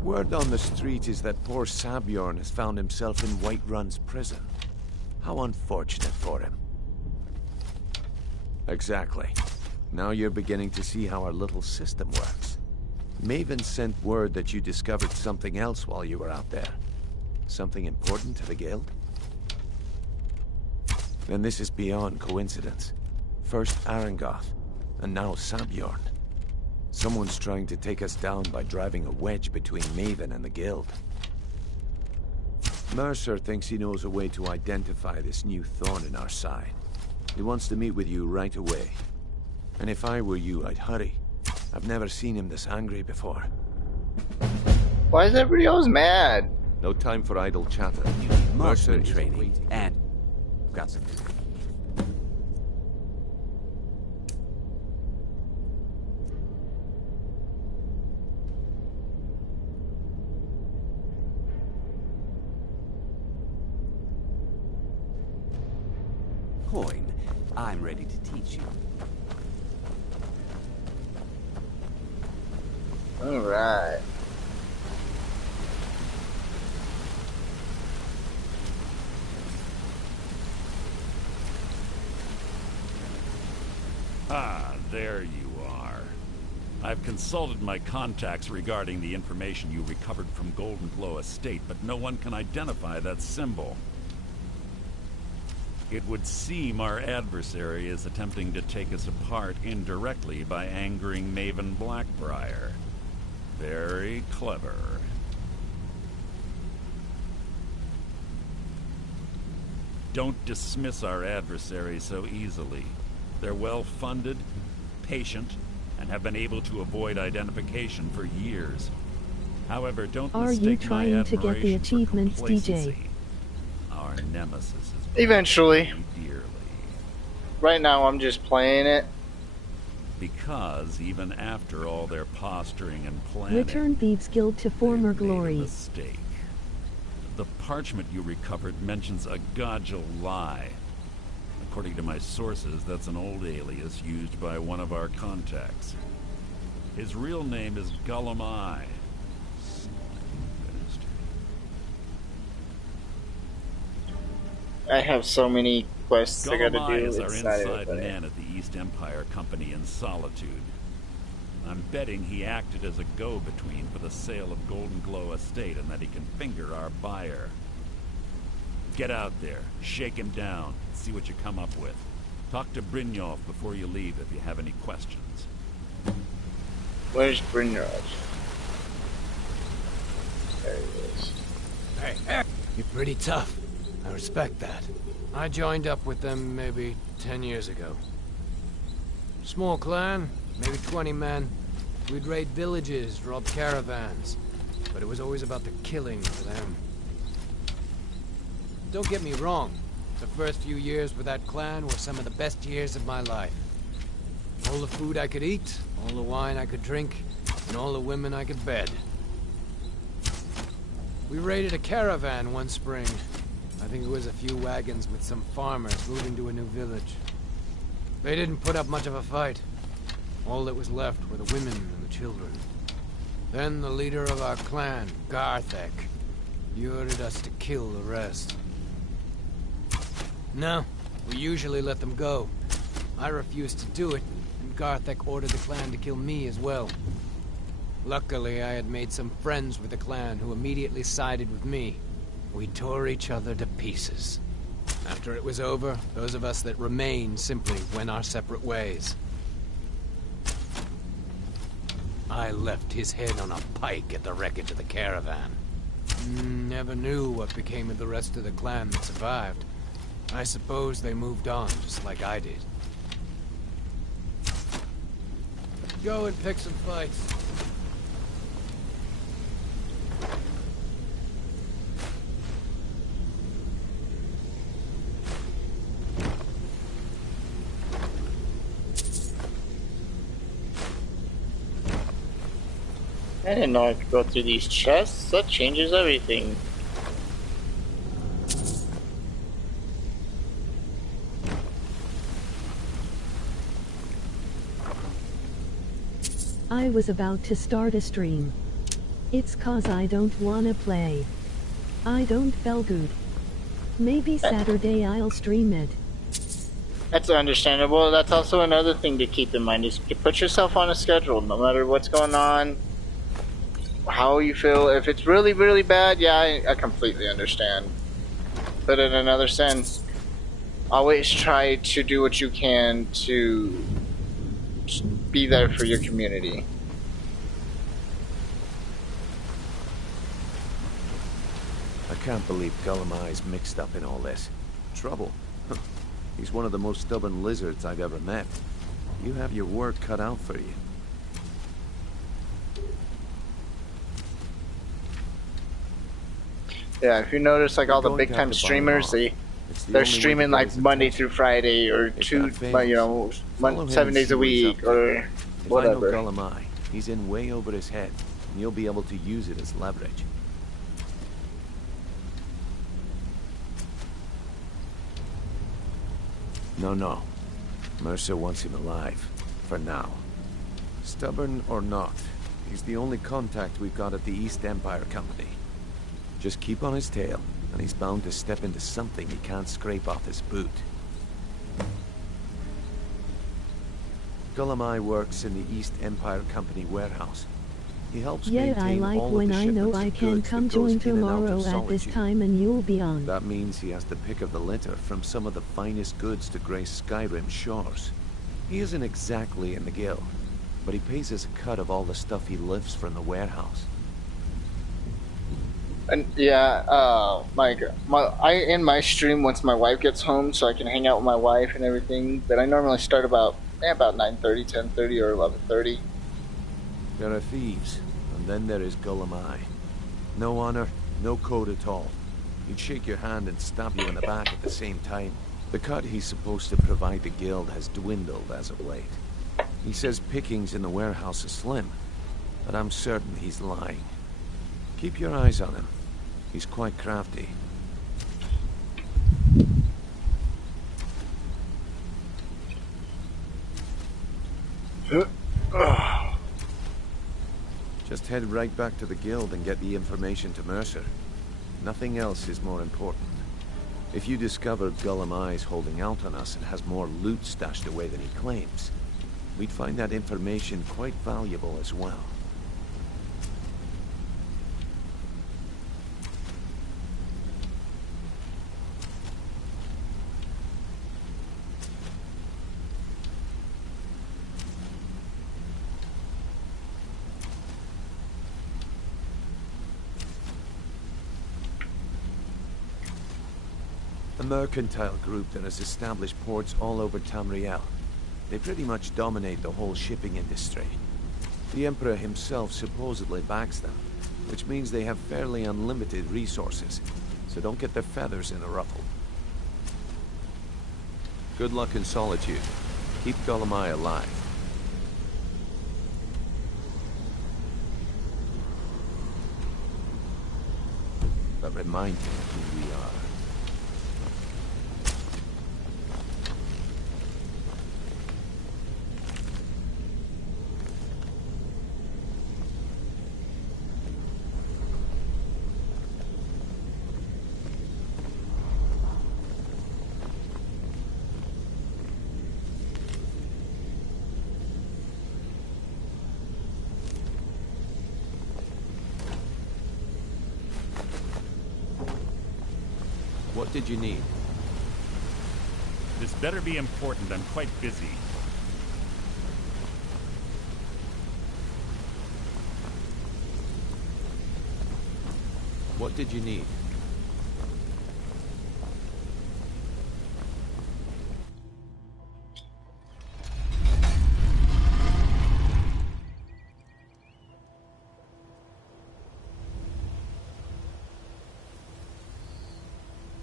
Word on the street is that poor Sabjorn has found himself in Whiterun's prison. How unfortunate for him. Exactly. Now you're beginning to see how our little system works. Maven sent word that you discovered something else while you were out there. Something important to the guild? Then this is beyond coincidence. First Arangoth, and now Sabjorn. Someone's trying to take us down by driving a wedge between Maven and the guild. Mercer thinks he knows a way to identify this new thorn in our side. He wants to meet with you right away. And if I were you, I'd hurry. I've never seen him this angry before. Why is everybody always mad? No time for idle chatter. Marksman training, and got some. Coin, I'm ready to teach you. All right. Ah, there you are. I've consulted my contacts regarding the information you recovered from Golden Glow Estate, but no one can identify that symbol. It would seem our adversary is attempting to take us apart indirectly by angering Maven Blackbriar. Very clever. Don't dismiss our adversary so easily. They're well-funded, patient, and have been able to avoid identification for years. However, don't mistake my Are you trying to get the achievements, DJ? Our nemesis is eventually. dearly. Right now, I'm just playing it. Because even after all their posturing and planning, Return Thieves Guild to former made a glory. mistake. The parchment you recovered mentions a Godjal lie. According to my sources, that's an old alias used by one of our contacts. His real name is Gullumai. I have so many quests I gotta Gullumai do. is our It's not even inside funny. man at the East Empire Company in Solitude. I'm betting he acted as a go-between for the sale of Golden Glow Estate and that he can finger our buyer. Get out there, shake him down, see what you come up with. Talk to Brynjolf before you leave if you have any questions. Where's Brynjolf? There he is. Hey, you're pretty tough. I respect that. I joined up with them maybe 10 years ago. Small clan, maybe 20 men. We'd raid villages, rob caravans. But it was always about the killing for them. Don't get me wrong. The first few years with that clan were some of the best years of my life. All the food I could eat, all the wine I could drink, and all the women I could bed. We raided a caravan one spring. I think it was a few wagons with some farmers moving to a new village. They didn't put up much of a fight. All that was left were the women and the children. Then the leader of our clan, Garthek, he ordered us to kill the rest. No, we usually let them go. I refused to do it, and Garthek ordered the clan to kill me as well. Luckily, I had made some friends with the clan who immediately sided with me. We tore each other to pieces. After it was over, those of us that remained simply went our separate ways. I left his head on a pike at the wreckage of the caravan. Never knew what became of the rest of the clan that survived. I suppose they moved on, just like I did. Go and pick some fights. I didn't know I could go through these chests. That changes everything. I was about to start a stream. It's cause I don't wanna play. I don't feel good. Maybe Saturday I'll stream it. That's understandable. That's also another thing to keep in mind is you put yourself on a schedule, no matter what's going on, how you feel. If it's really, really bad, yeah, I completely understand. But in another sense, always try to do what you can to be there for your community. I can't believe Gullumai's mixed up in all this. Trouble? He's one of the most stubborn lizards I've ever met. You have your work cut out for you. Yeah, if you notice, like all the big time streamers, they're streaming like Monday through Friday or you know, 7 days a week or whatever. If I know Gullumai, he's in way over his head, and you'll be able to use it as leverage. No. Mercer wants him alive. For now. Stubborn or not, he's the only contact we've got at the East Empire Company. Just keep on his tail, and he's bound to step into something he can't scrape off his boot. Gulamai works in the East Empire Company warehouse. He helps Yeah, I maintain like all when of the I know shipments I of can goods come that goes join in and out tomorrow of at this Solitude. time and you'll be on. That means he has the pick of the litter from some of the finest goods to grace Skyrim's shores. He isn't exactly in the guild, but he pays us a cut of all the stuff he lifts from the warehouse. And yeah, in my stream once my wife gets home, so I can hang out with my wife and everything. But I normally start about 9:30, 10:30, or 11:30. There are thieves, and then there is Gulamai. No honor, no code at all. He'd shake your hand and stab you in the back at the same time. The cut he's supposed to provide the guild has dwindled as of late. He says pickings in the warehouse are slim, but I'm certain he's lying. Keep your eyes on him. He's quite crafty. Just head right back to the guild and get the information to Mercer. Nothing else is more important. If you discover Gulamai's holding out on us and has more loot stashed away than he claims, we'd find that information quite valuable as well. A mercantile group that has established ports all over Tamriel. They pretty much dominate the whole shipping industry. The Emperor himself supposedly backs them, which means they have fairly unlimited resources, so don't get their feathers in a ruffle. Good luck in Solitude. Keep Gulamai alive. But remind him who we are. What did you need? This better be important. I'm quite busy. What did you need?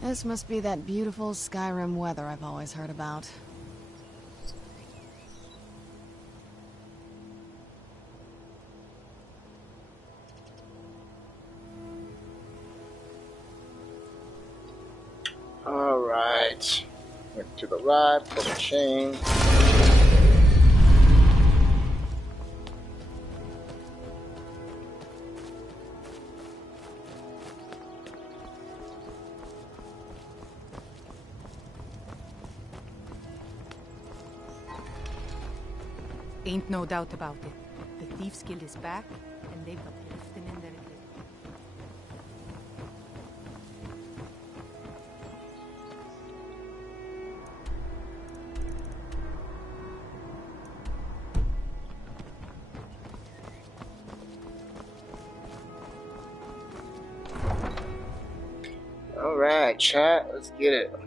This must be that beautiful Skyrim weather I've always heard about. Alright. Look to the right, pull the chain. Ain't no doubt about it. The Thieves Guild is back, and they've got lifting in their grip. Alright, chat, let's get it.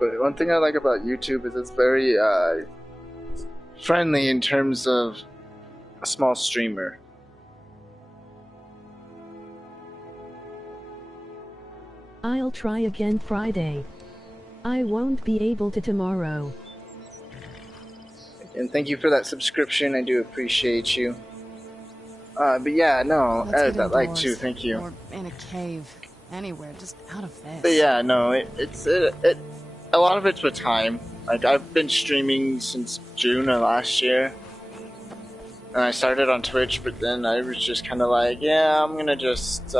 But one thing I like about YouTube is it's very friendly in terms of a small streamer. I'll try again Friday. I won't be able to tomorrow. And thank you for that subscription, I do appreciate you. But yeah, no, Let's added get that like indoors, too, thank you. Or in a cave. Anywhere, just out of this. But yeah, no, it's a lot of it's with time. Like, I've been streaming since June of last year. And I started on Twitch, but then I was just kind of like, yeah, I'm gonna just,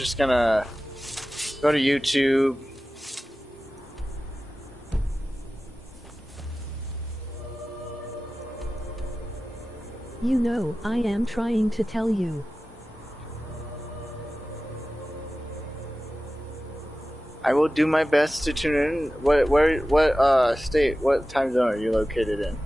just gonna go to YouTube. You know, I am trying to tell you. I will do my best to tune in. What state, what time zone are you located in?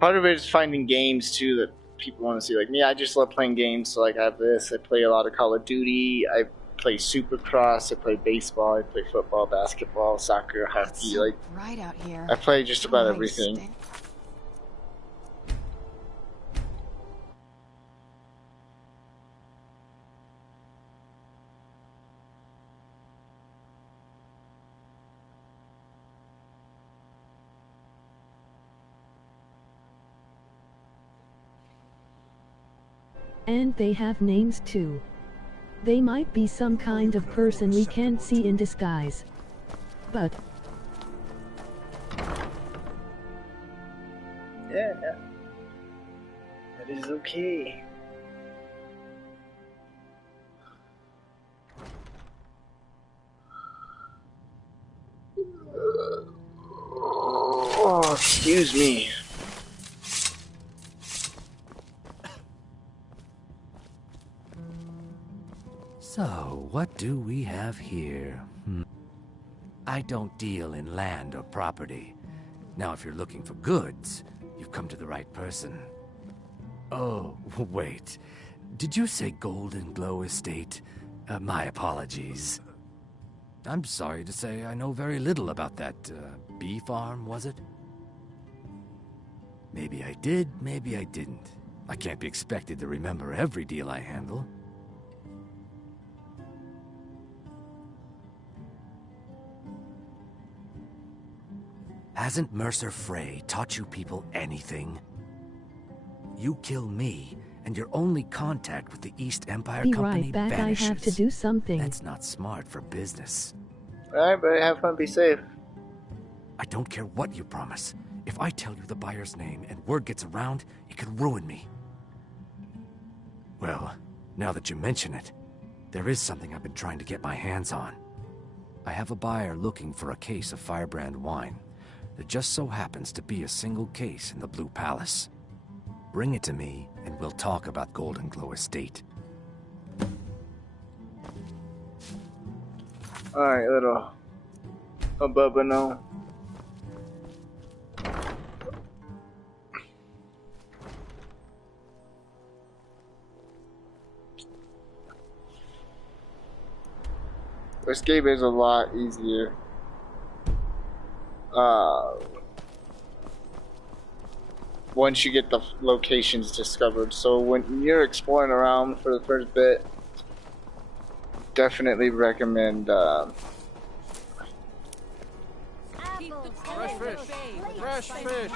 Part of it is finding games too that people want to see. Like me, I just love playing games. So like I have this. I play a lot of Call of Duty. I play Supercross. I play baseball. I play football, basketball, soccer, hockey. Like Right out here. I play just about everything. And they have names too. They might be some kind of person we can't see in disguise. But Yeah, that is okay. Oh, excuse me. So, what do we have here? I don't deal in land or property. Now, if you're looking for goods, you've come to the right person. Oh, wait. Did you say Golden Glow Estate? My apologies. I'm sorry to say I know very little about that, bee farm, was it? Maybe I did, maybe I didn't. I can't be expected to remember every deal I handle. Hasn't Mercer Frey taught you people anything? You kill me, and your only contact with the East Empire be Company right back. vanishes. I have to do something. That's not smart for business. Alright, but have fun, be safe. I don't care what you promise. If I tell you the buyer's name and word gets around, it could ruin me. Well, now that you mention it, there is something I've been trying to get my hands on. I have a buyer looking for a case of Firebrand wine. There just so happens to be a single case in the Blue Palace. Bring it to me, and we'll talk about Golden Glow Estate. Alright, little Bubba, no. This game is a lot easier. Once you get the locations discovered. So when you're exploring around for the first bit, definitely recommend Fresh fish. Fresh fish.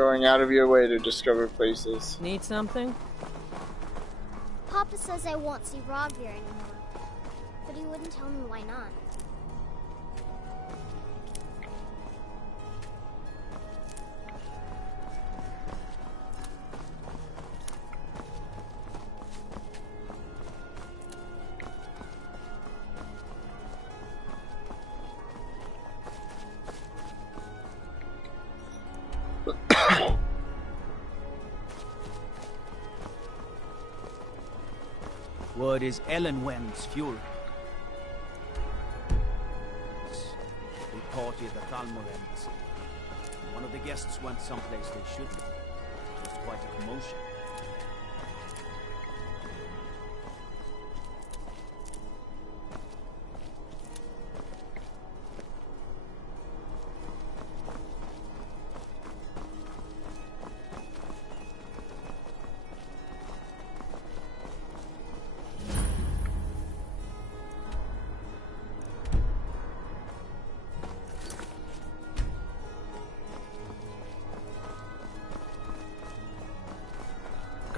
going out of your way to discover places. Need something? Papa says I won't see Rob here anymore, but he wouldn't tell me why not. What is Ellenwen's fuel? A party at the Thalmorens. One of the guests went someplace they shouldn't. It was quite a commotion.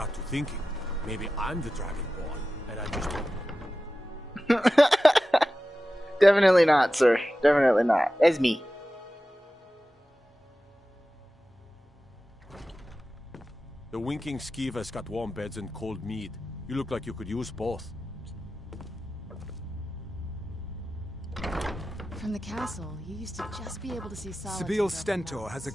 got to thinking. Maybe I'm the Dragonborn, and I just... Definitely not, sir. Definitely not. As me. The winking skeever's got warm beds and cold mead. You look like you could use both. From the castle, you used to just be able to see Solitude. Sabine Stentor has a...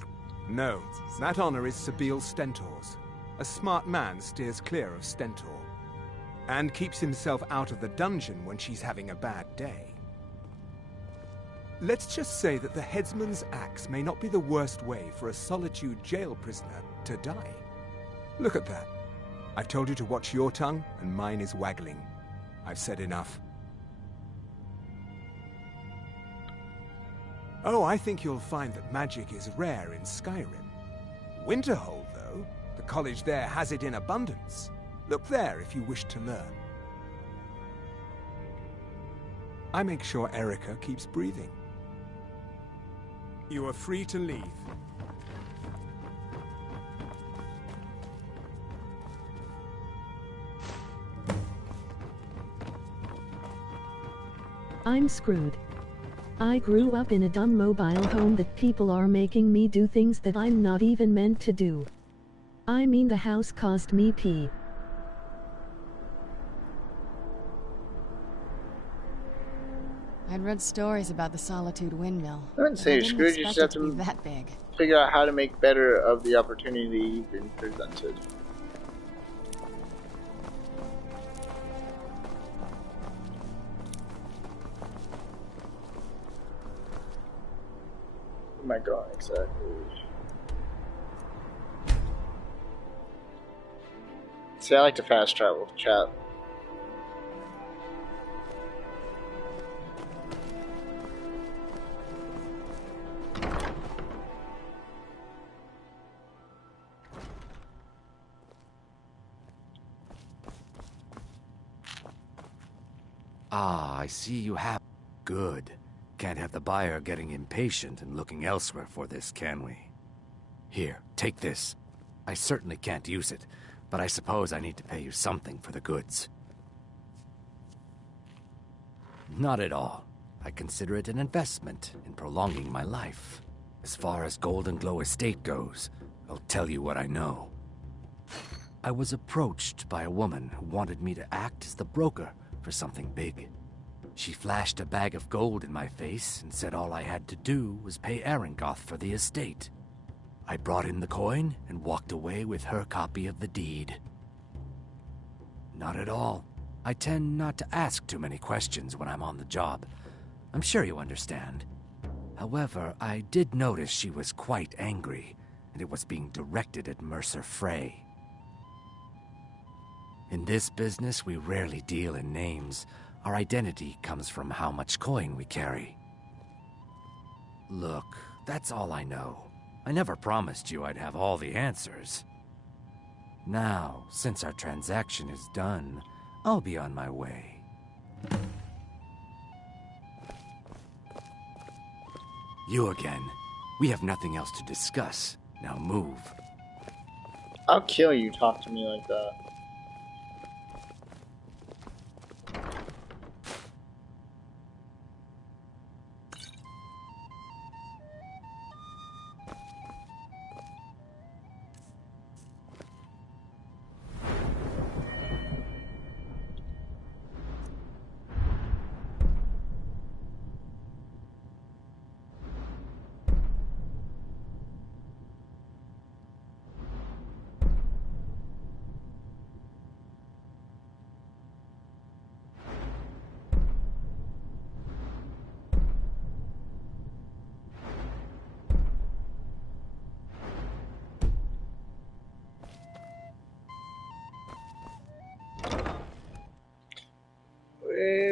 No, that honor is Sabine Stentor's. A smart man steers clear of Stentor. And keeps himself out of the dungeon when she's having a bad day. Let's just say that the headsman's axe may not be the worst way for a Solitude jail prisoner to die. Look at that. I've told you to watch your tongue, and mine is waggling. I've said enough. Oh, I think you'll find that magic is rare in Skyrim. Winterhold, though, the college there has it in abundance. Look there if you wish to learn. I make sure Erica keeps breathing. You are free to leave. I'm screwed. I grew up in a dumb mobile home that people are making me do things that I'm not even meant to do. I mean, the house cost me pee. I'd read stories about the Solitude windmill. I wouldn't say you're screwed, you just have to be that big. figure out how to make better of the opportunity you've been presented. Where am I going exactly? See, I like to fast travel, chat. Ah, I see you have... Good. Can't have the buyer getting impatient and looking elsewhere for this, can we? Here, take this. I certainly can't use it, but I suppose I need to pay you something for the goods. Not at all. I consider it an investment in prolonging my life. As far as Golden Glow Estate goes, I'll tell you what I know. I was approached by a woman who wanted me to act as the broker for something big. She flashed a bag of gold in my face and said all I had to do was pay Arangoth for the estate. I brought in the coin and walked away with her copy of the deed. Not at all. I tend not to ask too many questions when I'm on the job. I'm sure you understand. However, I did notice she was quite angry, and it was being directed at Mercer Frey. In this business, we rarely deal in names. Our identity comes from how much coin we carry. Look, that's all I know. I never promised you I'd have all the answers. Now, since our transaction is done, I'll be on my way. You again. We have nothing else to discuss. Now move. I'll kill you, talk to me like that.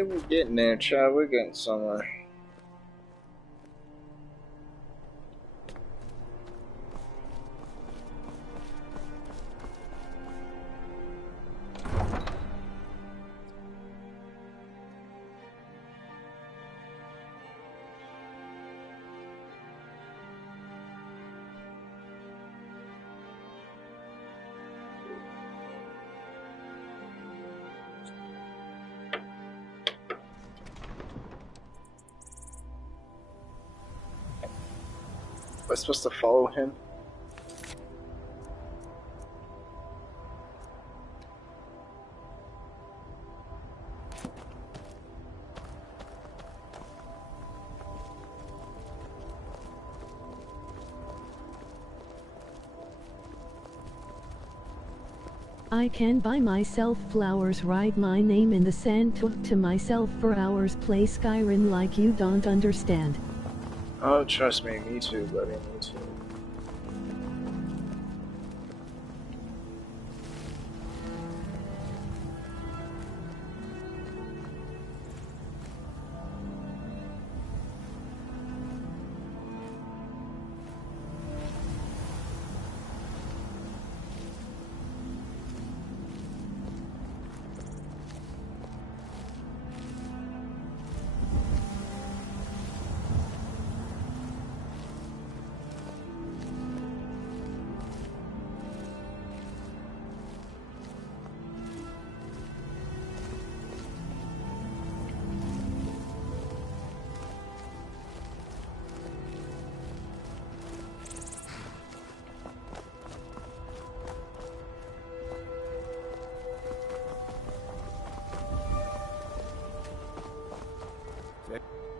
We're getting there, child. We're getting somewhere. Am I supposed to follow him? I can buy myself flowers, write my name in the sand, talk to myself for hours, play Skyrim like you don't understand. Oh, trust me too, buddy, me too.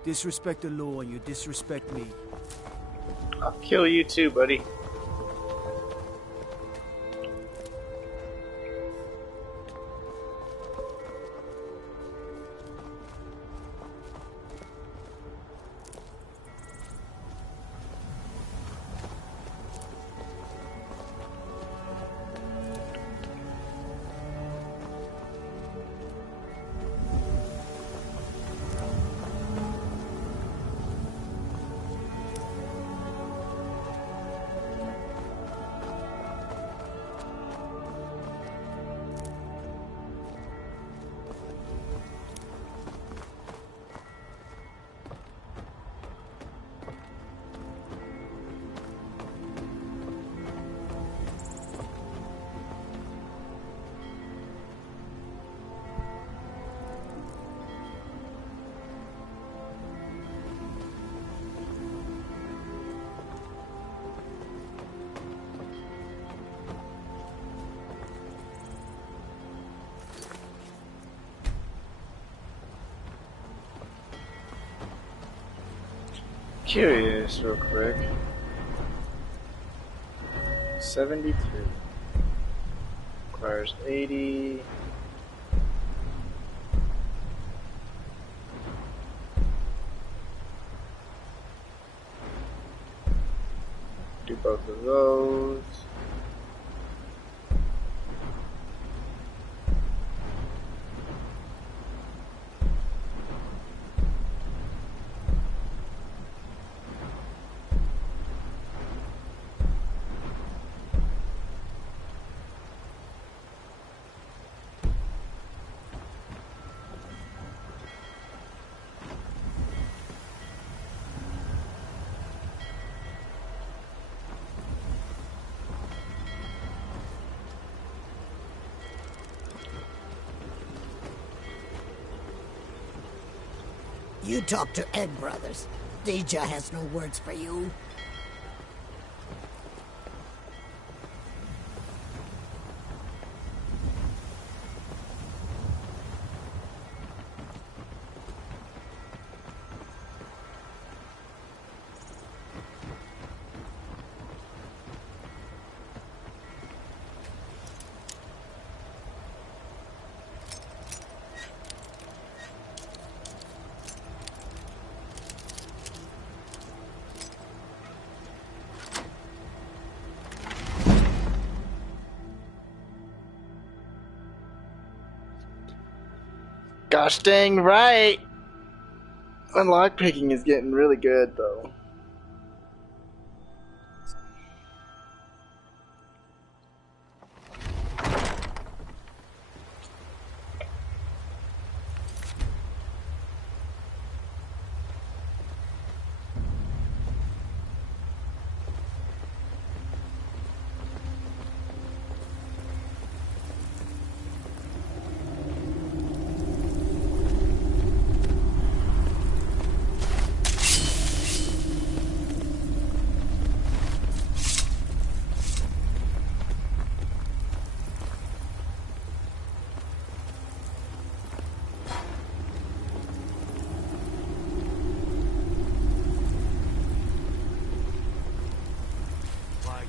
Disrespect the law and you disrespect me. I'll kill you too, buddy. Curious, real quick. 72 requires 80. Do both of those. You talk to Egg Brothers. Deja has no words for you. Gosh dang right! My lockpicking is getting really good though.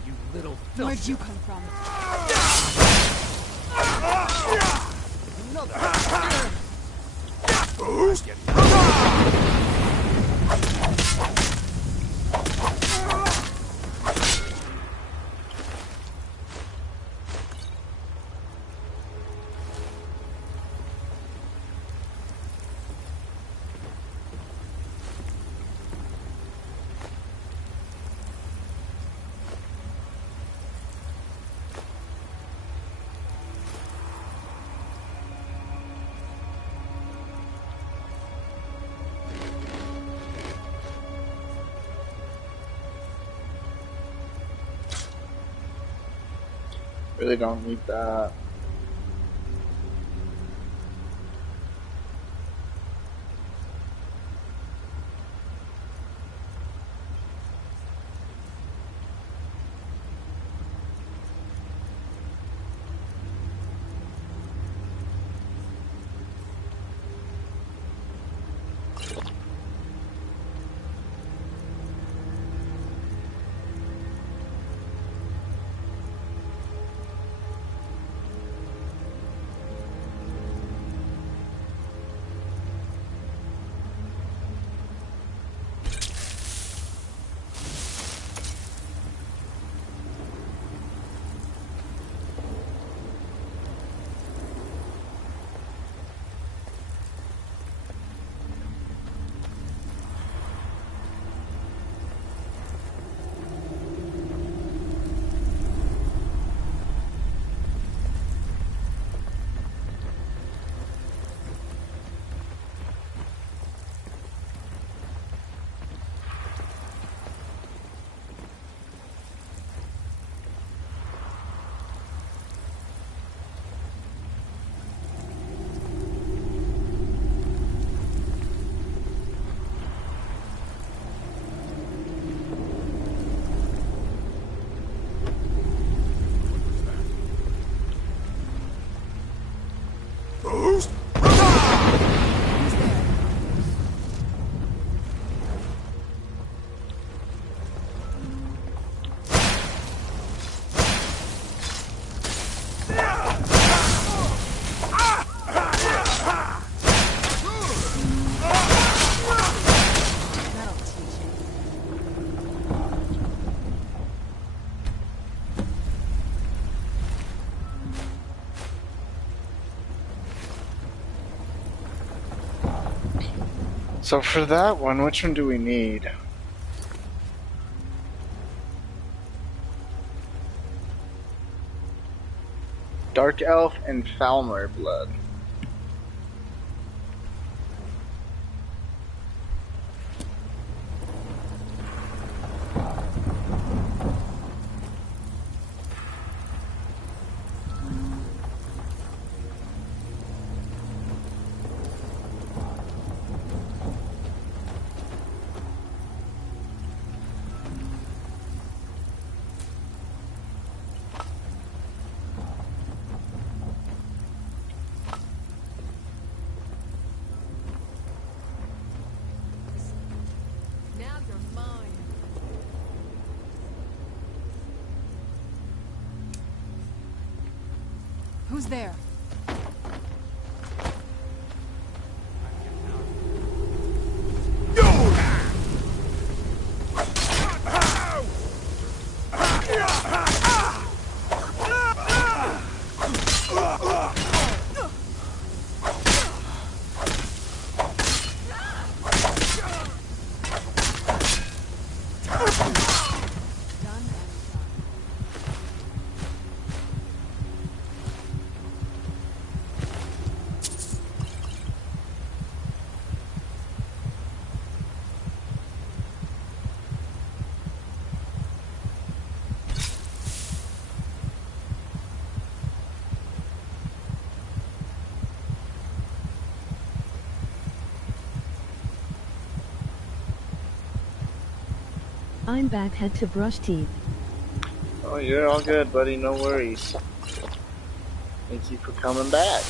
you little Where'd filth. you come from? Really don't need that. So for that one, which one do we need? Dark Elf and Falmer blood. Now you're mine. Who's there? I'm back, had to brush teeth. Oh, you're all good, buddy. No worries. Thank you for coming back.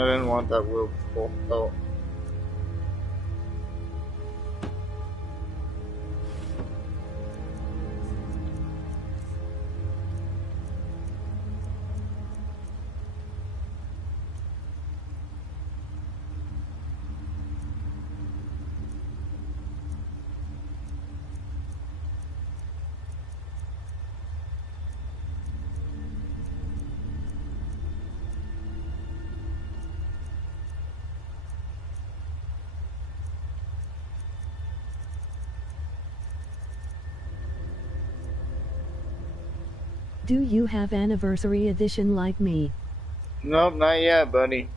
I didn't want that wheel pull. Oh. Do you have anniversary edition like me? Nope, not yet, buddy.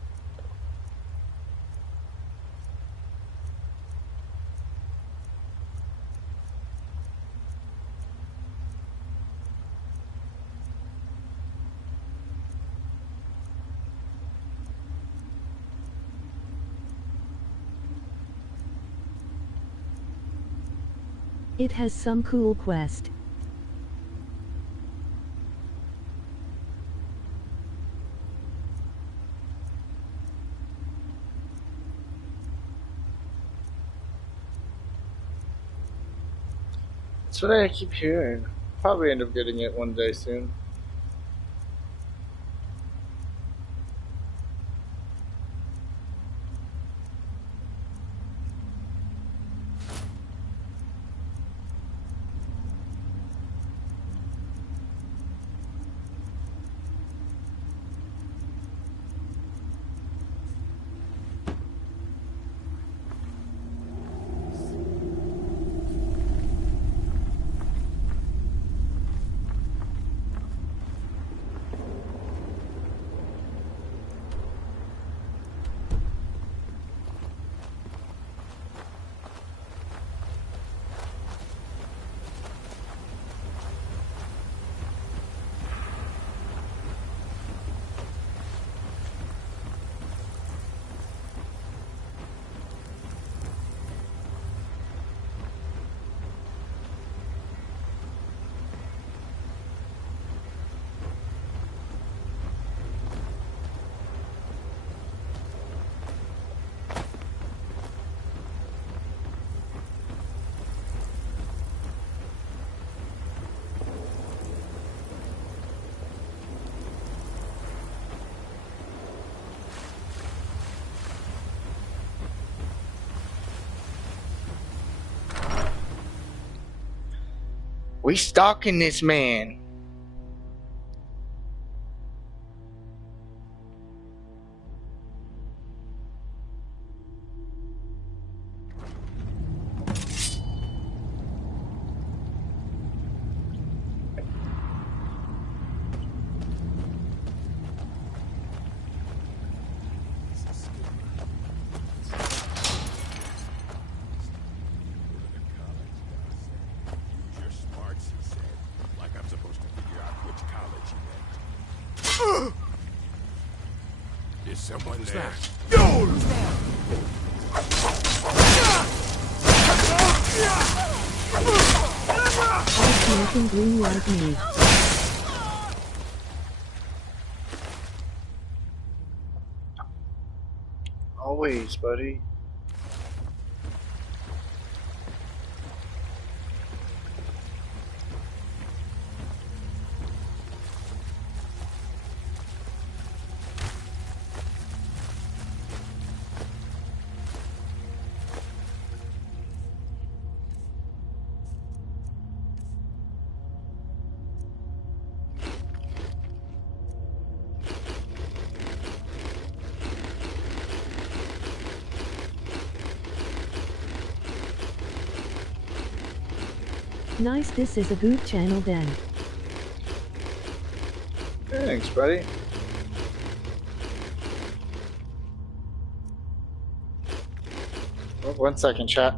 It has some cool quest. That's what I keep hearing. Probably end up getting it one day soon. We stalking this man. Is someone Who's there? that? Who's All smoking green like me. Always, buddy. Nice, this is a good channel then. Thanks, buddy. Oh, 1 second, chat.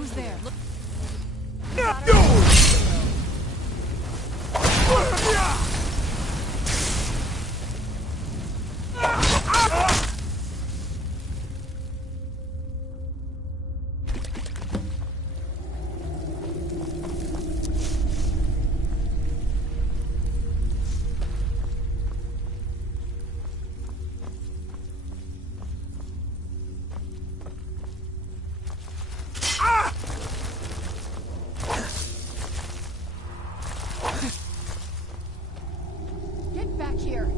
Who's there? Look. Get back here.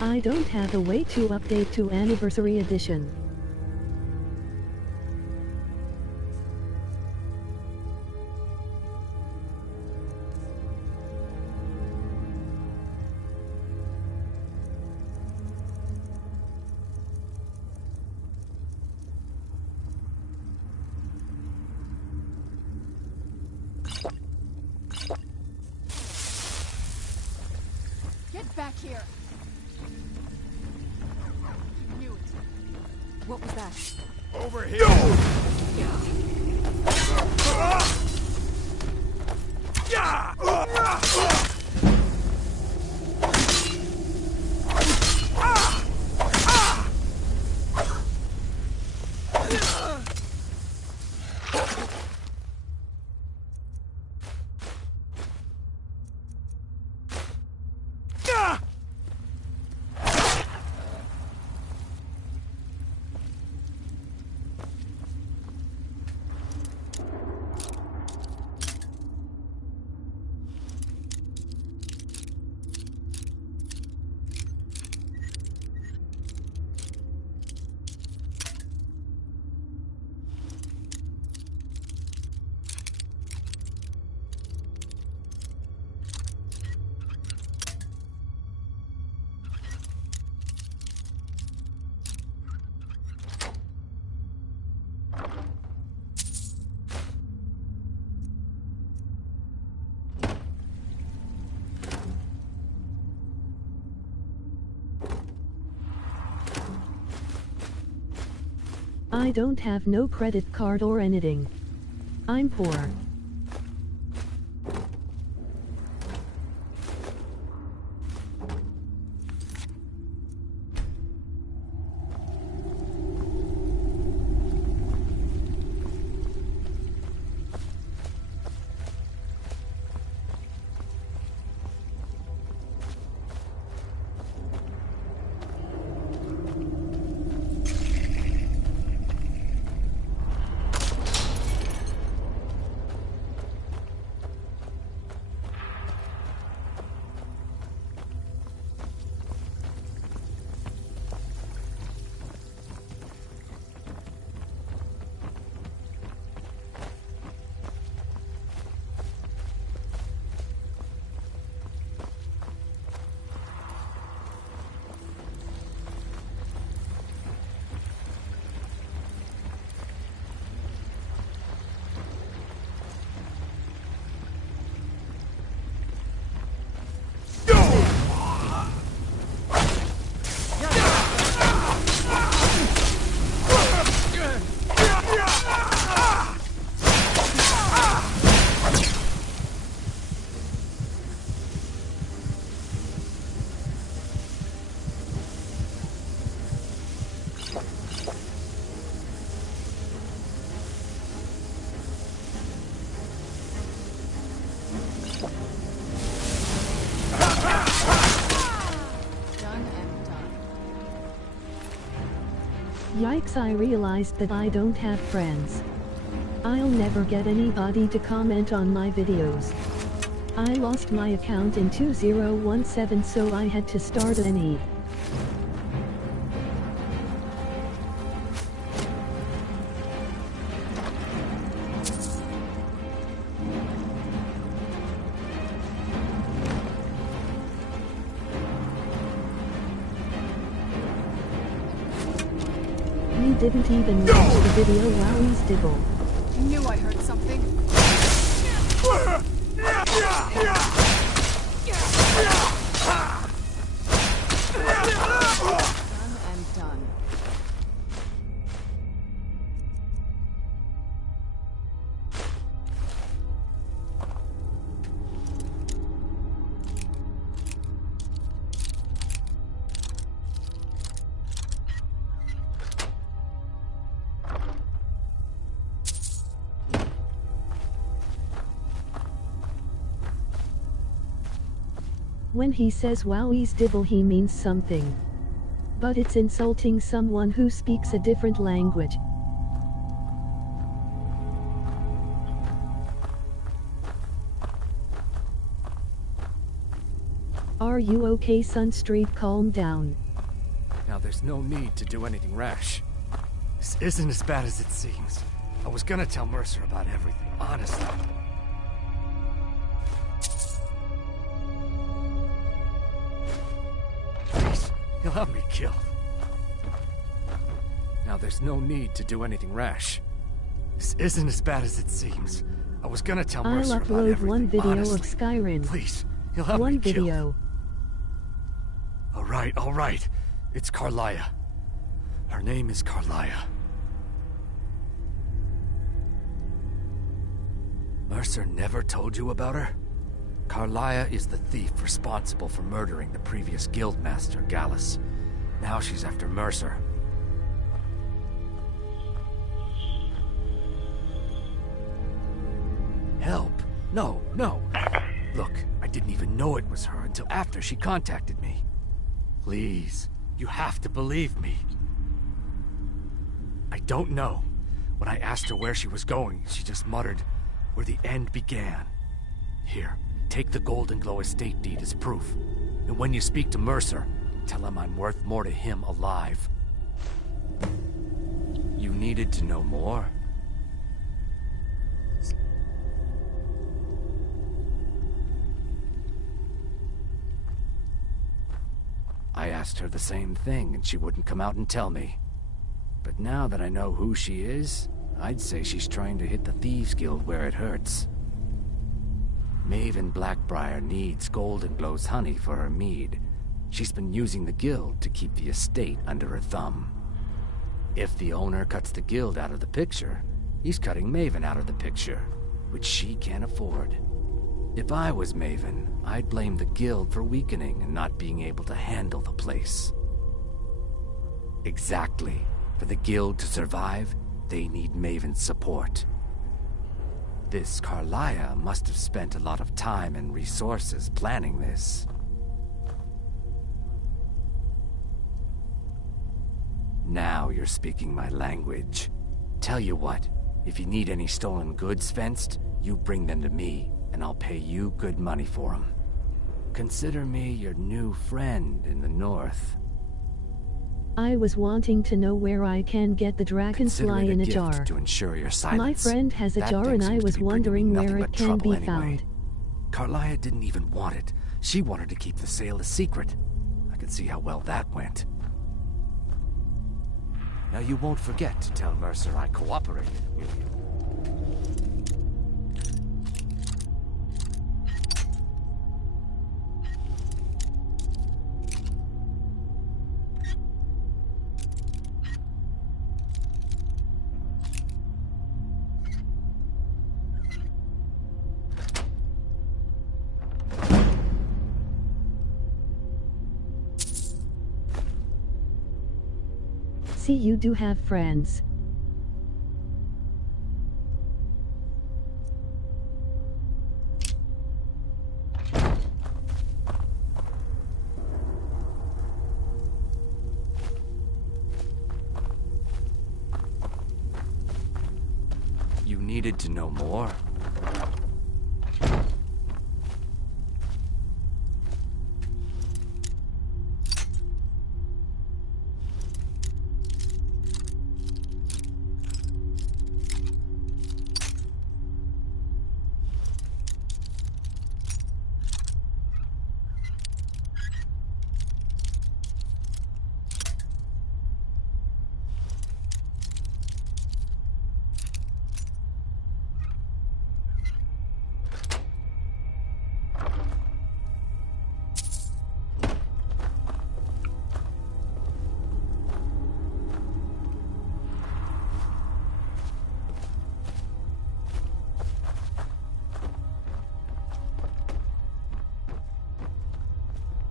I don't have a way to update to Anniversary Edition. Get back here. Knew it. What was that? Over here! I don't have no credit card or anything. I'm poor. Yikes, I realized that I don't have friends. I'll never get anybody to comment on my videos. I lost my account in 2017, so I had to start any. You didn't even watch the video, Wowie's Dibble. Knew I heard something. Done and done. When he says Wowie's Dibble, he means something. But it's insulting someone who speaks a different language. Are you okay, Sunstreet? Calm down. Now there's no need to do anything rash. This isn't as bad as it seems. I was gonna tell Mercer about everything, honestly. Please, he'll have me killed. Now there's no need to do anything rash. This isn't as bad as it seems. I was gonna tell Mercer I'll about upload everything, one video honestly. of Skyrim. Please, he'll have one me killed. video. All right. It's Carlia. Her name is Carlia. Mercer never told you about her? Carlia is the thief responsible for murdering the previous guildmaster, Gallus. Now she's after Mercer. Help? No. Look, I didn't even know it was her until after she contacted me. Please, you have to believe me. I don't know. When I asked her where she was going, she just muttered, "Where the end began." Here, take the Golden Glow estate deed as proof. And when you speak to Mercer, tell him I'm worth more to him alive. You needed to know more? I asked her the same thing, and she wouldn't come out and tell me. But now that I know who she is, I'd say she's trying to hit the Thieves Guild where it hurts. Maven Blackbriar needs Golden Glow's honey for her mead. She's been using the guild to keep the estate under her thumb. If the owner cuts the guild out of the picture, he's cutting Maven out of the picture, which she can't afford. If I was Maven, I'd blame the guild for weakening and not being able to handle the place. Exactly. For the guild to survive, they need Maven's support. This Carlia must have spent a lot of time and resources planning this. Now you're speaking my language. Tell you what, if you need any stolen goods fenced, you bring them to me, and I'll pay you good money for them. Consider me your new friend in the north. I was wanting to know where I can get the dragonfly in a jar. To ensure your silence. My friend has a That jar thing and I seems to was be bringing wondering nothing where but it can trouble be anyway. found. Carlia didn't even want it. She wanted to keep the sale a secret. I could see how well that went. Now you won't forget to tell Mercer I cooperated, will you? See, you do have friends. needed to know more?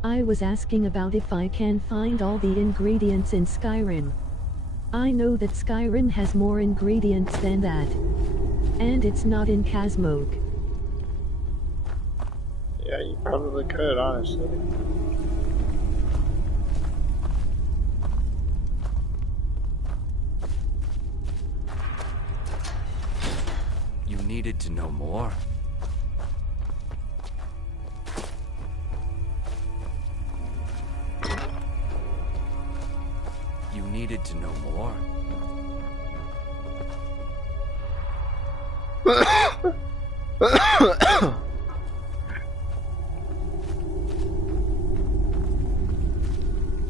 I was asking about if I can find all the ingredients in Skyrim. I know that Skyrim has more ingredients than that. And it's not in Kazmog. Yeah, you probably could, honestly. You needed to know more? You needed to know more?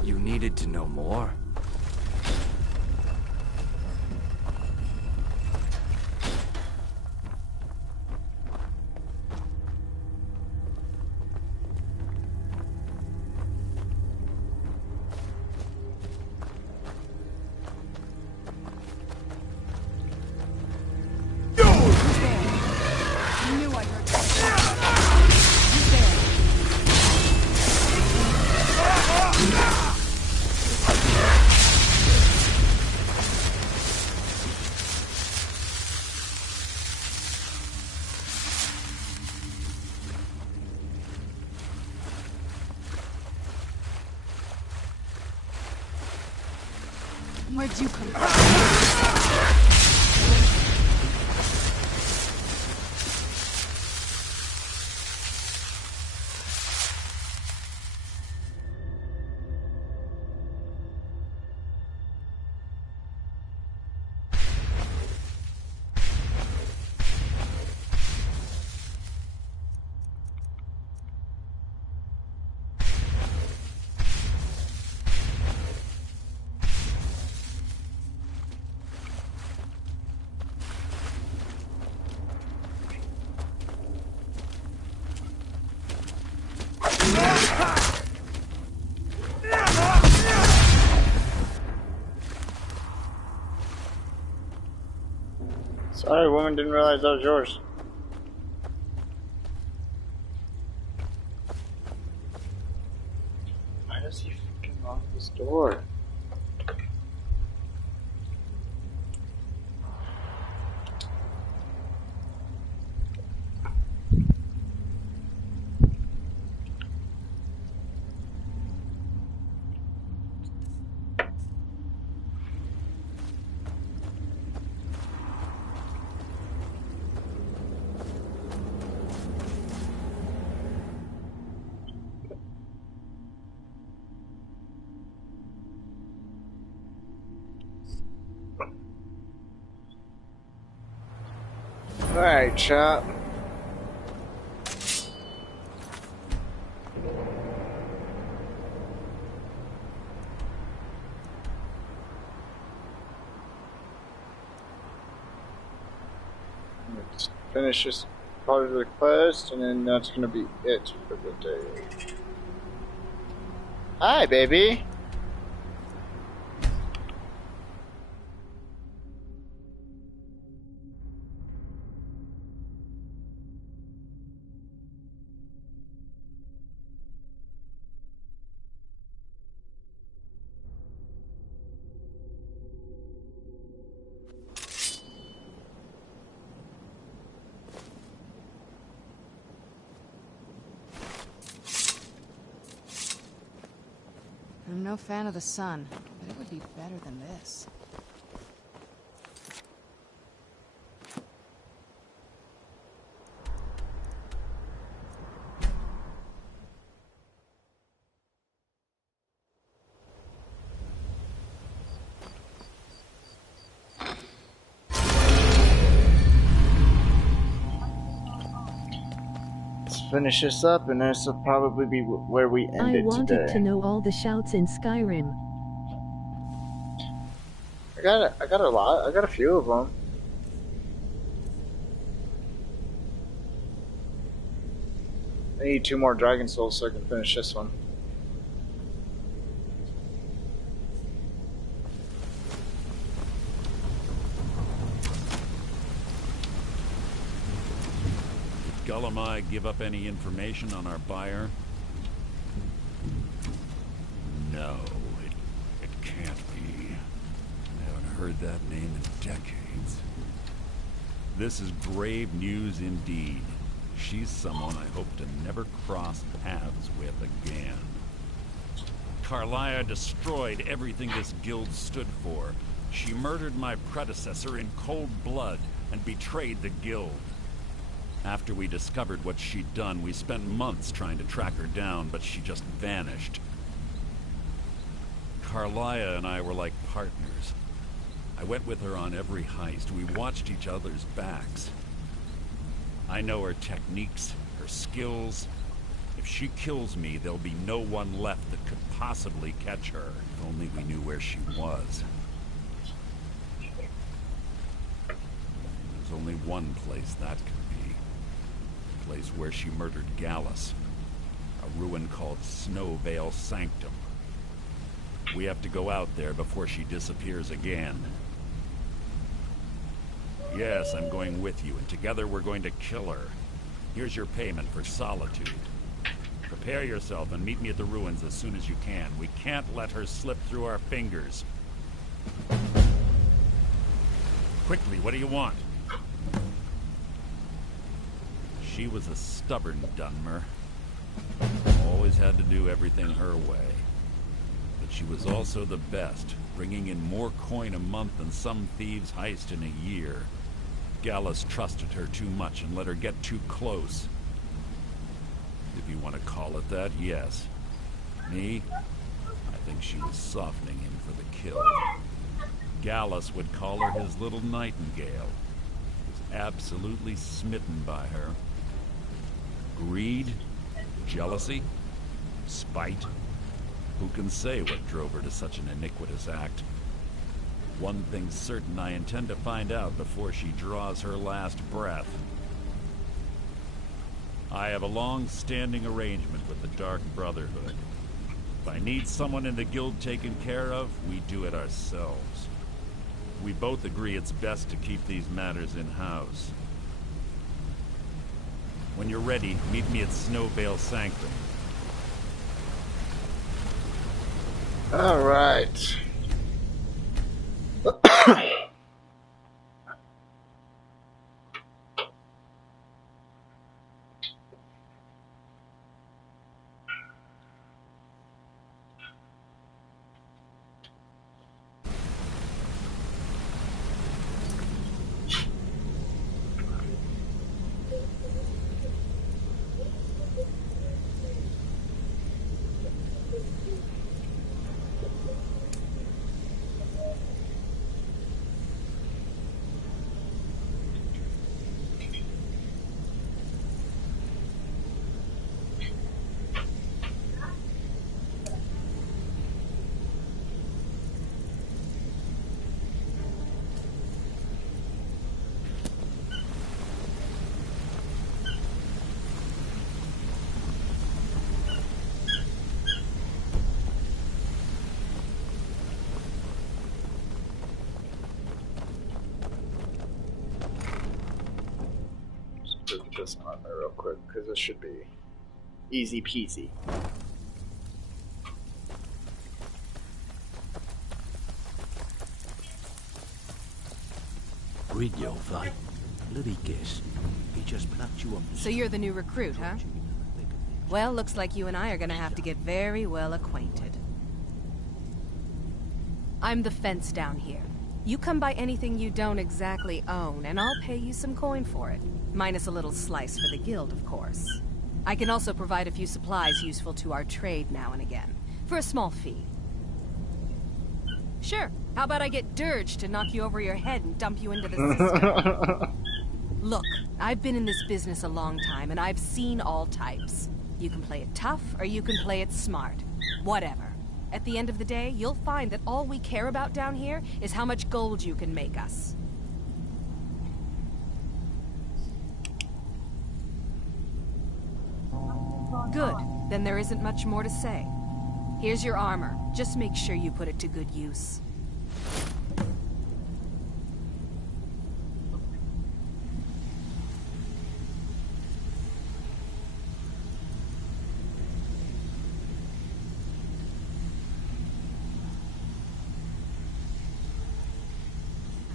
You needed to know more? Where'd you come from? Sorry, woman, didn't realize that was yours. Why does he fucking lock this door? Alright, chap. Let's finish this part of the quest, and then that's gonna be it for the day. Hi, baby! I'm no fan of the sun, but it would be better than this. finish this up, and this will probably be where we end I it wanted today. to know all the shouts in Skyrim. I got a lot. I got a few of them. I need 2 more Dragon Souls so I can finish this one. Did Gullamai give up any information on our buyer? No, it can't be. I haven't heard that name in decades. This is grave news indeed. She's someone I hope to never cross paths with again. Carlia destroyed everything this guild stood for. She murdered my predecessor in cold blood and betrayed the guild. After we discovered what she'd done, we spent months trying to track her down, but she just vanished. Carlia and I were like partners. I went with her on every heist. We watched each other's backs. I know her techniques, her skills. If she kills me, there'll be no one left that could possibly catch her. If only we knew where she was. There's only one place that could be. The place where she murdered Gallus. A ruin called Snowvale Sanctum. We have to go out there before she disappears again. Yes, I'm going with you, and together we're going to kill her. Here's your payment for solitude. Prepare yourself and meet me at the ruins as soon as you can. We can't let her slip through our fingers. Quickly, what do you want? She was a stubborn Dunmer. Always had to do everything her way. But she was also the best, bringing in more coin a month than some thieves heist in a year. Gallus trusted her too much and let her get too close. If you want to call it that, yes. Me? I think she was softening him for the kill. Gallus would call her his little nightingale. He was absolutely smitten by her. Greed? Jealousy? Spite? Who can say what drove her to such an iniquitous act? One thing's certain, I intend to find out before she draws her last breath. I have a long-standing arrangement with the Dark Brotherhood. If I need someone in the guild taken care of, we do it ourselves. We both agree it's best to keep these matters in-house. When you're ready, meet me at Snowvale Sanctum. All right. Put this on there real quick because this should be easy peasy. So you're the new recruit, huh? Well, looks like you and I are gonna have to get very well acquainted. I'm the fence down here. You come by anything you don't exactly own, and I'll pay you some coin for it. Minus a little slice for the guild, of course. I can also provide a few supplies useful to our trade now and again, for a small fee. Sure, how about I get Dirge to knock you over your head and dump you into the system? Look, I've been in this business a long time, and I've seen all types. You can play it tough, or you can play it smart. Whatever. At the end of the day, you'll find that all we care about down here is how much gold you can make us. Good. Then there isn't much more to say. Here's your armor. Just make sure you put it to good use.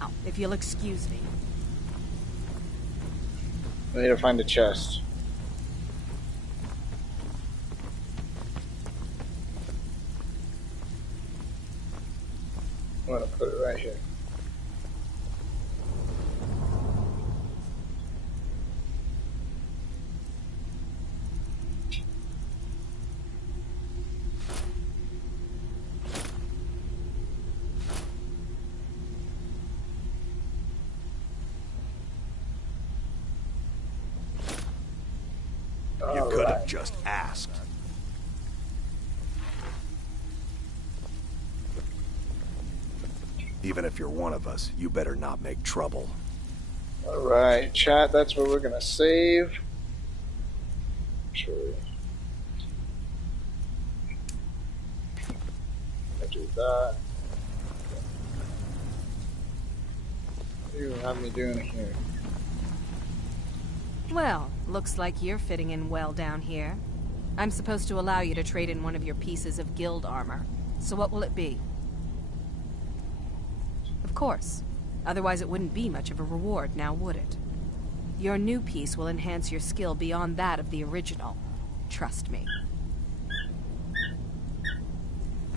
Now, if you'll excuse me. I need to find a chest. I'm gonna put it right here. You could have just asked. Even if you're one of us, you better not make trouble. Alright, chat, that's where we're gonna save. Sure. I'll do that. What do you have me doing here? Well, looks like you're fitting in well down here. I'm supposed to allow you to trade in one of your pieces of guild armor. So what will it be? Of course. Otherwise it wouldn't be much of a reward, now would it? Your new piece will enhance your skill beyond that of the original. Trust me.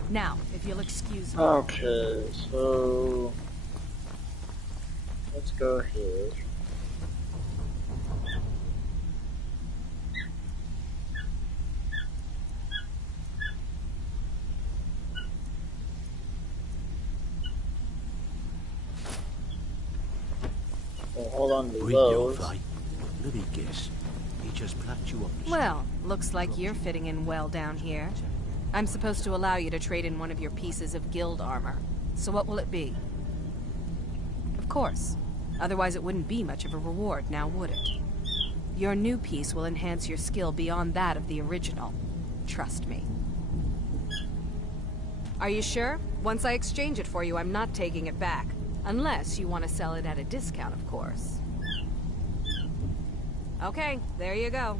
Now, if you'll excuse me. Okay, so let's go here. Well, hold on to those. Well, looks like you're fitting in well down here. I'm supposed to allow you to trade in one of your pieces of guild armor. So what will it be? Of course. Otherwise it wouldn't be much of a reward, now would it? Your new piece will enhance your skill beyond that of the original. Trust me. Are you sure? Once I exchange it for you, I'm not taking it back. Unless you want to sell it at a discount, of course. Okay, there you go.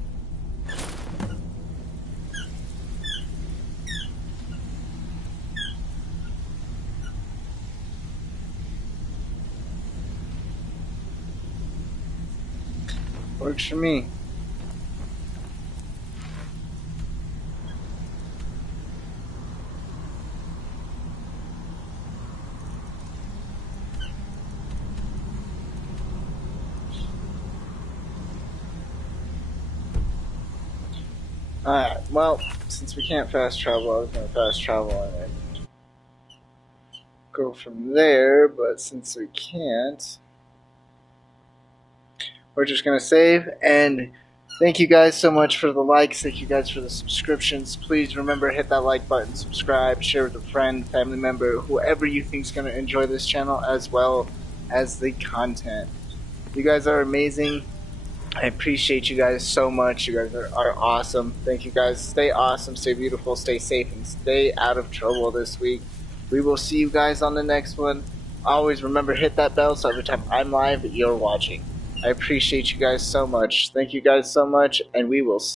Works for me. Alright, well, since we can't fast travel, I was going to fast travel and go from there, but since we can't, we're just going to save, and thank you guys so much for the likes, thank you guys for the subscriptions. Please remember, hit that like button, subscribe, share with a friend, family member, whoever you think is going to enjoy this channel as well as the content. You guys are amazing. I appreciate you guys so much. You guys are awesome. Thank you guys. Stay awesome, stay beautiful, stay safe, and stay out of trouble this week. We will see you guys on the next one. Always remember, hit that bell so every time I'm live, you're watching. I appreciate you guys so much. Thank you guys so much, and we will see